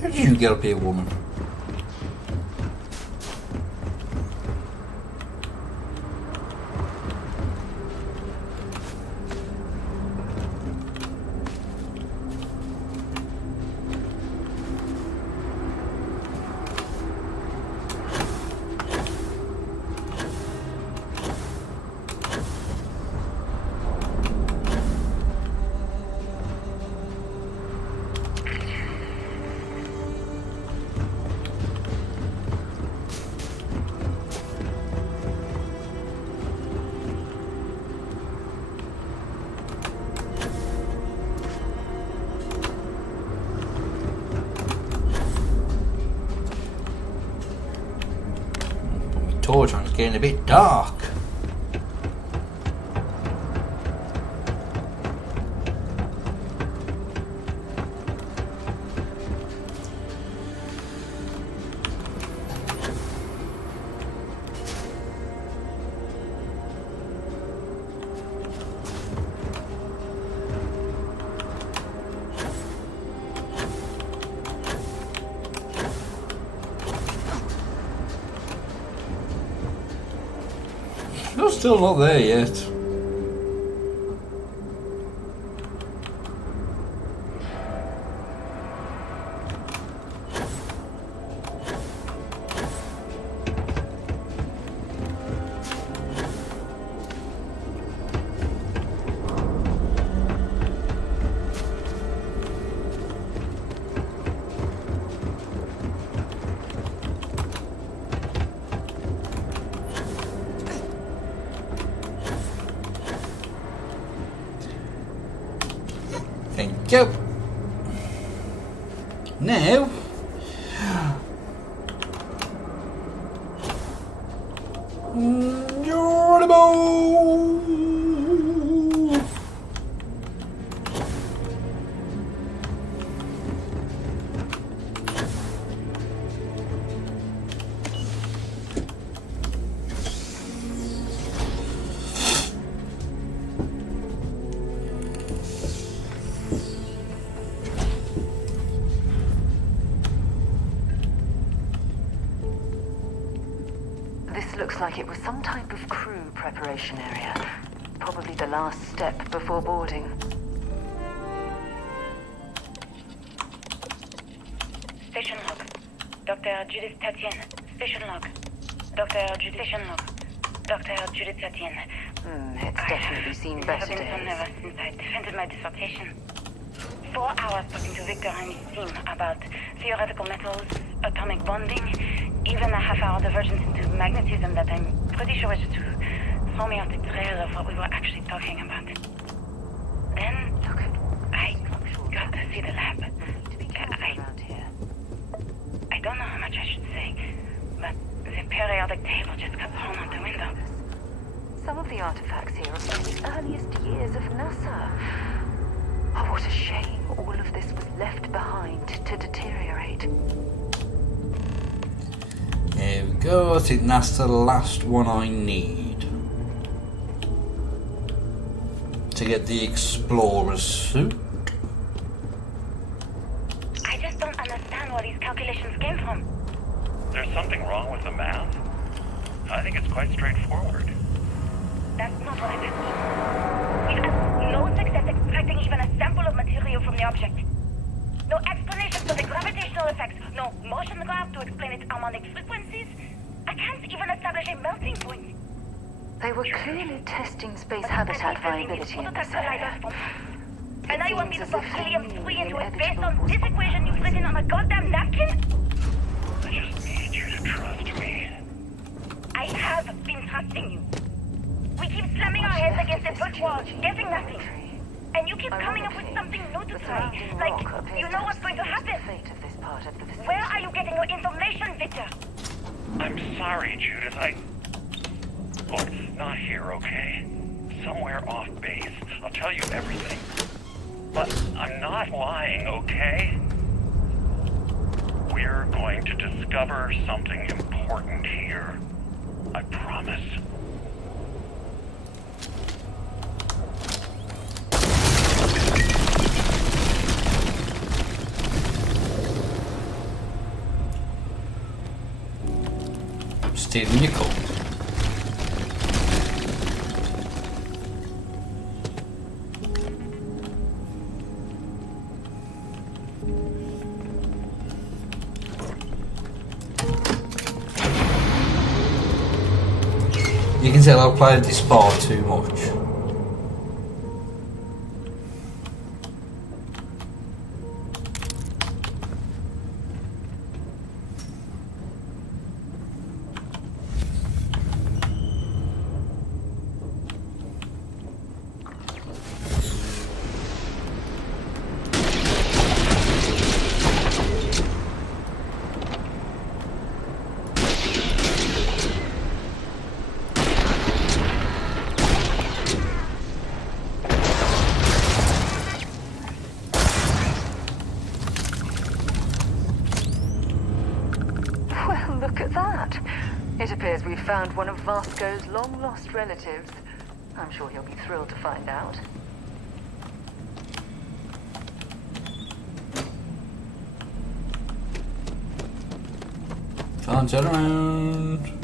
How did you get up here, woman? Torch on, it's getting a bit dark. You're still not there yet. Thank you. Now, Looks like it was some type of crew preparation area. Probably the last step before boarding. Station log. Dr. Judith Tatian. Station log. Dr. Judith. Station log. Dr. Judith Tatian. It's definitely seen better I've been so days. nervous since I defended my dissertation. 4 hours talking to Victor and his team about theoretical metals, atomic bonding, even a half-hour divergence into magnetism that I'm pretty sure was to throw me off the trail of what we were actually talking about. Then, I got to see the lab. I don't know how much I should say, but the periodic table just got thrown out the window. Some of the artifacts here are from the earliest years of NASA. Oh, what a shame all of this was left behind to deteriorate. There we go. I think that's the last one I need to get the Explorer's suit. I just don't understand where these calculations came from. There's something wrong with the math? I think it's quite straightforward. That's not what I'm asking. We've had no success extracting even a sample of material from the object. No explanation for the gravitational effects, no motion graph to explain its harmonic frequencies. I can't even establish a melting point. They were clearly testing space habitat viability in this area. And now you want me to put helium-3 into it based on this equation you've written on a goddamn napkin? I just need you to trust me. I have been trusting you. We keep slamming our heads against a brick wall, getting nothing. And you keep coming up with something new to try. Like, you know what's going to happen. Where are you getting your information, Victor? I'm sorry, Judith. Look, not here, okay? Somewhere off base. I'll tell you everything. But I'm not lying, okay? We're going to discover something important here. I promise. Stealing your coat. You can tell I've played this far too much. It appears we've found one of Vasco's long-lost relatives. I'm sure he'll be thrilled to find out. Can't turn around.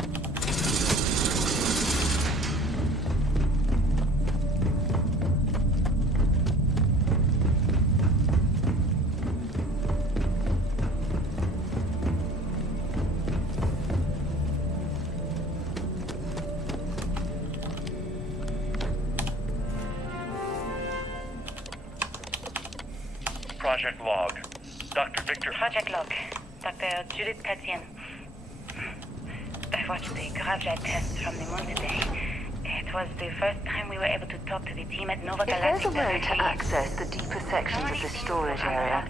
Project log. Dr. Victor... Project log. Dr. Judith Katien. I watched the gravjet test from the moon today. It was the first time we were able to talk to the team at Nova If there's Galactic a way directly. to access the deeper sections of this storage area,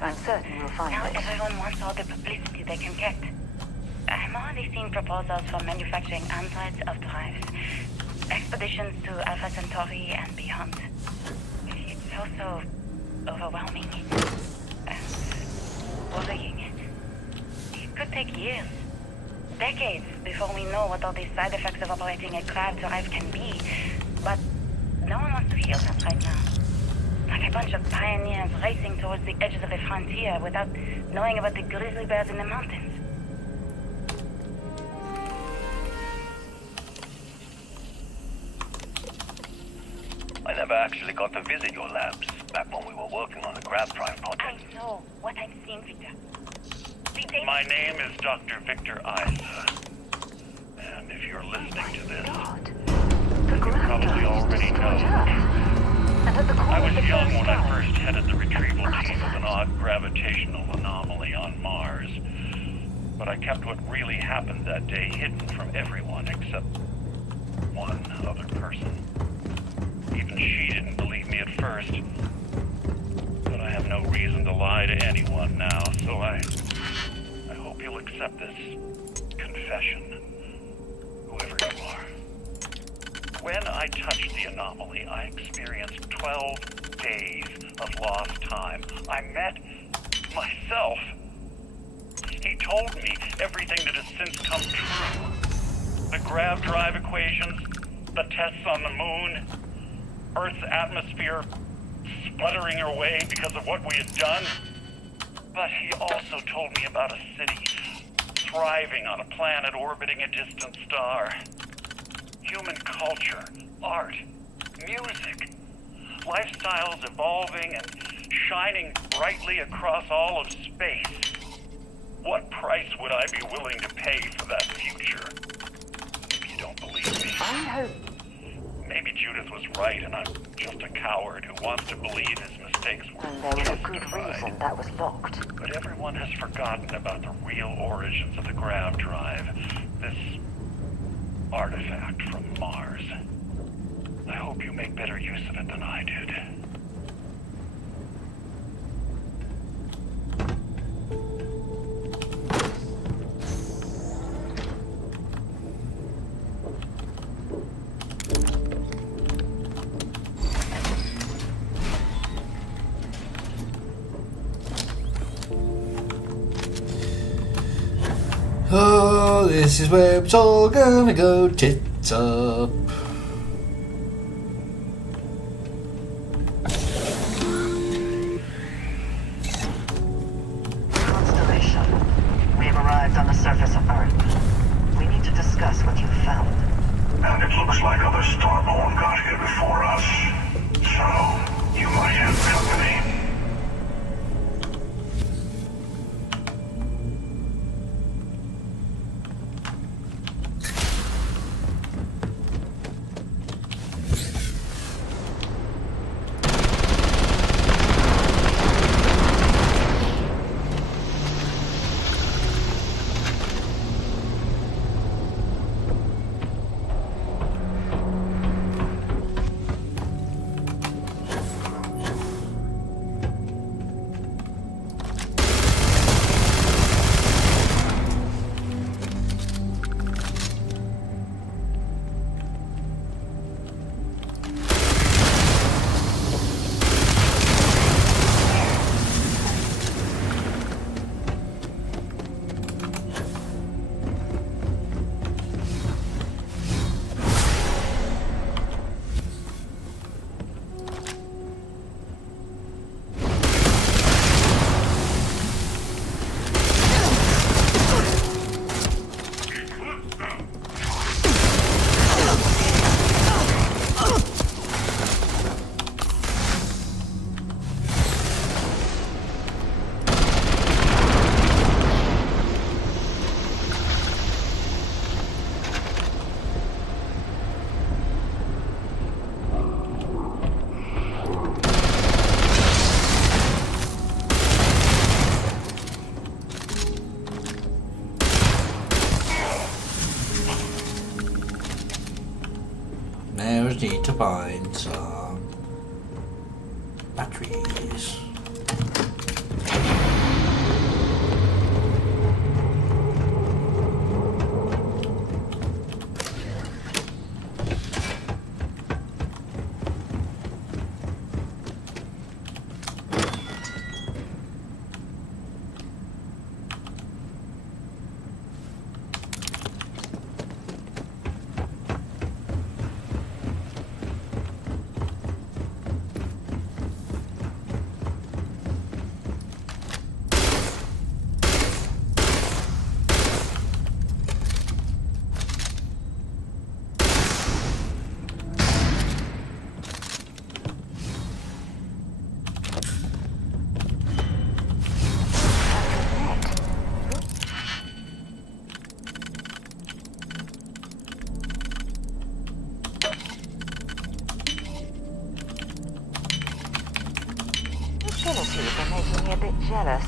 I'm certain we'll find Now it. everyone wants all the publicity they can get. I'm already seeing proposals for manufacturing androids of drives. Expeditions to Alpha Centauri and beyond. It's also overwhelming and worrying. It could take years, decades, before we know what all the side effects of operating a grav drive can be. But no one wants to hear that right now. Like a bunch of pioneers racing towards the edges of the frontier without knowing about the grizzly bears in the mountains. I never actually got to visit your labs back when we were working on the Grav Drive project. I know what I'm seeing, Victor. My name is Dr. Victor Isa. And if you're listening to this, you probably already know. I was young when I first headed the retrieval team of an odd gravitational anomaly on Mars. But I kept what really happened that day hidden from everyone except one other person. Even she didn't believe me at first. But I have no reason to lie to anyone now, so I hope you'll accept this confession, whoever you are. When I touched the anomaly, I experienced 12 days of lost time. I met myself. He told me everything that has since come true. The grav drive equations, the tests on the moon, Earth's atmosphere sputtering away because of what we had done. But he also told me about a city thriving on a planet orbiting a distant star. Human culture art, music, lifestyles evolving and shining brightly across all of space. What price would I be willing to pay for that future? If you don't believe me, I hope. Maybe Judith was right and I'm just a coward who wants to believe his mistakes were And there was a good reason that was locked. But everyone has forgotten about the real origins of the grav drive. This artifact from Mars. I hope you make better use of it than I did. Oh, this is where it's all gonna go tits up. Constellation, we've arrived on the surface of Earth. We need to discuss what you've found. And it looks like other Starborn got here before us. So, you might have company. Now we need to find some batteries. Facilities are making me a bit jealous.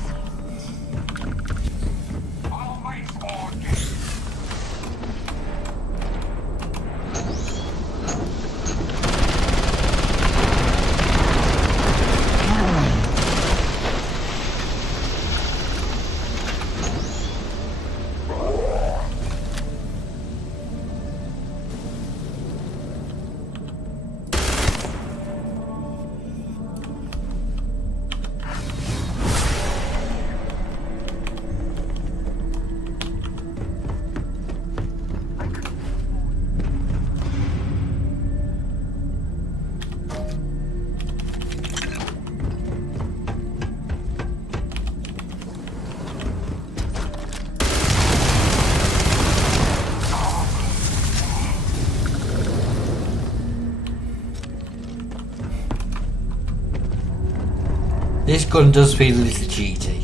This gun does feel a little cheaty,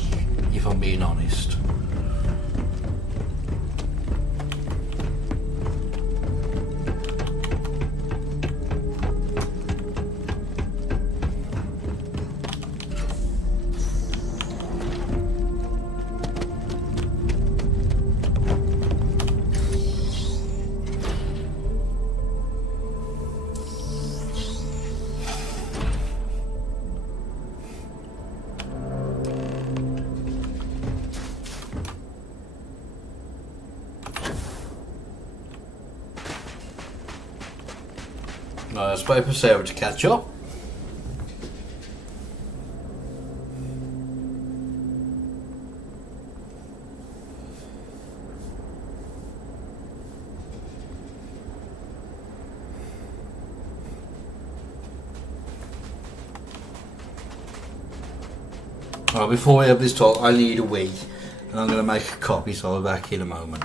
if I'm being honest. Let's wait for Sarah to catch up. Well, before we have this talk, I need a wee, and I'm going to make a copy, so I'll be back in a moment.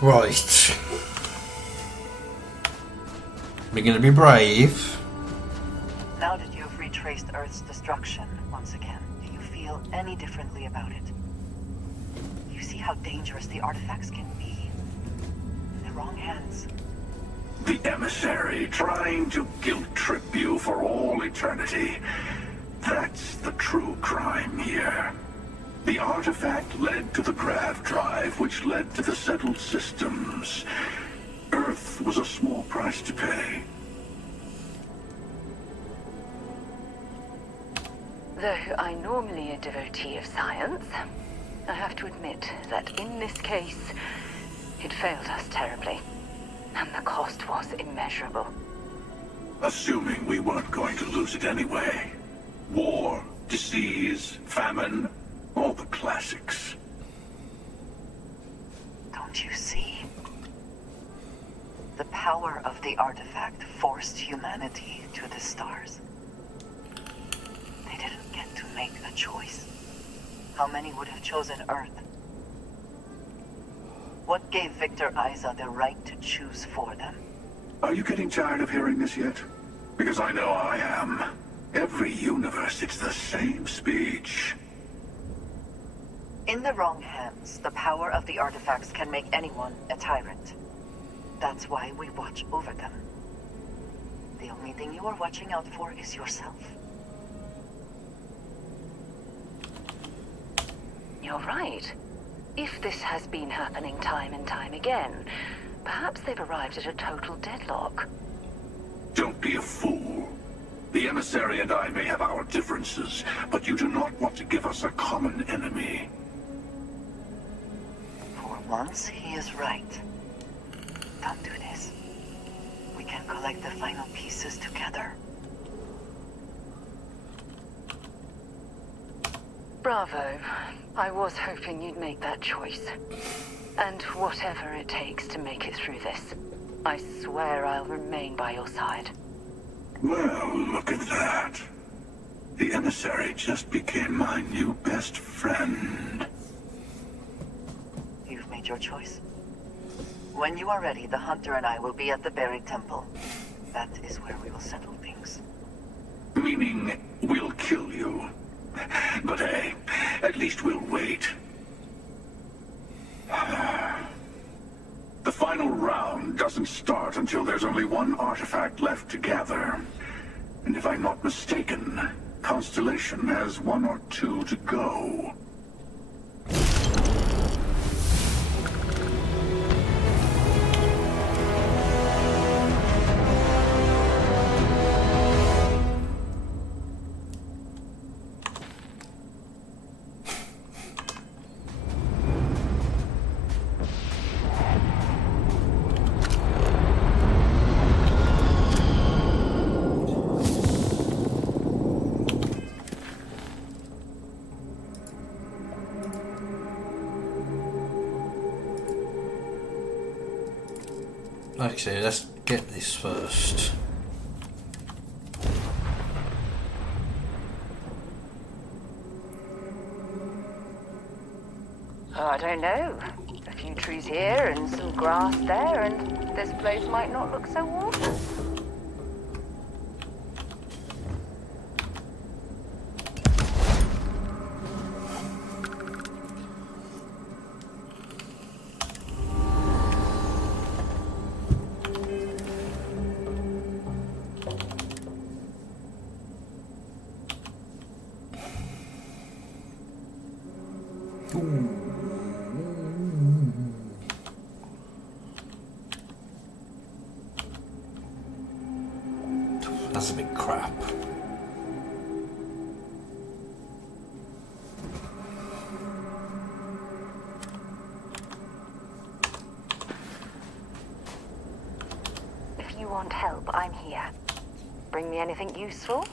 Right. We're gonna be brave. Now that you have retraced Earth's destruction once again, do you feel any differently about it? You see how dangerous the artifacts can be in the wrong hands. The emissary trying to guilt trip you for all eternity. That's the true crime here. The artifact led to the grav drive, which led to the settled systems. Earth was a small price to pay. Though I normally a devotee of science, I have to admit that in this case, it failed us terribly, and the cost was immeasurable. Assuming we weren't going to lose it anyway. War, disease, famine, all the classics. Don't you see? The power of the artifact forced humanity to the stars. They didn't get to make a choice. How many would have chosen Earth? What gave Victor Isa the right to choose for them? Are you getting tired of hearing this yet? Because I know I am. Every universe, it's the same speech. In the wrong hands, the power of the artifacts can make anyone a tyrant. That's why we watch over them. The only thing you are watching out for is yourself. You're right. If this has been happening time and time again, perhaps they've arrived at a total deadlock. Don't be a fool. The emissary and I may have our differences, but you do not want to give us a common enemy. For once, he is right. Don't do this. We can collect the final pieces together. Bravo. I was hoping you'd make that choice. And whatever it takes to make it through this, I swear I'll remain by your side. Well, look at that. The emissary just became my new best friend. You've made your choice. When you are ready, the Hunter and I will be at the buried temple. That is where we will settle things. Meaning, we'll kill you. But hey, at least we'll wait. The final round doesn't start until there's only one artifact left to gather. And if I'm not mistaken, Constellation has 1 or 2 to go. Actually, let's get this first. Oh, I don't know. A few trees here and some grass there, and this place might not look so awful. That's a bit crap. If you want help, I'm here. Bring me anything useful?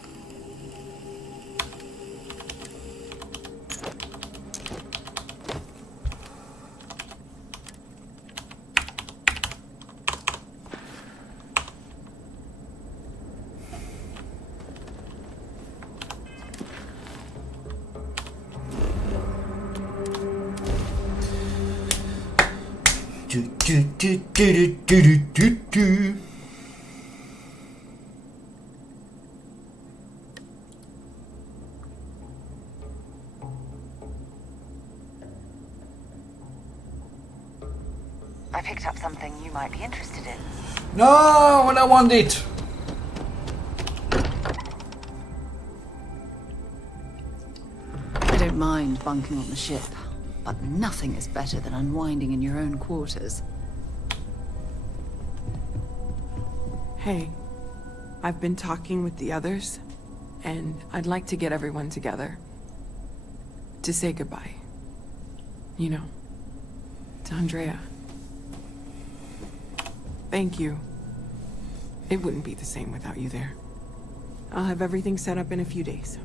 I picked up something you might be interested in. No, I don't want it. I don't mind bunking on the ship, but nothing is better than unwinding in your own quarters. Hey, I've been talking with the others, and I'd like to get everyone together. To say goodbye. You know, to Andrea. Thank you. It wouldn't be the same without you there. I'll have everything set up in a few days.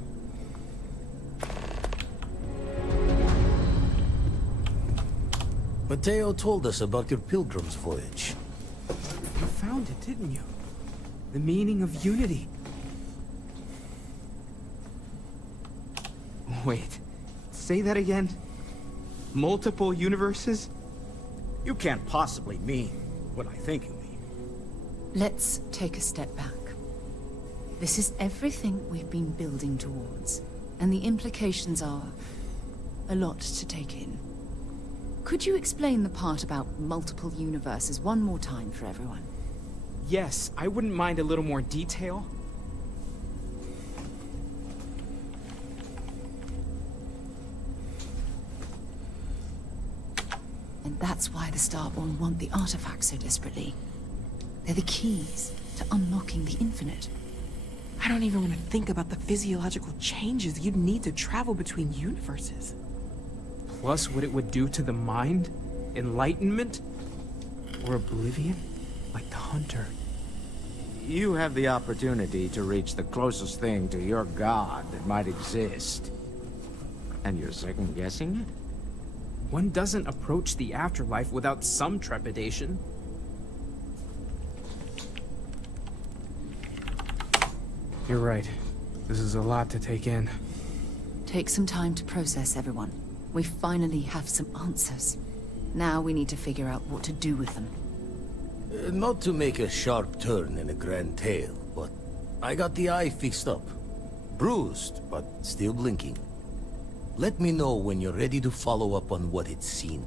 Mateo told us about your pilgrim's voyage. You found it, didn't you? The meaning of unity. Wait, say that again? Multiple universes? You can't possibly mean what I think you mean. Let's take a step back. This is everything we've been building towards, and the implications are a lot to take in. Could you explain the part about multiple universes one more time for everyone? Yes, I wouldn't mind a little more detail. And that's why the Starborn want the artifacts so desperately. They're the keys to unlocking the infinite. I don't even want to think about the physiological changes you'd need to travel between universes. Plus what it would do to the mind? Enlightenment? Or oblivion? Like the Hunter. You have the opportunity to reach the closest thing to your god that might exist. And you're second-guessing it? One doesn't approach the afterlife without some trepidation. You're right. This is a lot to take in. Take some time to process, everyone. We finally have some answers. Now we need to figure out what to do with them. Not to make a sharp turn in a grand tale, but I got the eye fixed up. Bruised, but still blinking. Let me know when you're ready to follow up on what it's seen.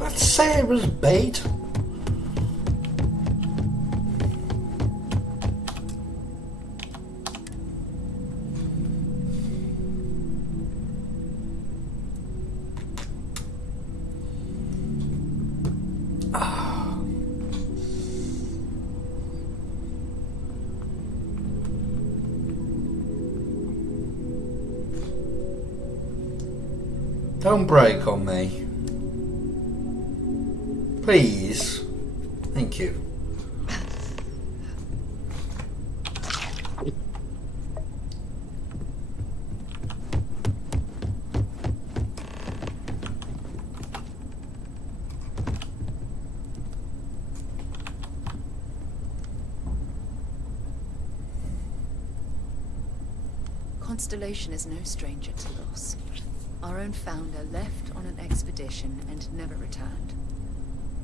Let's say it was bait. Don't break on me. Please. Thank you. Constellation is no stranger to loss. Our own founder left on an expedition and never returned.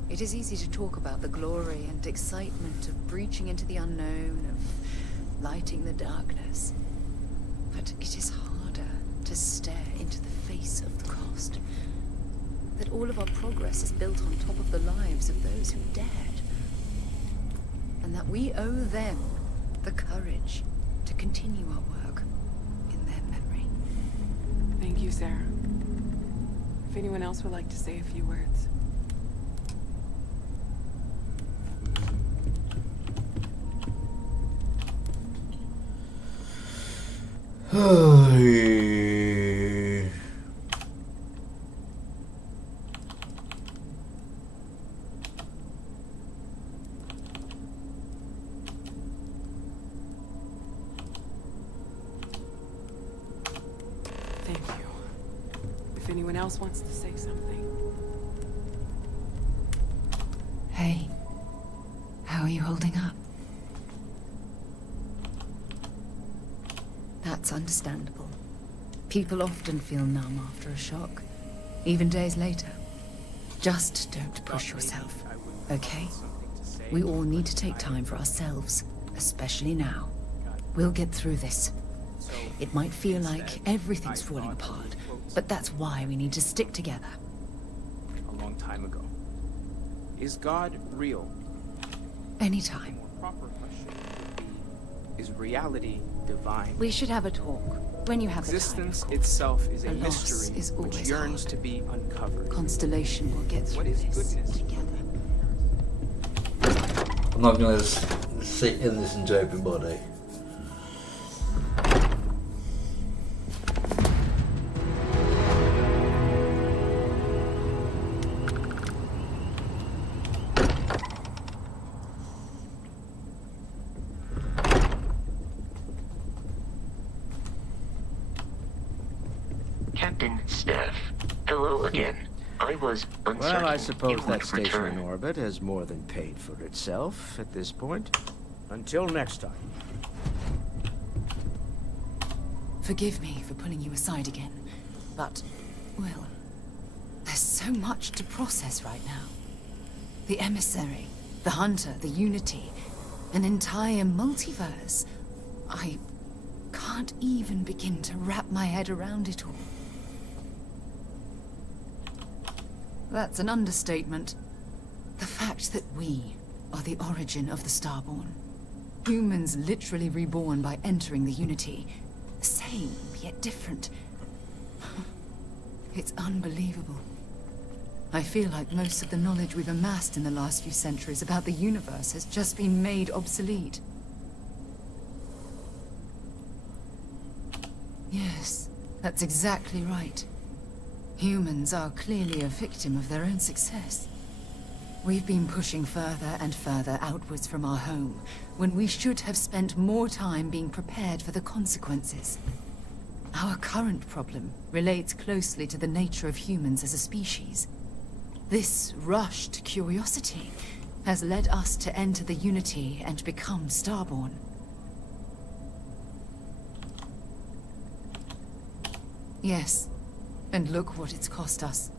It is easy to talk about the glory and excitement of breaching into the unknown, of lighting the darkness. But it is harder to stare into the face of the cost. That all of our progress is built on top of the lives of those who dared. And that we owe them the courage to continue our work in their memory. Thank you, Sarah. If anyone else would like to say a few words. Thank you. If anyone else wants to say something. Hey, how are you holding up? That's understandable. People often feel numb after a shock, even days later. Just don't push yourself, okay? We all need to take time for ourselves, especially now. We'll get through this. It might feel like everything's falling apart, but that's why we need to stick together. A long time ago. Is God real? Anytime. A more proper question would be, is reality divine? We should have a talk. When you have Existence the time, itself is a a loss mystery is which always yearns to be uncovered. Constellation will get through What is this goodness? together. I'm not going to sit in this and to everybody. Captain Steph, hello again. I was uncertain Well, I suppose you that would station return. in orbit has more than paid for itself at this point. Until next time. Forgive me for pulling you aside again, but, well, there's so much to process right now. The emissary, the hunter, the unity, an entire multiverse. I can't even begin to wrap my head around it all. That's an understatement. The fact that we are the origin of the Starborn. Humans literally reborn by entering the Unity. Same, yet different. It's unbelievable. I feel like most of the knowledge we've amassed in the last few centuries about the universe has just been made obsolete. Yes, that's exactly right. Humans are clearly a victim of their own success. We've been pushing further and further outwards from our home, when we should have spent more time being prepared for the consequences. Our current problem relates closely to the nature of humans as a species. This rushed curiosity has led us to enter the Unity and become Starborn. Yes, and look what it's cost us.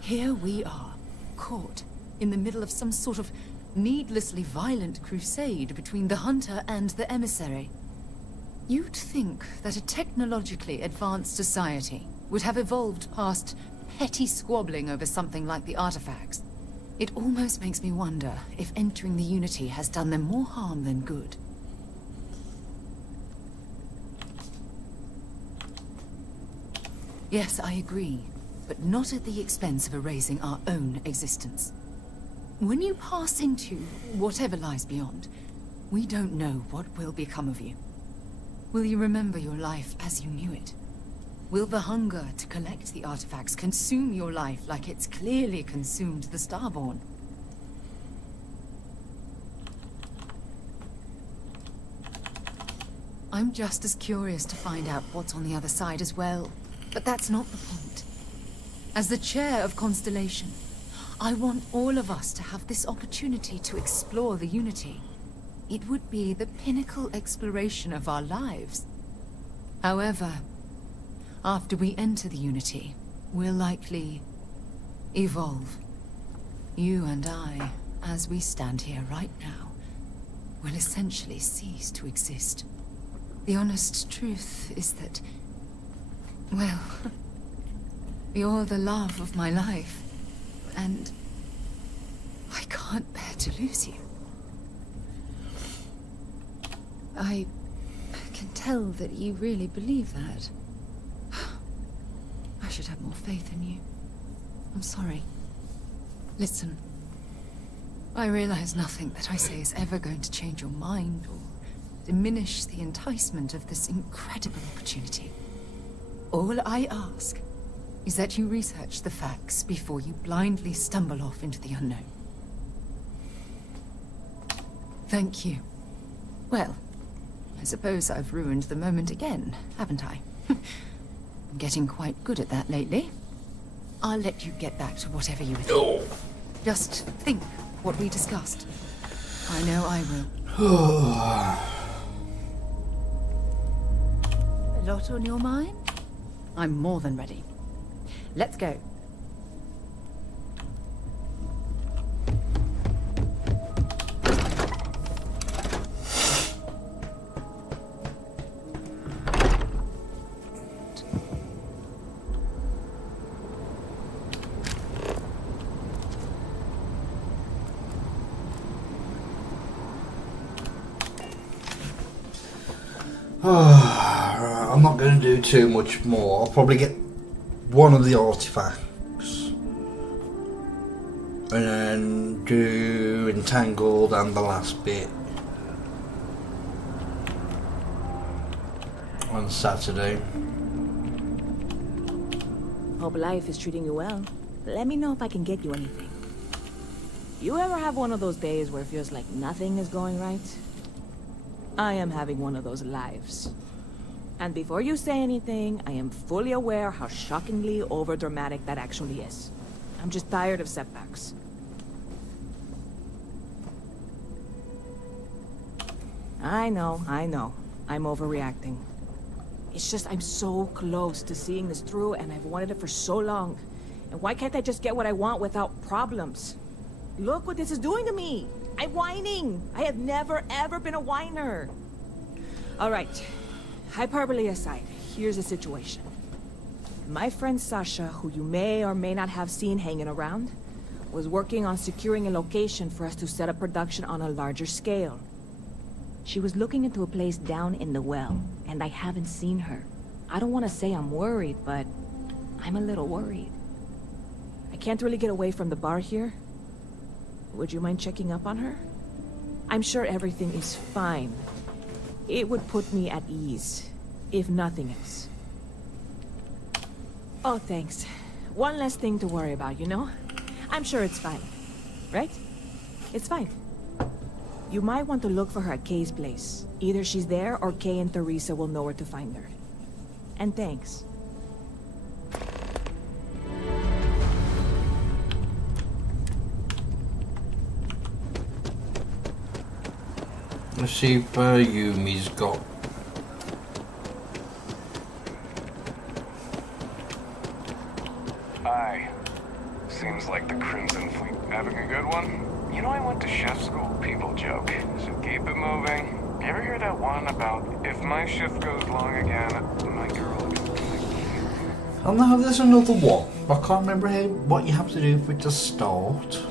Here we are, caught in the middle of some sort of needlessly violent crusade between the hunter and the emissary. You'd think that a technologically advanced society would have evolved past petty squabbling over something like the artifacts. It almost makes me wonder if entering the Unity has done them more harm than good. Yes, I agree, but not at the expense of erasing our own existence. When you pass into whatever lies beyond, we don't know what will become of you. Will you remember your life as you knew it? Will the hunger to collect the artifacts consume your life like it's clearly consumed the Starborn? I'm just as curious to find out what's on the other side as well. But that's not the point. As the chair of Constellation, I want all of us to have this opportunity to explore the Unity. It would be the pinnacle exploration of our lives. However, after we enter the Unity, we'll likely evolve. You and I, as we stand here right now, will essentially cease to exist. The honest truth is that, well, you're the love of my life, and I can't bear to lose you. I can tell that you really believe that. I should have more faith in you. I'm sorry. Listen, I realize nothing that I say is ever going to change your mind or diminish the enticement of this incredible opportunity. All I ask is that you research the facts before you blindly stumble off into the unknown. Thank you. Well, I suppose I've ruined the moment again, haven't I? I'm getting quite good at that lately. I'll let you get back to whatever you were doing. Just think what we discussed. I know I will. A lot on your mind? I'm more than ready. Let's go. I'm I'm not going to do too much more. I'll probably get one of the artifacts and then do Entangled and the last bit on Saturday. Hope life is treating you well. Let me know if I can get you anything. You ever have one of those days where it feels like nothing is going right? I am having one of those lives. And before you say anything, I am fully aware how shockingly overdramatic that actually is. I'm just tired of setbacks. I know. I'm overreacting. It's just I'm so close to seeing this through, and I've wanted it for so long. And why can't I just get what I want without problems? Look what this is doing to me! I'm whining! I have never, ever been a whiner! Alright, hyperbole aside, here's the situation. My friend Sasha, who you may or may not have seen hanging around, was working on securing a location for us to set up production on a larger scale. She was looking into a place down in the well, and I haven't seen her. I don't want to say I'm worried, but I'm a little worried. I can't really get away from the bar here. Would you mind checking up on her? I'm sure everything is fine. It would put me at ease, if nothing else. Oh, thanks. One less thing to worry about, you know? I'm sure it's fine. Right? It's fine. You might want to look for her at Kay's place. Either she's there or Kay and Theresa will know where to find her. And thanks. Let's see if Yumi's got. Hi. Seems like the Crimson Fleet having a good one. You know, I went to chef school, people joke, so keep it moving. You ever hear that one about, if my shift goes long again, my girl is like... Oh no, there's another one. I can't remember what you have to do for it to start.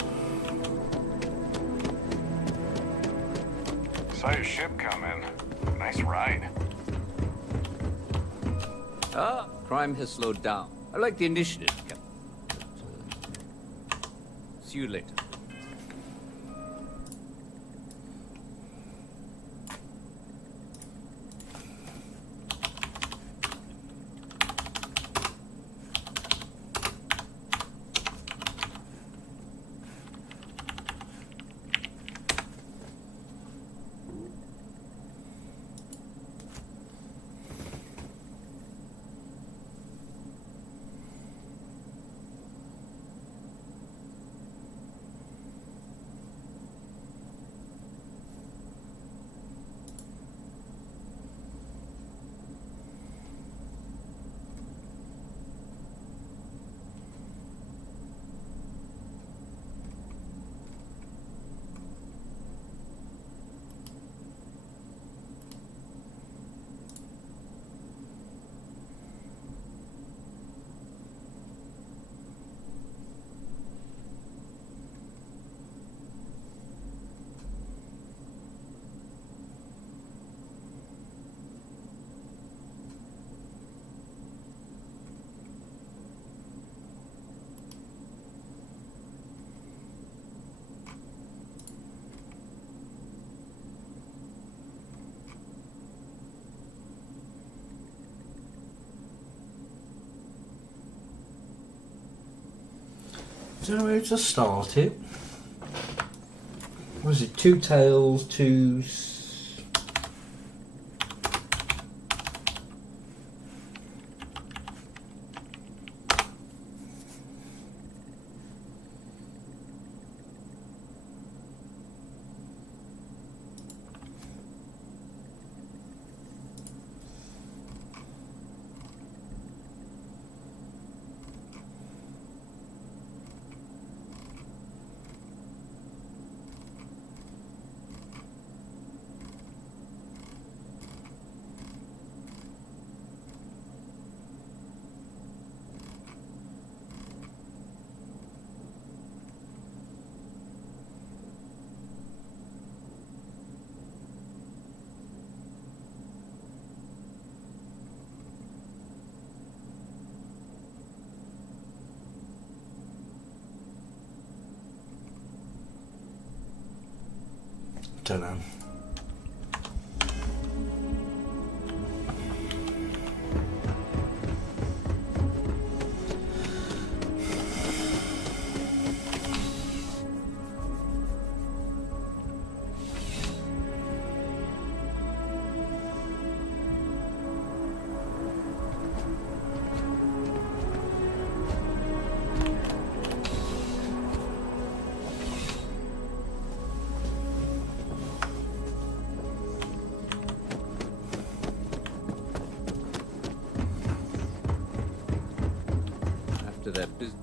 Saw your ship come in. Nice ride. Crime has slowed down. I like the initiative, Captain. See you later. Is there a way to start it? What is it? 2 tails, 2... Don't know.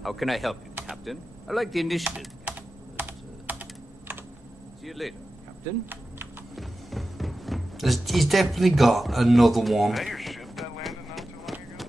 How can I help you, Captain? I like the initiative. See you later, Captain. He's definitely got another one. Is that your ship that landed not too long ago?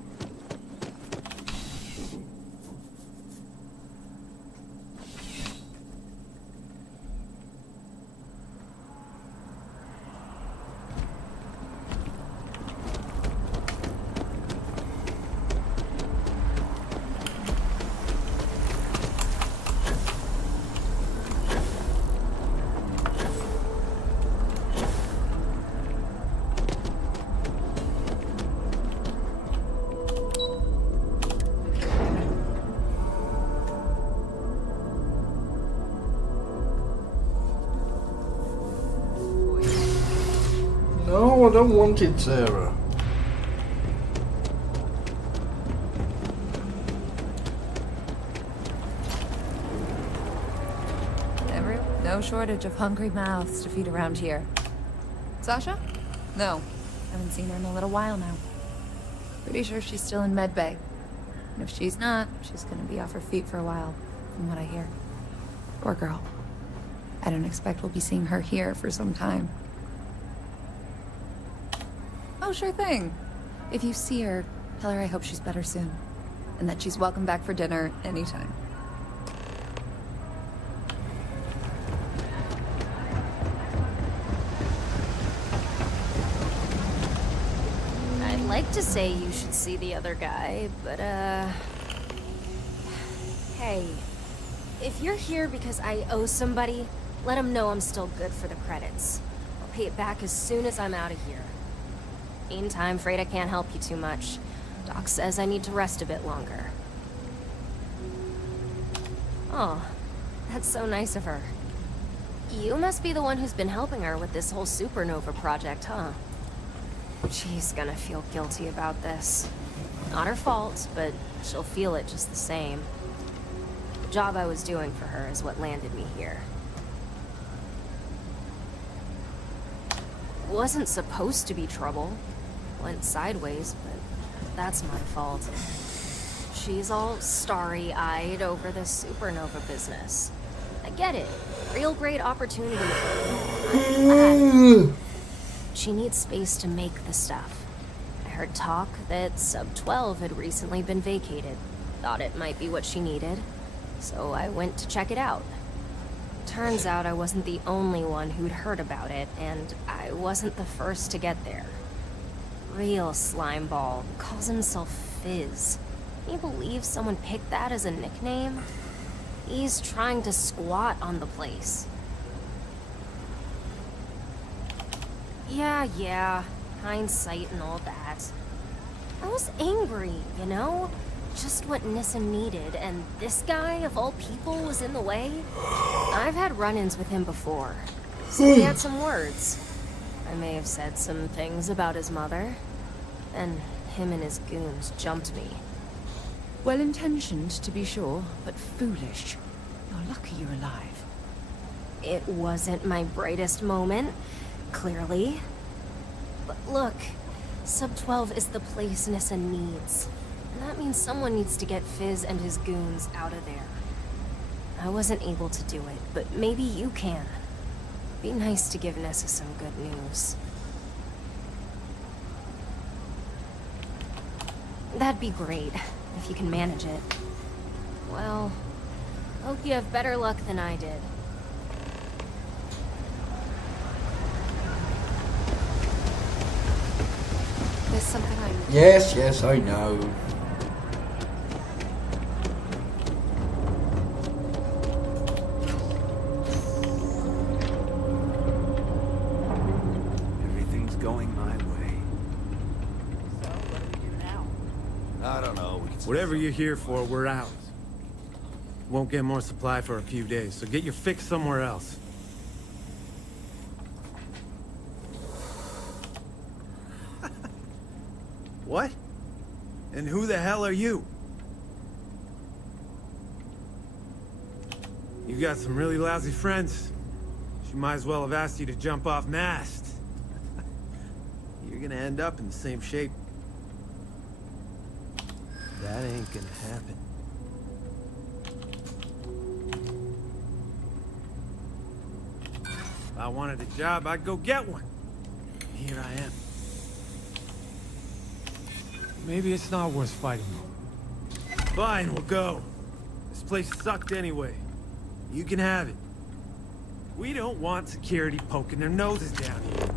No, I don't want it, Sarah. No shortage of hungry mouths to feed around here. Sasha? No. Haven't seen her in a little while now. Pretty sure she's still in med bay. And if she's not, she's gonna be off her feet for a while, from what I hear. Poor girl. I don't expect we'll be seeing her here for some time. Oh, sure thing. If you see her, tell her I hope she's better soon. And that she's welcome back for dinner anytime. I'd like to say you should see the other guy, but hey, if you're here because I owe somebody, let him know I'm still good for the credits. I'll pay it back as soon as I'm out of here. Meantime, afraid I can't help you too much. Doc says I need to rest a bit longer. Oh, that's so nice of her. You must be the one who's been helping her with this whole supernova project, huh? She's gonna feel guilty about this. Not her fault, but she'll feel it just the same. The job I was doing for her is what landed me here. Wasn't supposed to be trouble. Went sideways, but that's my fault. She's all starry-eyed over this supernova business. I get it. Real great opportunity for her. She needs space to make the stuff. I heard talk that Sub-12 had recently been vacated. Thought it might be what she needed, so I went to check it out. Turns out I wasn't the only one who'd heard about it, and I wasn't the first to get there. Real slimeball, calls himself Fizz. Can you believe someone picked that as a nickname? He's trying to squat on the place. Yeah, hindsight and all that. I was angry, you know? Just what Nissa needed, and this guy, of all people, was in the way? I've had run-ins with him before, so we had some words. I may have said some things about his mother, and him and his goons jumped me. Well-intentioned, to be sure, but foolish. You're lucky you're alive. It wasn't my brightest moment, clearly. But look, Sub-12 is the place Nissa needs. And that means someone needs to get Fizz and his goons out of there. I wasn't able to do it, but maybe you can. Be nice to give Nessa some good news. That'd be great, if you can manage it. Well, hope you have better luck than I did. There's something I need. Yes, I know. Whatever you're here for, we're out. Won't get more supply for a few days, so get your fix somewhere else. What? And who the hell are you? You got some really lousy friends. She might as well have asked you to jump off mast. You're gonna end up in the same shape. That ain't gonna happen. If I wanted a job, I'd go get one. Here I am. Maybe it's not worth fighting. Fine, we'll go. This place sucked anyway. You can have it. We don't want security poking their noses down here.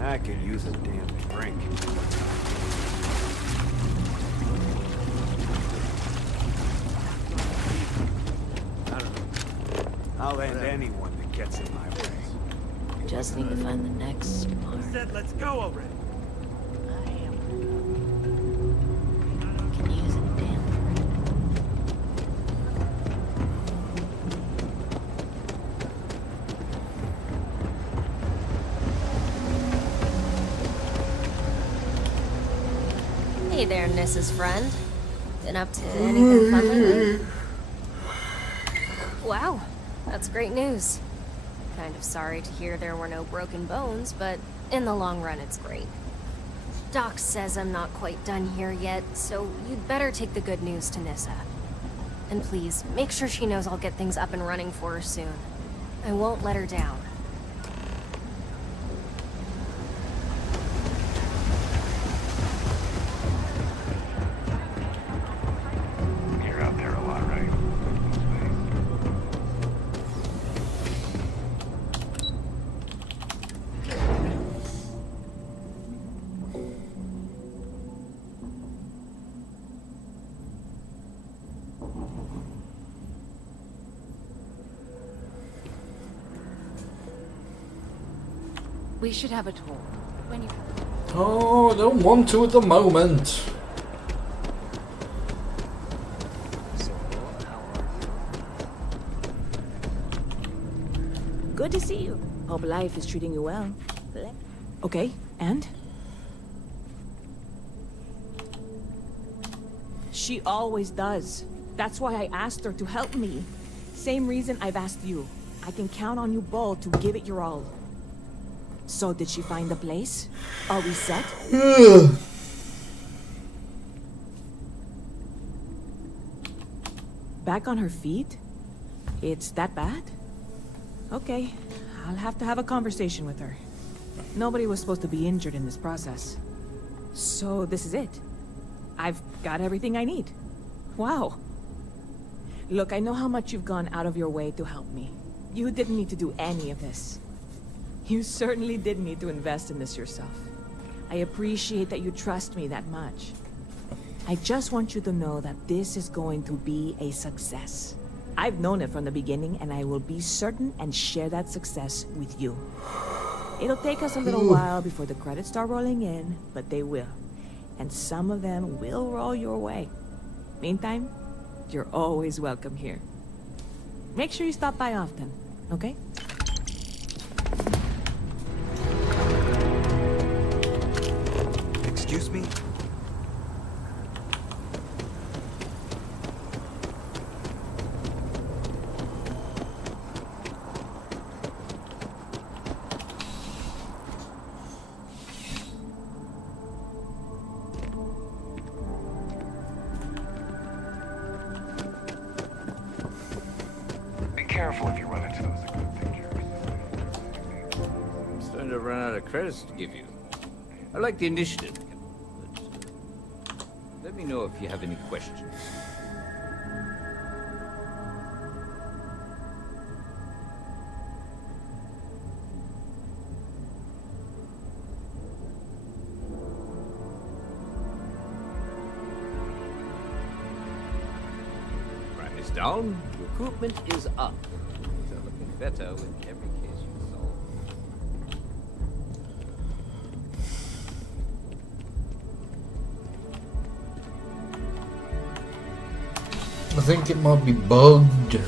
I could use a damn drink. I don't know. I'll end anyone that gets in my way. Just need to find the next mark. I said let's go already. Can use a damn Hey there, Nissa's friend. Been up to anything fun lately? Wow, that's great news. Kind of sorry to hear there were no broken bones, but in the long run, it's great. Doc says I'm not quite done here yet, so you'd better take the good news to Nissa. And please, make sure she knows I'll get things up and running for her soon. I won't let her down. You're out there a lot, right? We should have a tour. When you... Oh, I don't want to at the moment. Good to see you. Hope life is treating you well. Okay, and? She always does. That's why I asked her to help me. Same reason I've asked you. I can count on you both to give it your all. So did she find the place? Are we set? Back on her feet? It's that bad? Okay, I'll have to have a conversation with her. Nobody was supposed to be injured in this process. So this is it. I've got everything I need. Wow. Look, I know how much you've gone out of your way to help me. You didn't need to do any of this. You certainly did need to invest in this yourself. I appreciate that you trust me that much. I just want you to know that this is going to be a success. I've known it from the beginning, and I will be certain and share that success with you. It'll take us a little while before the credits start rolling in, but they will. And some of them will roll your way. Meantime, you're always welcome here. Make sure you stop by often, okay? Excuse me? Be careful if you run into those ecliptic jerks. I'm starting to run out of credits to give you. I like the initiative, but let me know if you have any questions. Crime is down, recruitment is up. Things are looking better with every case you solve. I think it might be bugged.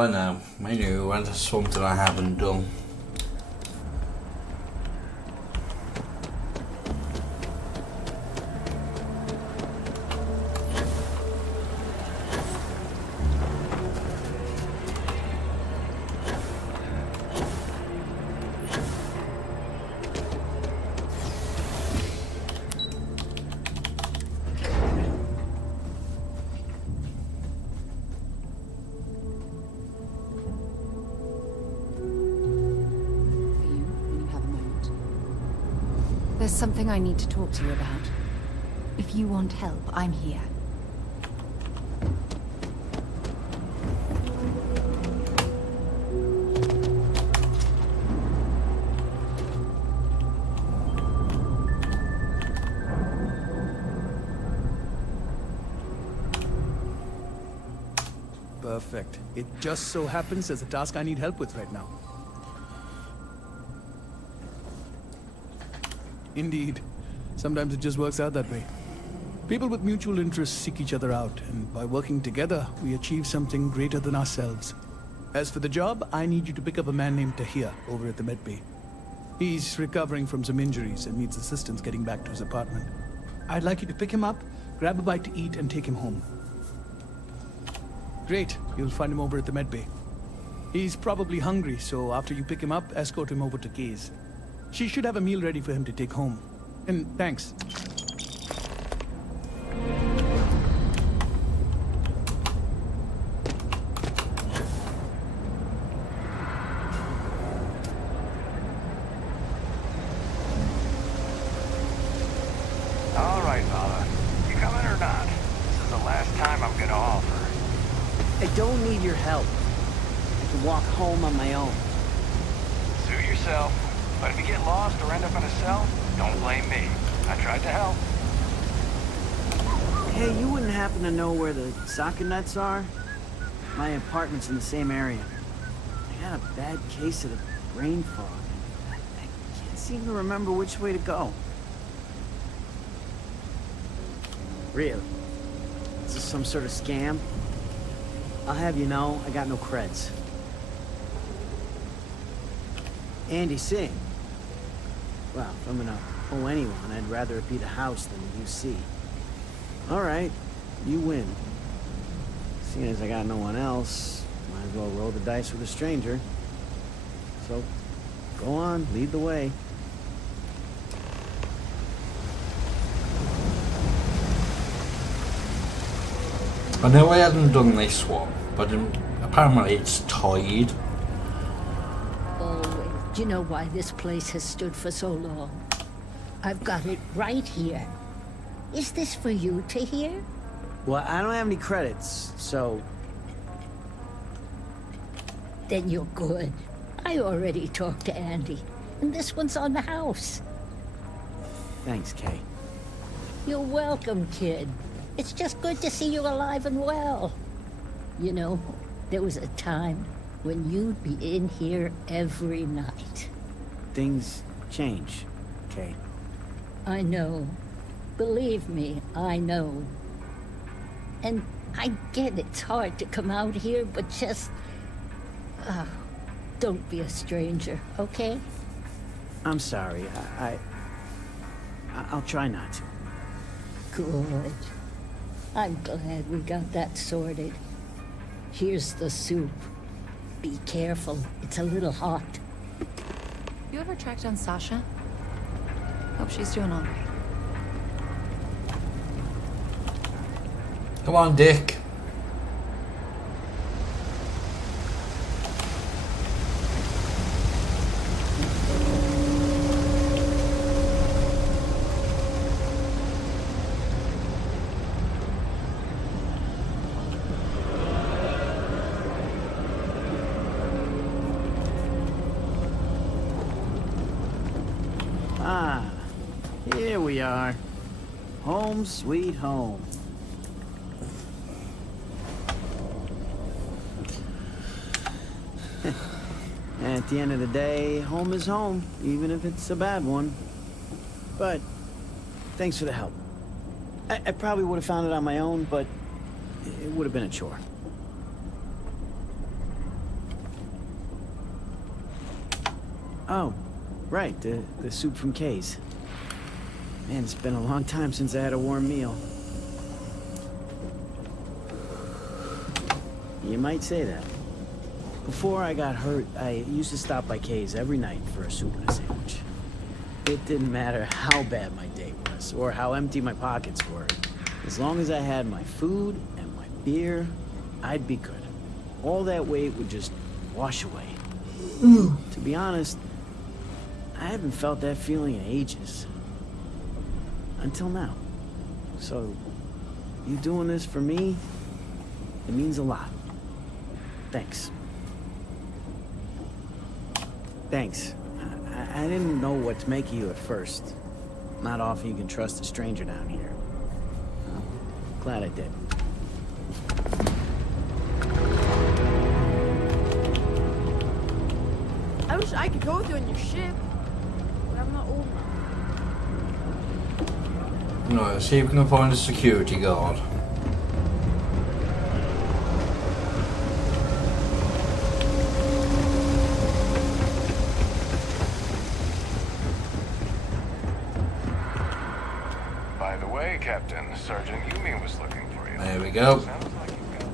I know. I knew that's something I haven't done. There's something I need to talk to you about. If you want help, I'm here. Perfect. It just so happens there's a task I need help with right now. Indeed. Sometimes it just works out that way. People with mutual interests seek each other out, and by working together, we achieve something greater than ourselves. As for the job, I need you to pick up a man named Tahir over at the medbay. He's recovering from some injuries and needs assistance getting back to his apartment. I'd like you to pick him up, grab a bite to eat, and take him home. Great. You'll find him over at the medbay. He's probably hungry, so after you pick him up, escort him over to Kay's. She should have a meal ready for him to take home. And thanks. All right, Father. You coming or not? This is the last time I'm gonna offer. I don't need your help. I can walk home on my own. Suit yourself. But if you get lost or end up in a cell, don't blame me. I tried to help. Hey, you wouldn't happen to know where the socket nuts are? My apartment's in the same area. I got a bad case of the brain fog. I can't seem to remember which way to go. Really? Is this some sort of scam? I'll have you know, I got no creds. Andy, sing. Well, if I'm gonna owe anyone, I'd rather it be the house than the UC. All right, you win. Seeing as I got no one else, might as well roll the dice with a stranger. So, go on, lead the way. I know I hadn't done this one, but apparently it's tied. Do you know why this place has stood for so long? I've got it right here. Is this for you to hear? Well, I don't have any credits, so... Then you're good. I already talked to Andy, and this one's on the house. Thanks, Kay. You're welcome, kid. It's just good to see you alive and well. You know, there was a time when you'd be in here every night. Things change, Kay. I know. Believe me, I know. And I get it's hard to come out here, but just... don't be a stranger, okay? I'm sorry. I'll try not to. Good. I'm glad we got that sorted. Here's the soup. Be careful, it's a little hot. You ever tracked down Sasha? Hope she's doing all right. Come on, Dick. Ah, here we are. Home sweet home. At the end of the day, home is home, even if it's a bad one. But thanks for the help. I probably would have found it on my own, but it would have been a chore. Oh, right, the soup from Kay's. Man, it's been a long time since I had a warm meal. You might say that. Before I got hurt, I used to stop by Kay's every night for a soup and a sandwich. It didn't matter how bad my day was, or how empty my pockets were. As long as I had my food and my beer, I'd be good. All that weight would just wash away. To be honest, I haven't felt that feeling in ages. Until now. So, you doing this for me, it means a lot. Thanks. Thanks. I didn't know what to make of you at first. Not often you can trust a stranger down here. Glad I did. I wish I could go with you on your ship, but I'm not old enough. No, see if we can find a security guard. By the way, Captain, Sergeant Yumi was looking for you. There we go. Sounds like you've got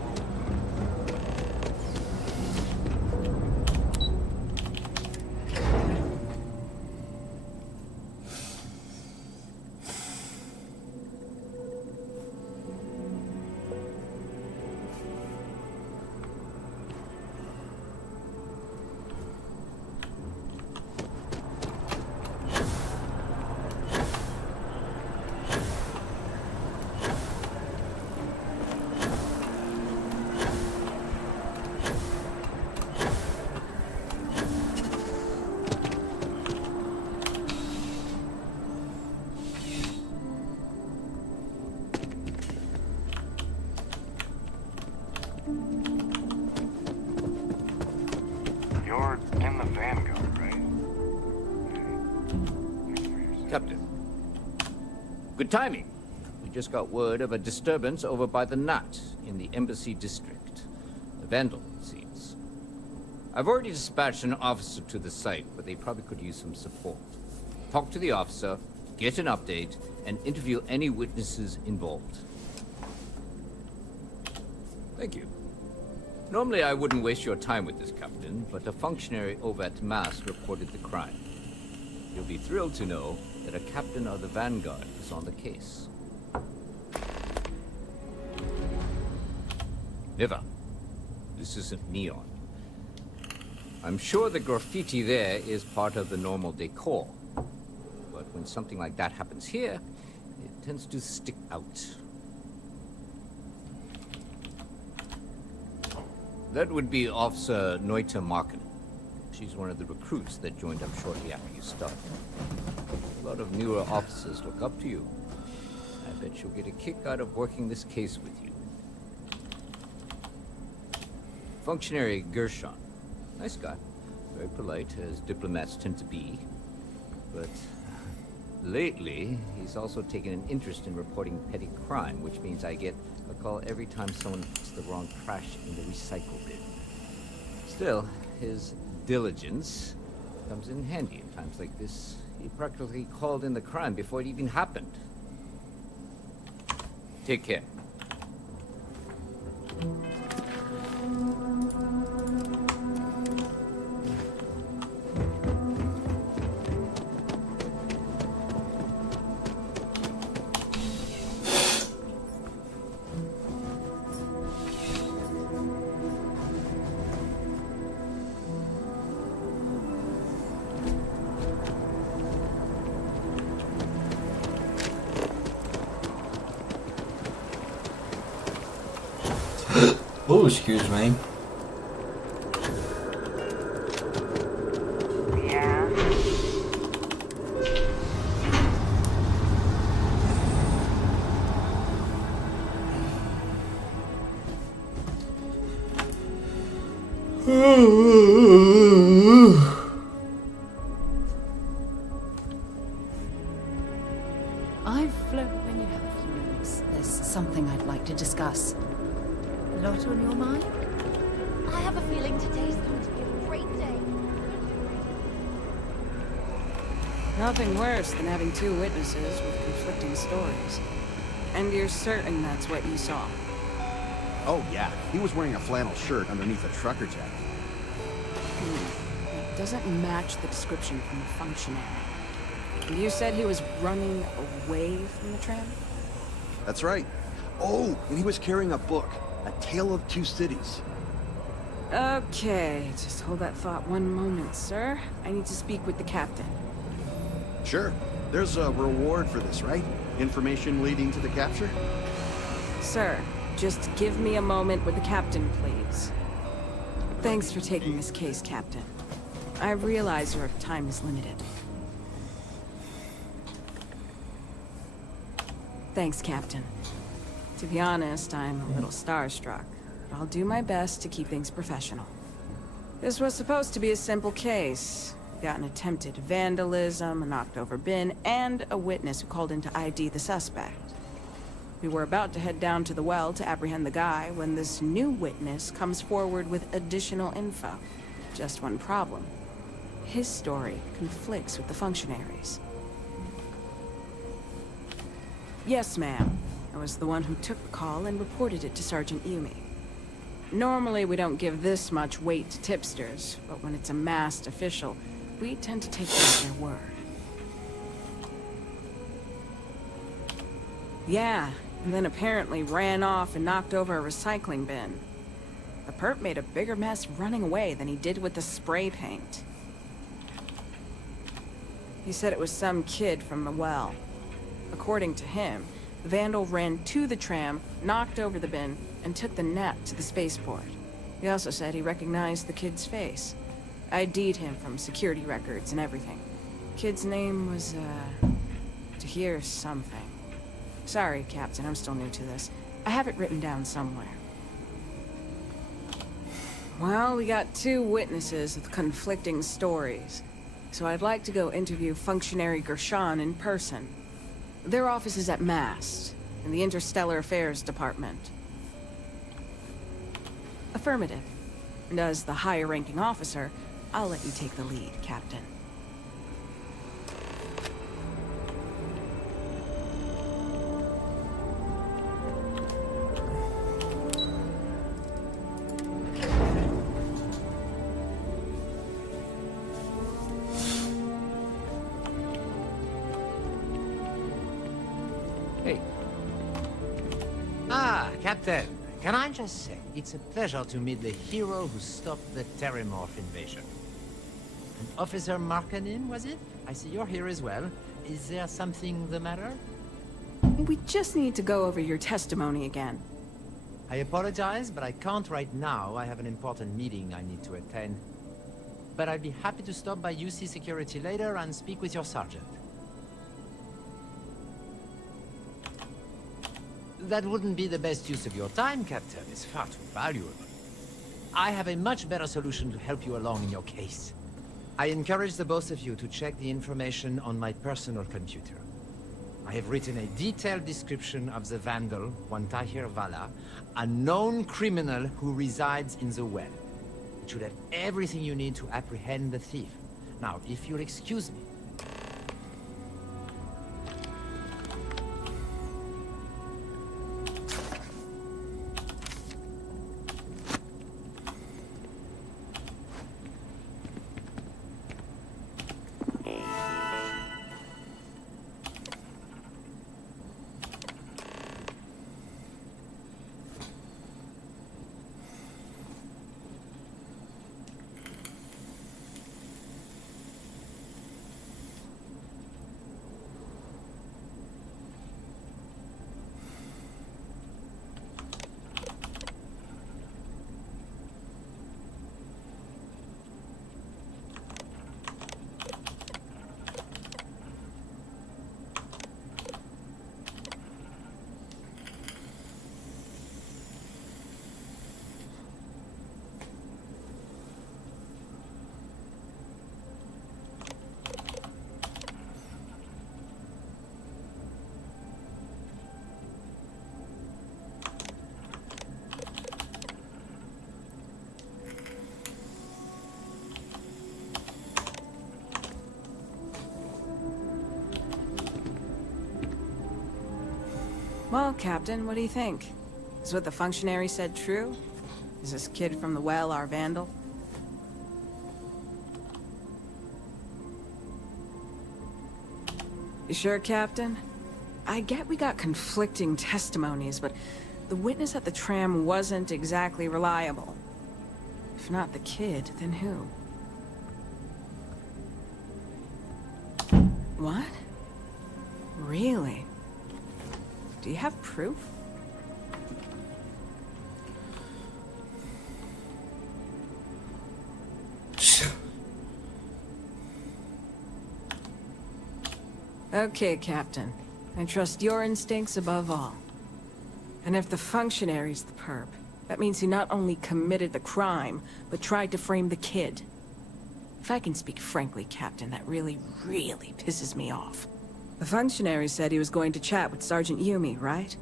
You're in the Vanguard, right? Captain. Good timing. We just got word of a disturbance over by the Knot in the Embassy District. A vandal, it seems. I've already dispatched an officer to the site, but they probably could use some support. Talk to the officer, get an update, and interview any witnesses involved. Thank you. Normally I wouldn't waste your time with this, Captain, but a functionary over at Mass reported the crime. You'll be thrilled to know that a captain of the Vanguard is on the case. Never. This isn't neon. I'm sure the graffiti there is part of the normal decor. But when something like that happens here, it tends to stick out. That would be Officer Noita Markin. She's one of the recruits that joined up shortly after you started. A lot of newer officers look up to you. I bet you'll get a kick out of working this case with you. Functionary Gershon. Nice guy. Very polite, as diplomats tend to be. But lately, he's also taken an interest in reporting petty crime, which means I get a call every time someone puts the wrong trash in the recycle bin. Still, his diligence comes in handy in times like this. He practically called in the crime before it even happened. Take care. Oh, excuse me. Yeah. I've flown when you have a few minutes. There's something I'd like to discuss. A lot on your mind? I have a feeling today's going to be a great day. Nothing worse than having two witnesses with conflicting stories. And you're certain that's what you saw? Oh, yeah. He was wearing a flannel shirt underneath a trucker jacket. It doesn't match the description from the functionary. You said he was running away from the tram? That's right. Oh, and he was carrying a book. A Tale of Two Cities. Okay, just hold that thought one moment, sir. I need to speak with the captain. Sure. There's a reward for this, right? Information leading to the capture? Sir, just give me a moment with the captain, please. Thanks for taking this case, Captain. I realize your time is limited. Thanks, Captain. To be honest, I'm a little starstruck, but I'll do my best to keep things professional. This was supposed to be a simple case. We got an attempted vandalism, a knocked-over bin, and a witness who called in to ID the suspect. We were about to head down to the well to apprehend the guy when this new witness comes forward with additional info. Just one problem. His story conflicts with the functionaries. Yes, ma'am. I was the one who took the call and reported it to Sergeant Yumi. Normally, we don't give this much weight to tipsters, but when it's a masked official, we tend to take them at their word. Yeah, and then apparently ran off and knocked over a recycling bin. The perp made a bigger mess running away than he did with the spray paint. He said it was some kid from the well. According to him, the vandal ran to the tram, knocked over the bin, and took the net to the spaceport. He also said he recognized the kid's face. ID'd him from security records and everything. Kid's name was, Tahir something. Sorry, Captain, I'm still new to this. I have it written down somewhere. Well, we got two witnesses with conflicting stories. So I'd like to go interview Functionary Gershon in person. Their office is at MAST, in the Interstellar Affairs Department. Affirmative. And as the higher-ranking officer, I'll let you take the lead, Captain. Hey. Ah, Captain. Can I just say, it's a pleasure to meet the hero who stopped the Terramorph invasion. And Officer Markkanen, was it? I see you're here as well. Is there something the matter? We just need to go over your testimony again. I apologize, but I can't right now. I have an important meeting I need to attend. But I'd be happy to stop by UC Security later and speak with your sergeant. That wouldn't be the best use of your time, Captain. It's far too valuable. I have a much better solution to help you along in your case. I encourage the both of you to check the information on my personal computer. I have written a detailed description of the vandal, one Tahir Vala, a known criminal who resides in the well. It should have everything you need to apprehend the thief. Now, if you'll excuse me. Well, Captain, what do you think? Is what the functionary said true? Is this kid from the well our vandal? You sure, Captain? I get we got conflicting testimonies, but the witness at the tram wasn't exactly reliable. If not the kid, then who? What? Really? Do you have proof? Okay, Captain. I trust your instincts above all. And if the functionary's the perp, that means he not only committed the crime, but tried to frame the kid. If I can speak frankly, Captain, that really pisses me off. The functionary said he was going to chat with Sergeant Yumi, right?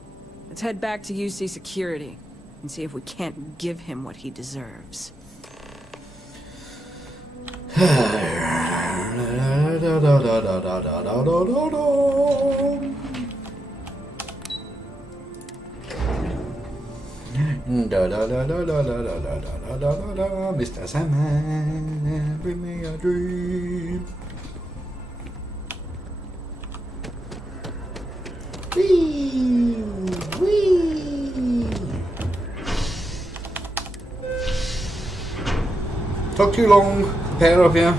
Let's head back to UC Security and see if we can't give him what he deserves. Mr. Sandman, bring me a dream. Whee! Whee! Took too long. Pair of you.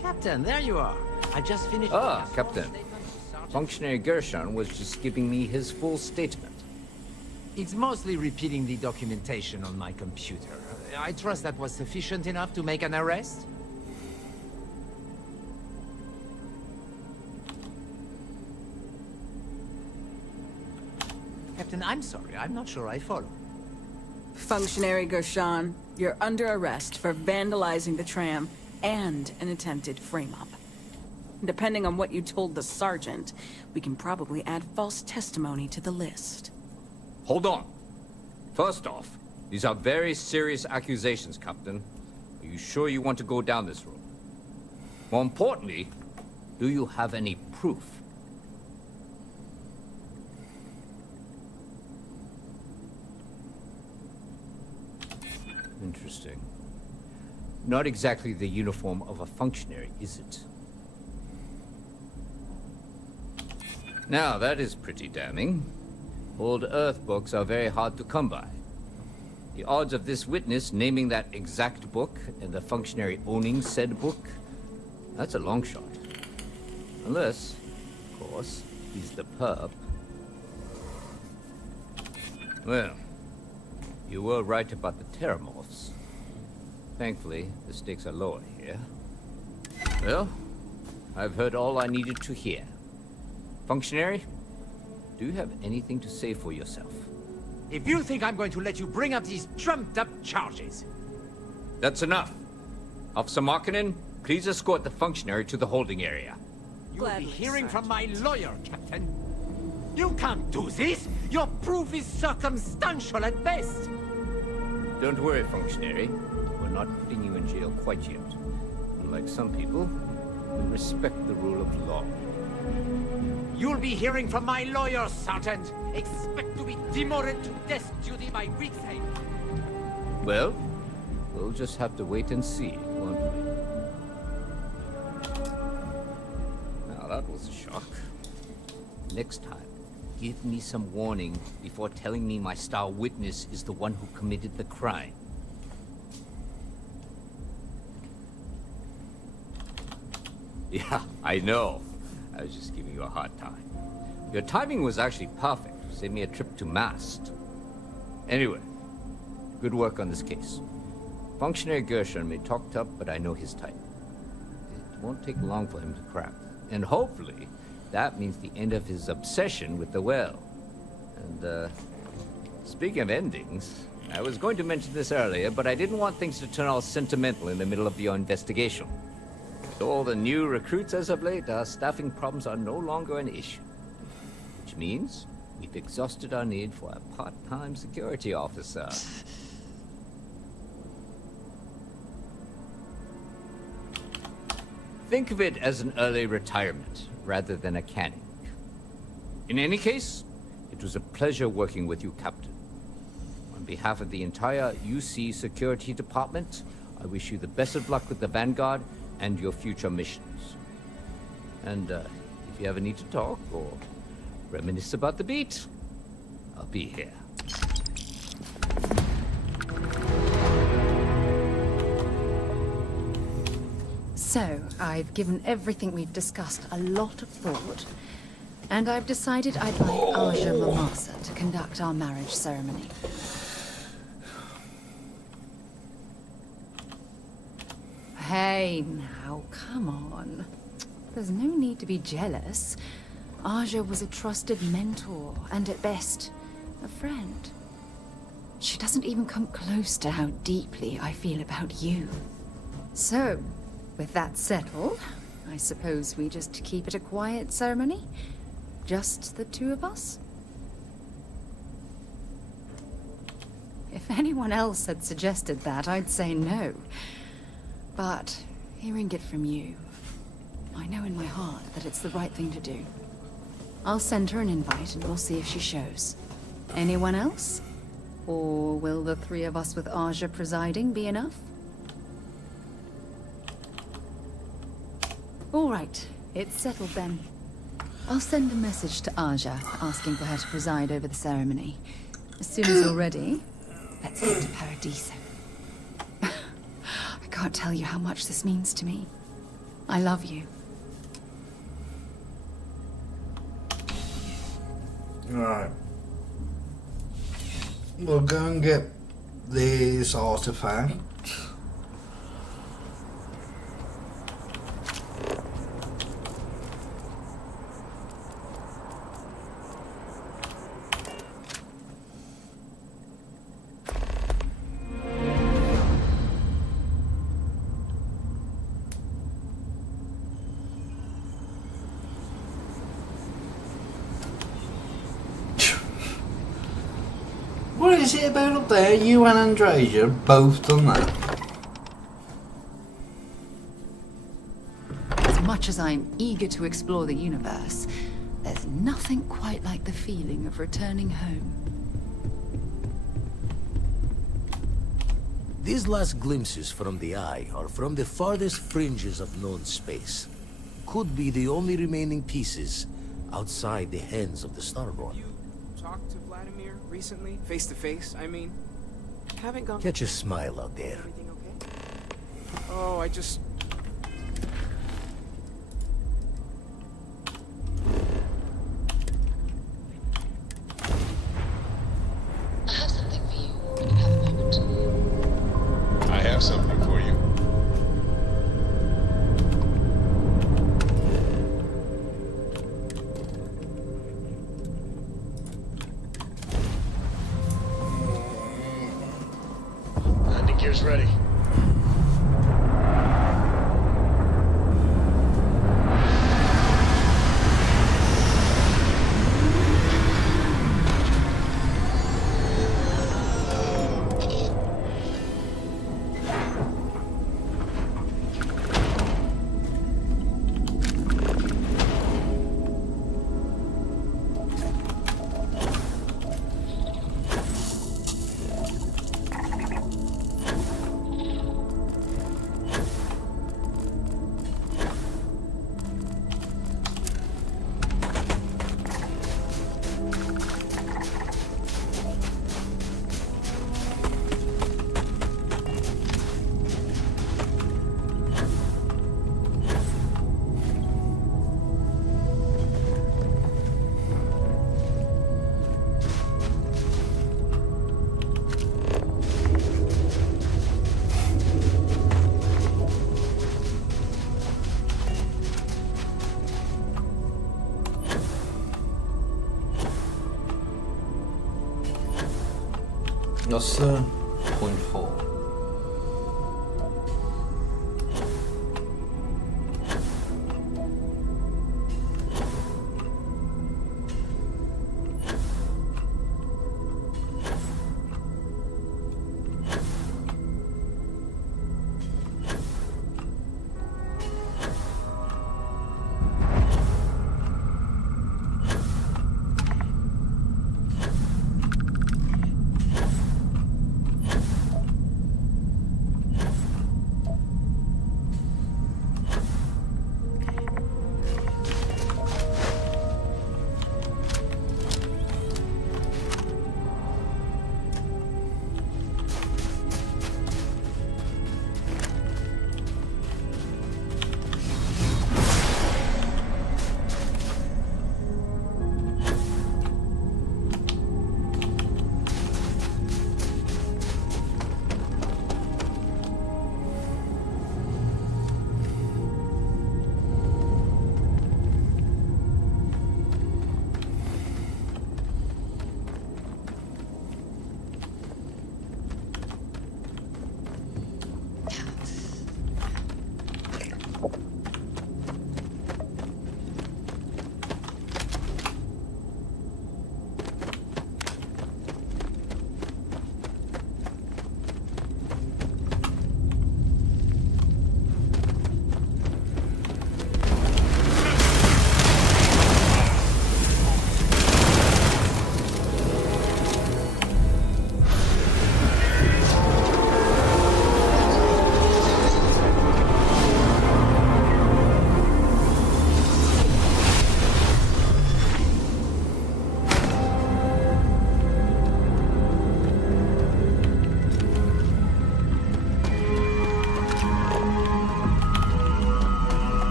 Captain, there you are. I just finished... Ah, Captain. Functionary Gershon was just giving me his full statement. It's mostly repeating the documentation on my computer. I trust that was sufficient enough to make an arrest? Captain, I'm sorry. I'm not sure I follow. Functionary Gershon, you're under arrest for vandalizing the tram and an attempted frame-up. Depending on what you told the sergeant, we can probably add false testimony to the list. Hold on. First off, these are very serious accusations, Captain. Are you sure you want to go down this road? More importantly, do you have any proof? Interesting. Not exactly the uniform of a functionary, is it? Now, that is pretty damning. Old Earth books are very hard to come by. The odds of this witness naming that exact book and the functionary owning said book, that's a long shot. Unless, of course, he's the perp. Well, you were right about the Terramorphs. Thankfully, the stakes are lower here. Well, I've heard all I needed to hear. Functionary, do you have anything to say for yourself? If you think I'm going to let you bring up these trumped-up charges... That's enough. Officer Markkinen, please escort the functionary to the holding area. You'll be hearing from my lawyer, Captain. You can't do this! Your proof is circumstantial at best! Don't worry, functionary. We're not putting you in jail quite yet. Unlike some people, we respect the rule of law. You'll be hearing from my lawyer, Sergeant. Expect to be demoted to desk duty by week's end. Well, we'll just have to wait and see, won't we? Now, that was a shock. Next time, give me some warning before telling me my star witness is the one who committed the crime. Yeah, I know. I was just giving you a hard time. Your timing was actually perfect. Saved me a trip to Mast. Anyway, good work on this case. Functionary Gershon may talk tough, but I know his type. won't take long for him to crack. And hopefully, that means the end of his obsession with the well. And, speaking of endings, I was going to mention this earlier, but I didn't want things to turn all sentimental in the middle of your investigation. With all the new recruits as of late, our staffing problems are no longer an issue. Which means we've exhausted our need for a part-time security officer. Think of it as an early retirement, rather than a canning. In any case, it was a pleasure working with you, Captain. On behalf of the entire UC Security Department, I wish you the best of luck with the Vanguard and your future missions. And if you ever need to talk or reminisce about the beat, I'll be here. So, I've given everything we've discussed a lot of thought, and I've decided I'd like Aja Mamasa to conduct our marriage ceremony. Hey, now, come on. There's no need to be jealous. Aja was a trusted mentor, and at best, a friend. She doesn't even come close to how deeply I feel about you. So, with that settled, I suppose we just keep it a quiet ceremony? Just the two of us? If anyone else had suggested that, I'd say no. But hearing it from you, I know in my heart that it's the right thing to do. I'll send her an invite and we'll see if she shows. Anyone else? Or will the three of us with Aja presiding be enough? All right, it's settled then. I'll send a message to Aja, asking for her to preside over the ceremony. As soon as you're ready, let's head to Paradiso. I can't tell you how much this means to me. I love you. Right. We'll go and get this artifact. What is it about up there? You and Andresia both done that. As much as I'm eager to explore the universe, there's nothing quite like the feeling of returning home. These last glimpses from the Eye are from the farthest fringes of known space. Could be the only remaining pieces outside the hands of the Starborn. Talked to Vladimir recently? Face to face, I mean? Haven't gone... Catch a smile out there. Everything okay? Oh, I just... I have something for you, when you have a moment. I have something for you. Landing gear's ready. That's 0.4.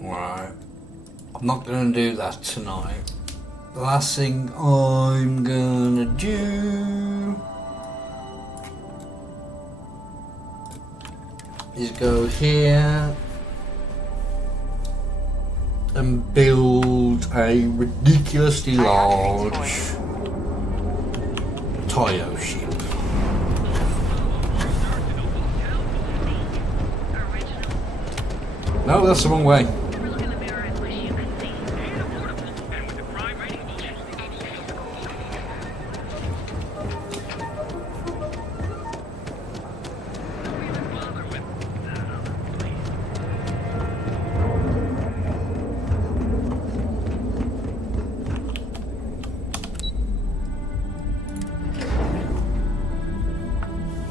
Right. I'm not going to do that tonight. The last thing I'm going to do is go here and build a ridiculously large Tayo ship. No, that's the wrong way.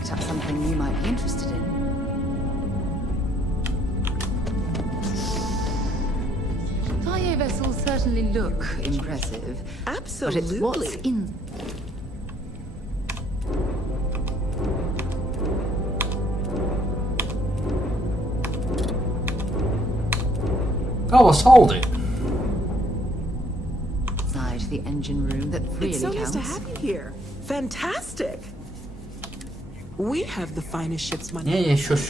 Something you might be interested in. Tayo vessels certainly look impressive. Absolutely. But it's what's in. Oh, I sold it. Inside the engine room that really It's so counts. nice to have you here. Fantastic. We have the finest ship's money. Yeah, shush.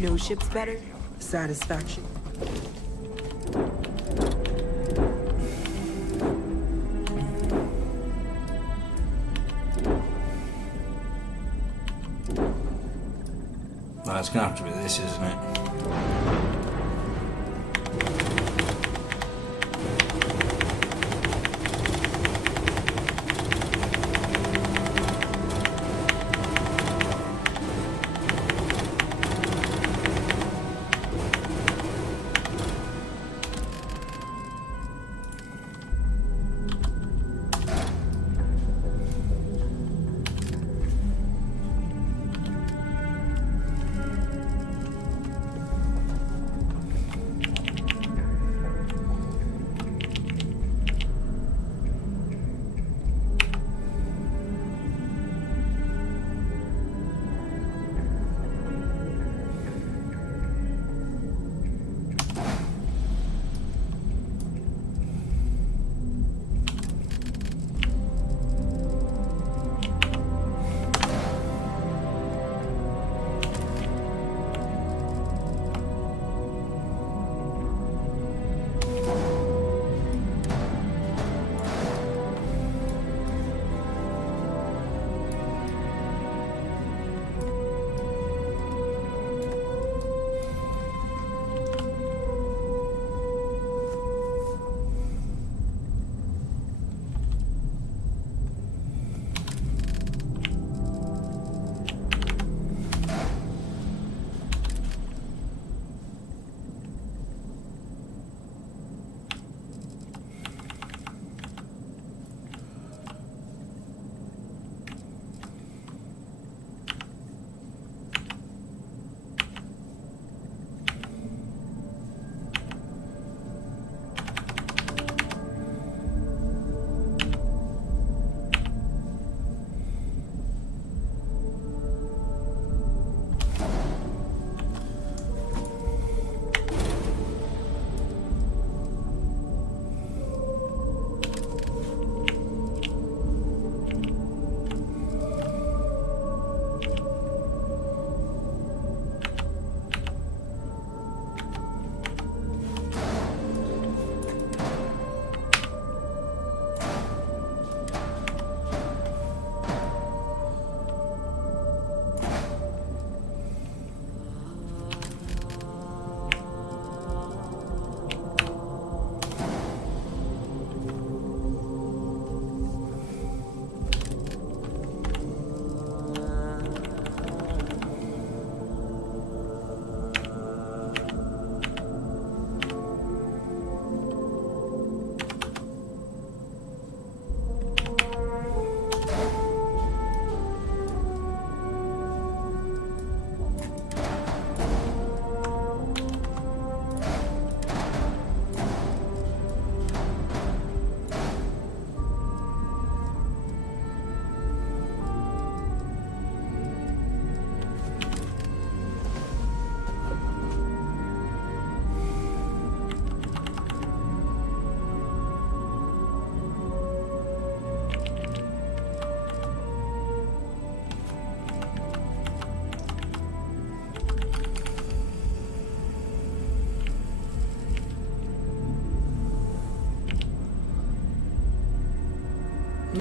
No ship's better. Satisfaction. No, it's gonna have to be this, isn't it?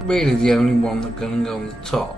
Really the only one that can go on the top.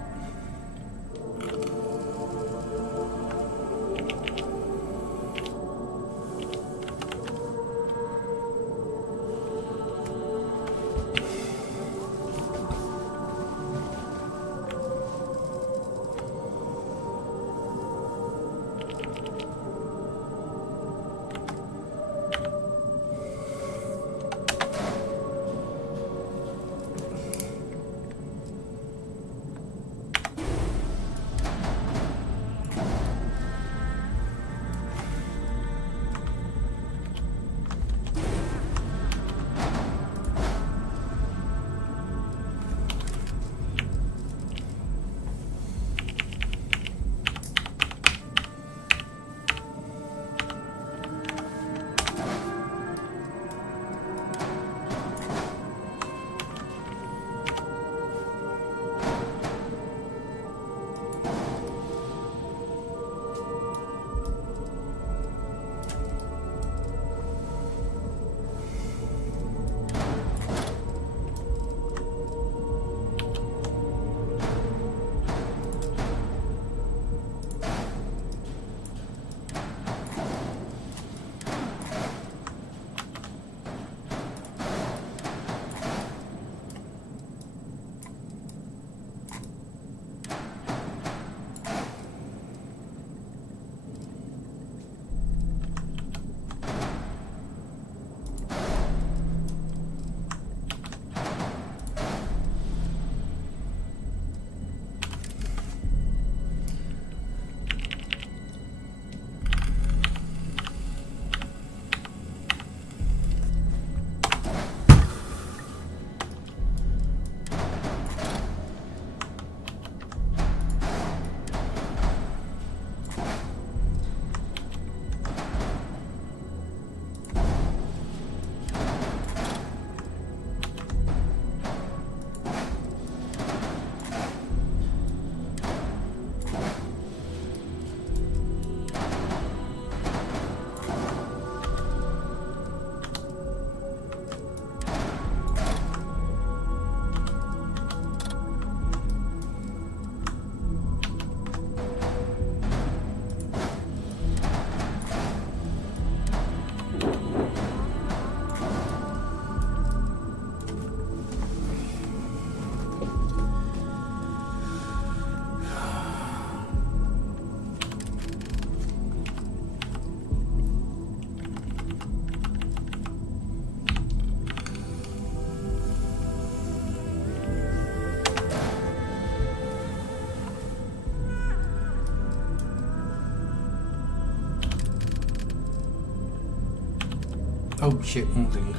Oh shit, one thing.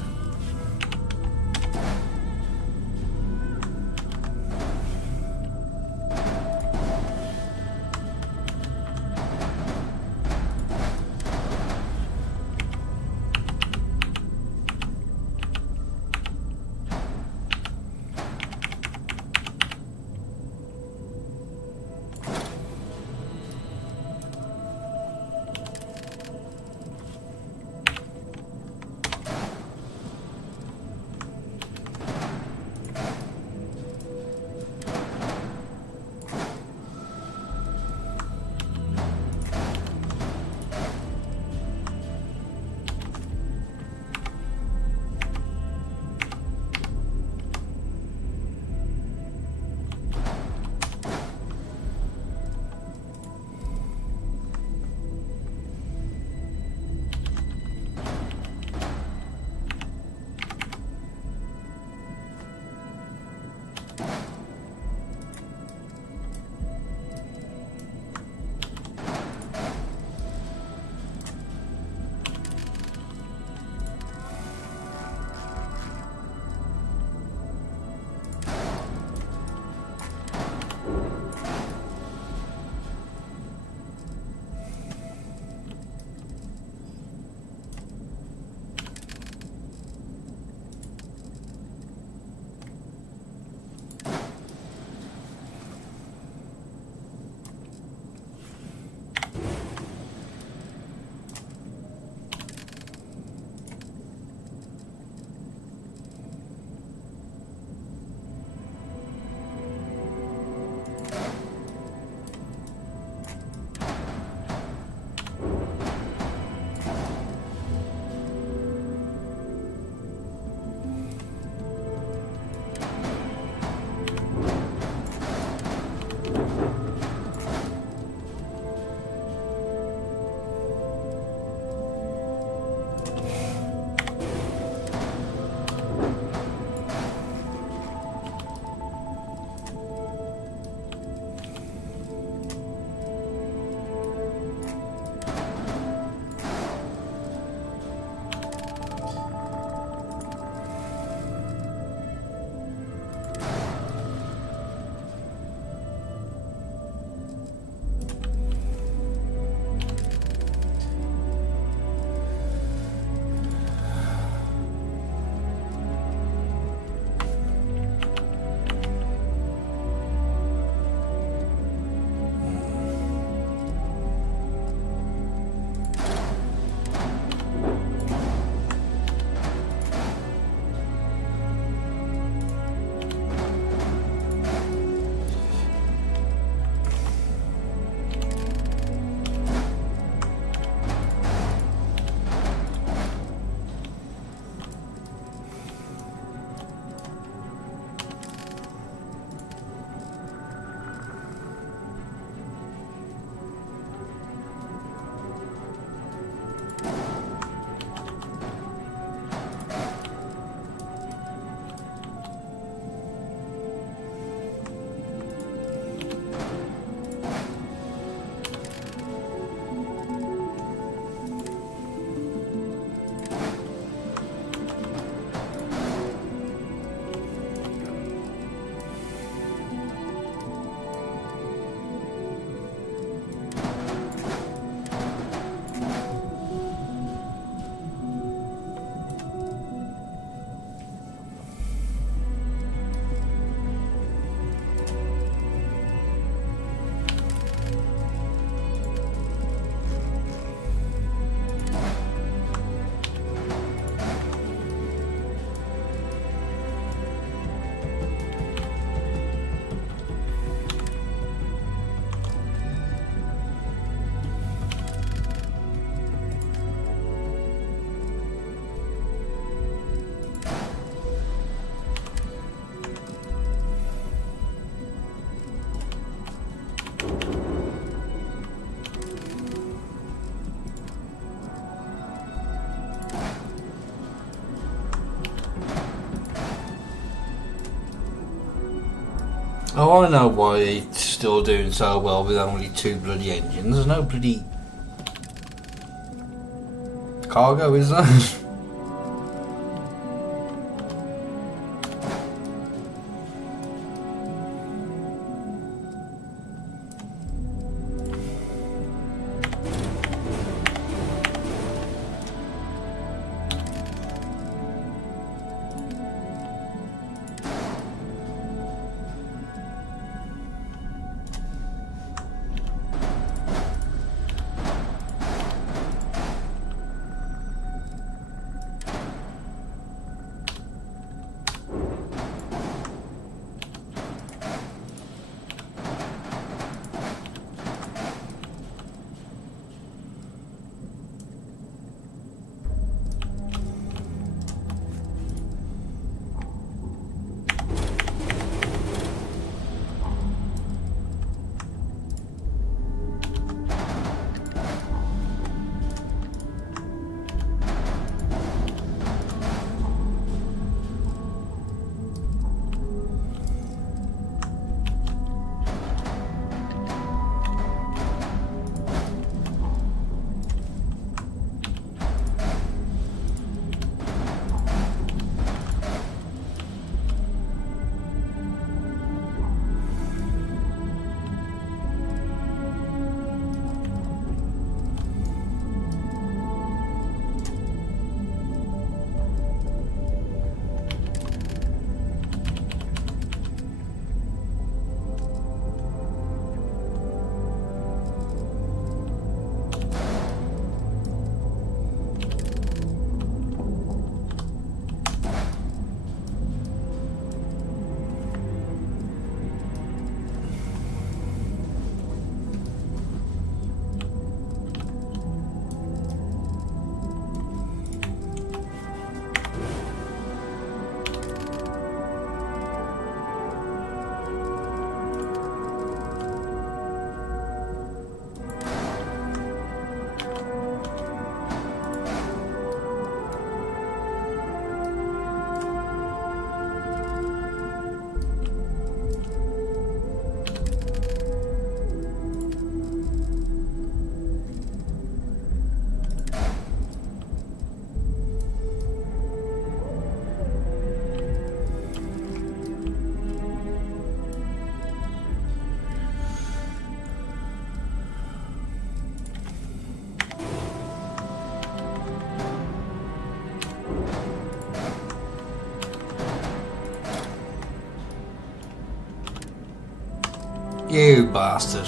Oh, I know why it's still doing so well with only 2 bloody engines. There's no bloody cargo, is there? You bastard.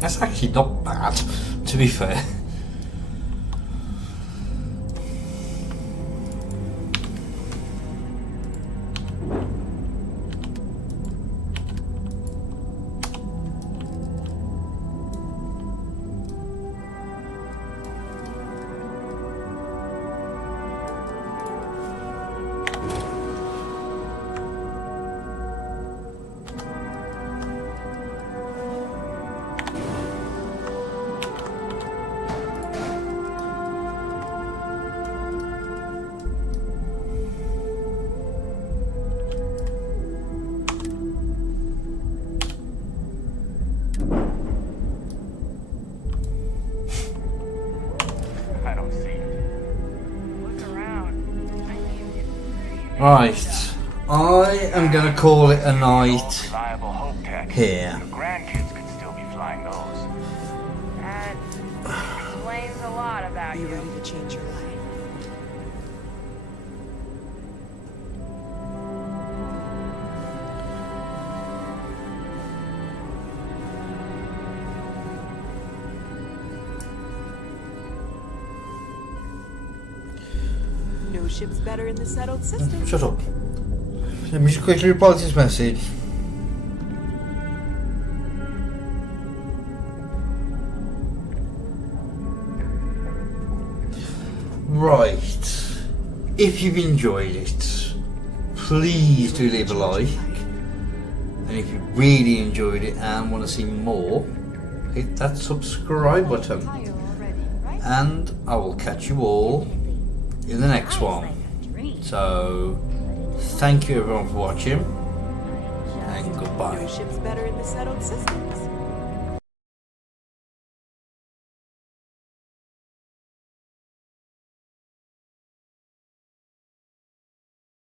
That's actually not bad, to be fair. Right, I am going to call it a night here. Grandkids could still be flying those. That explains a lot about you. You ready to change your life? No ship's better in the settled system. Shut up. Let me just quickly reply to this message. Right. If you've enjoyed it, please do leave a like. And if you really enjoyed it and want to see more, hit that subscribe button. And I will catch you all in the next one. So, thank you everyone for watching, and goodbye. No ship's better in the settled systems.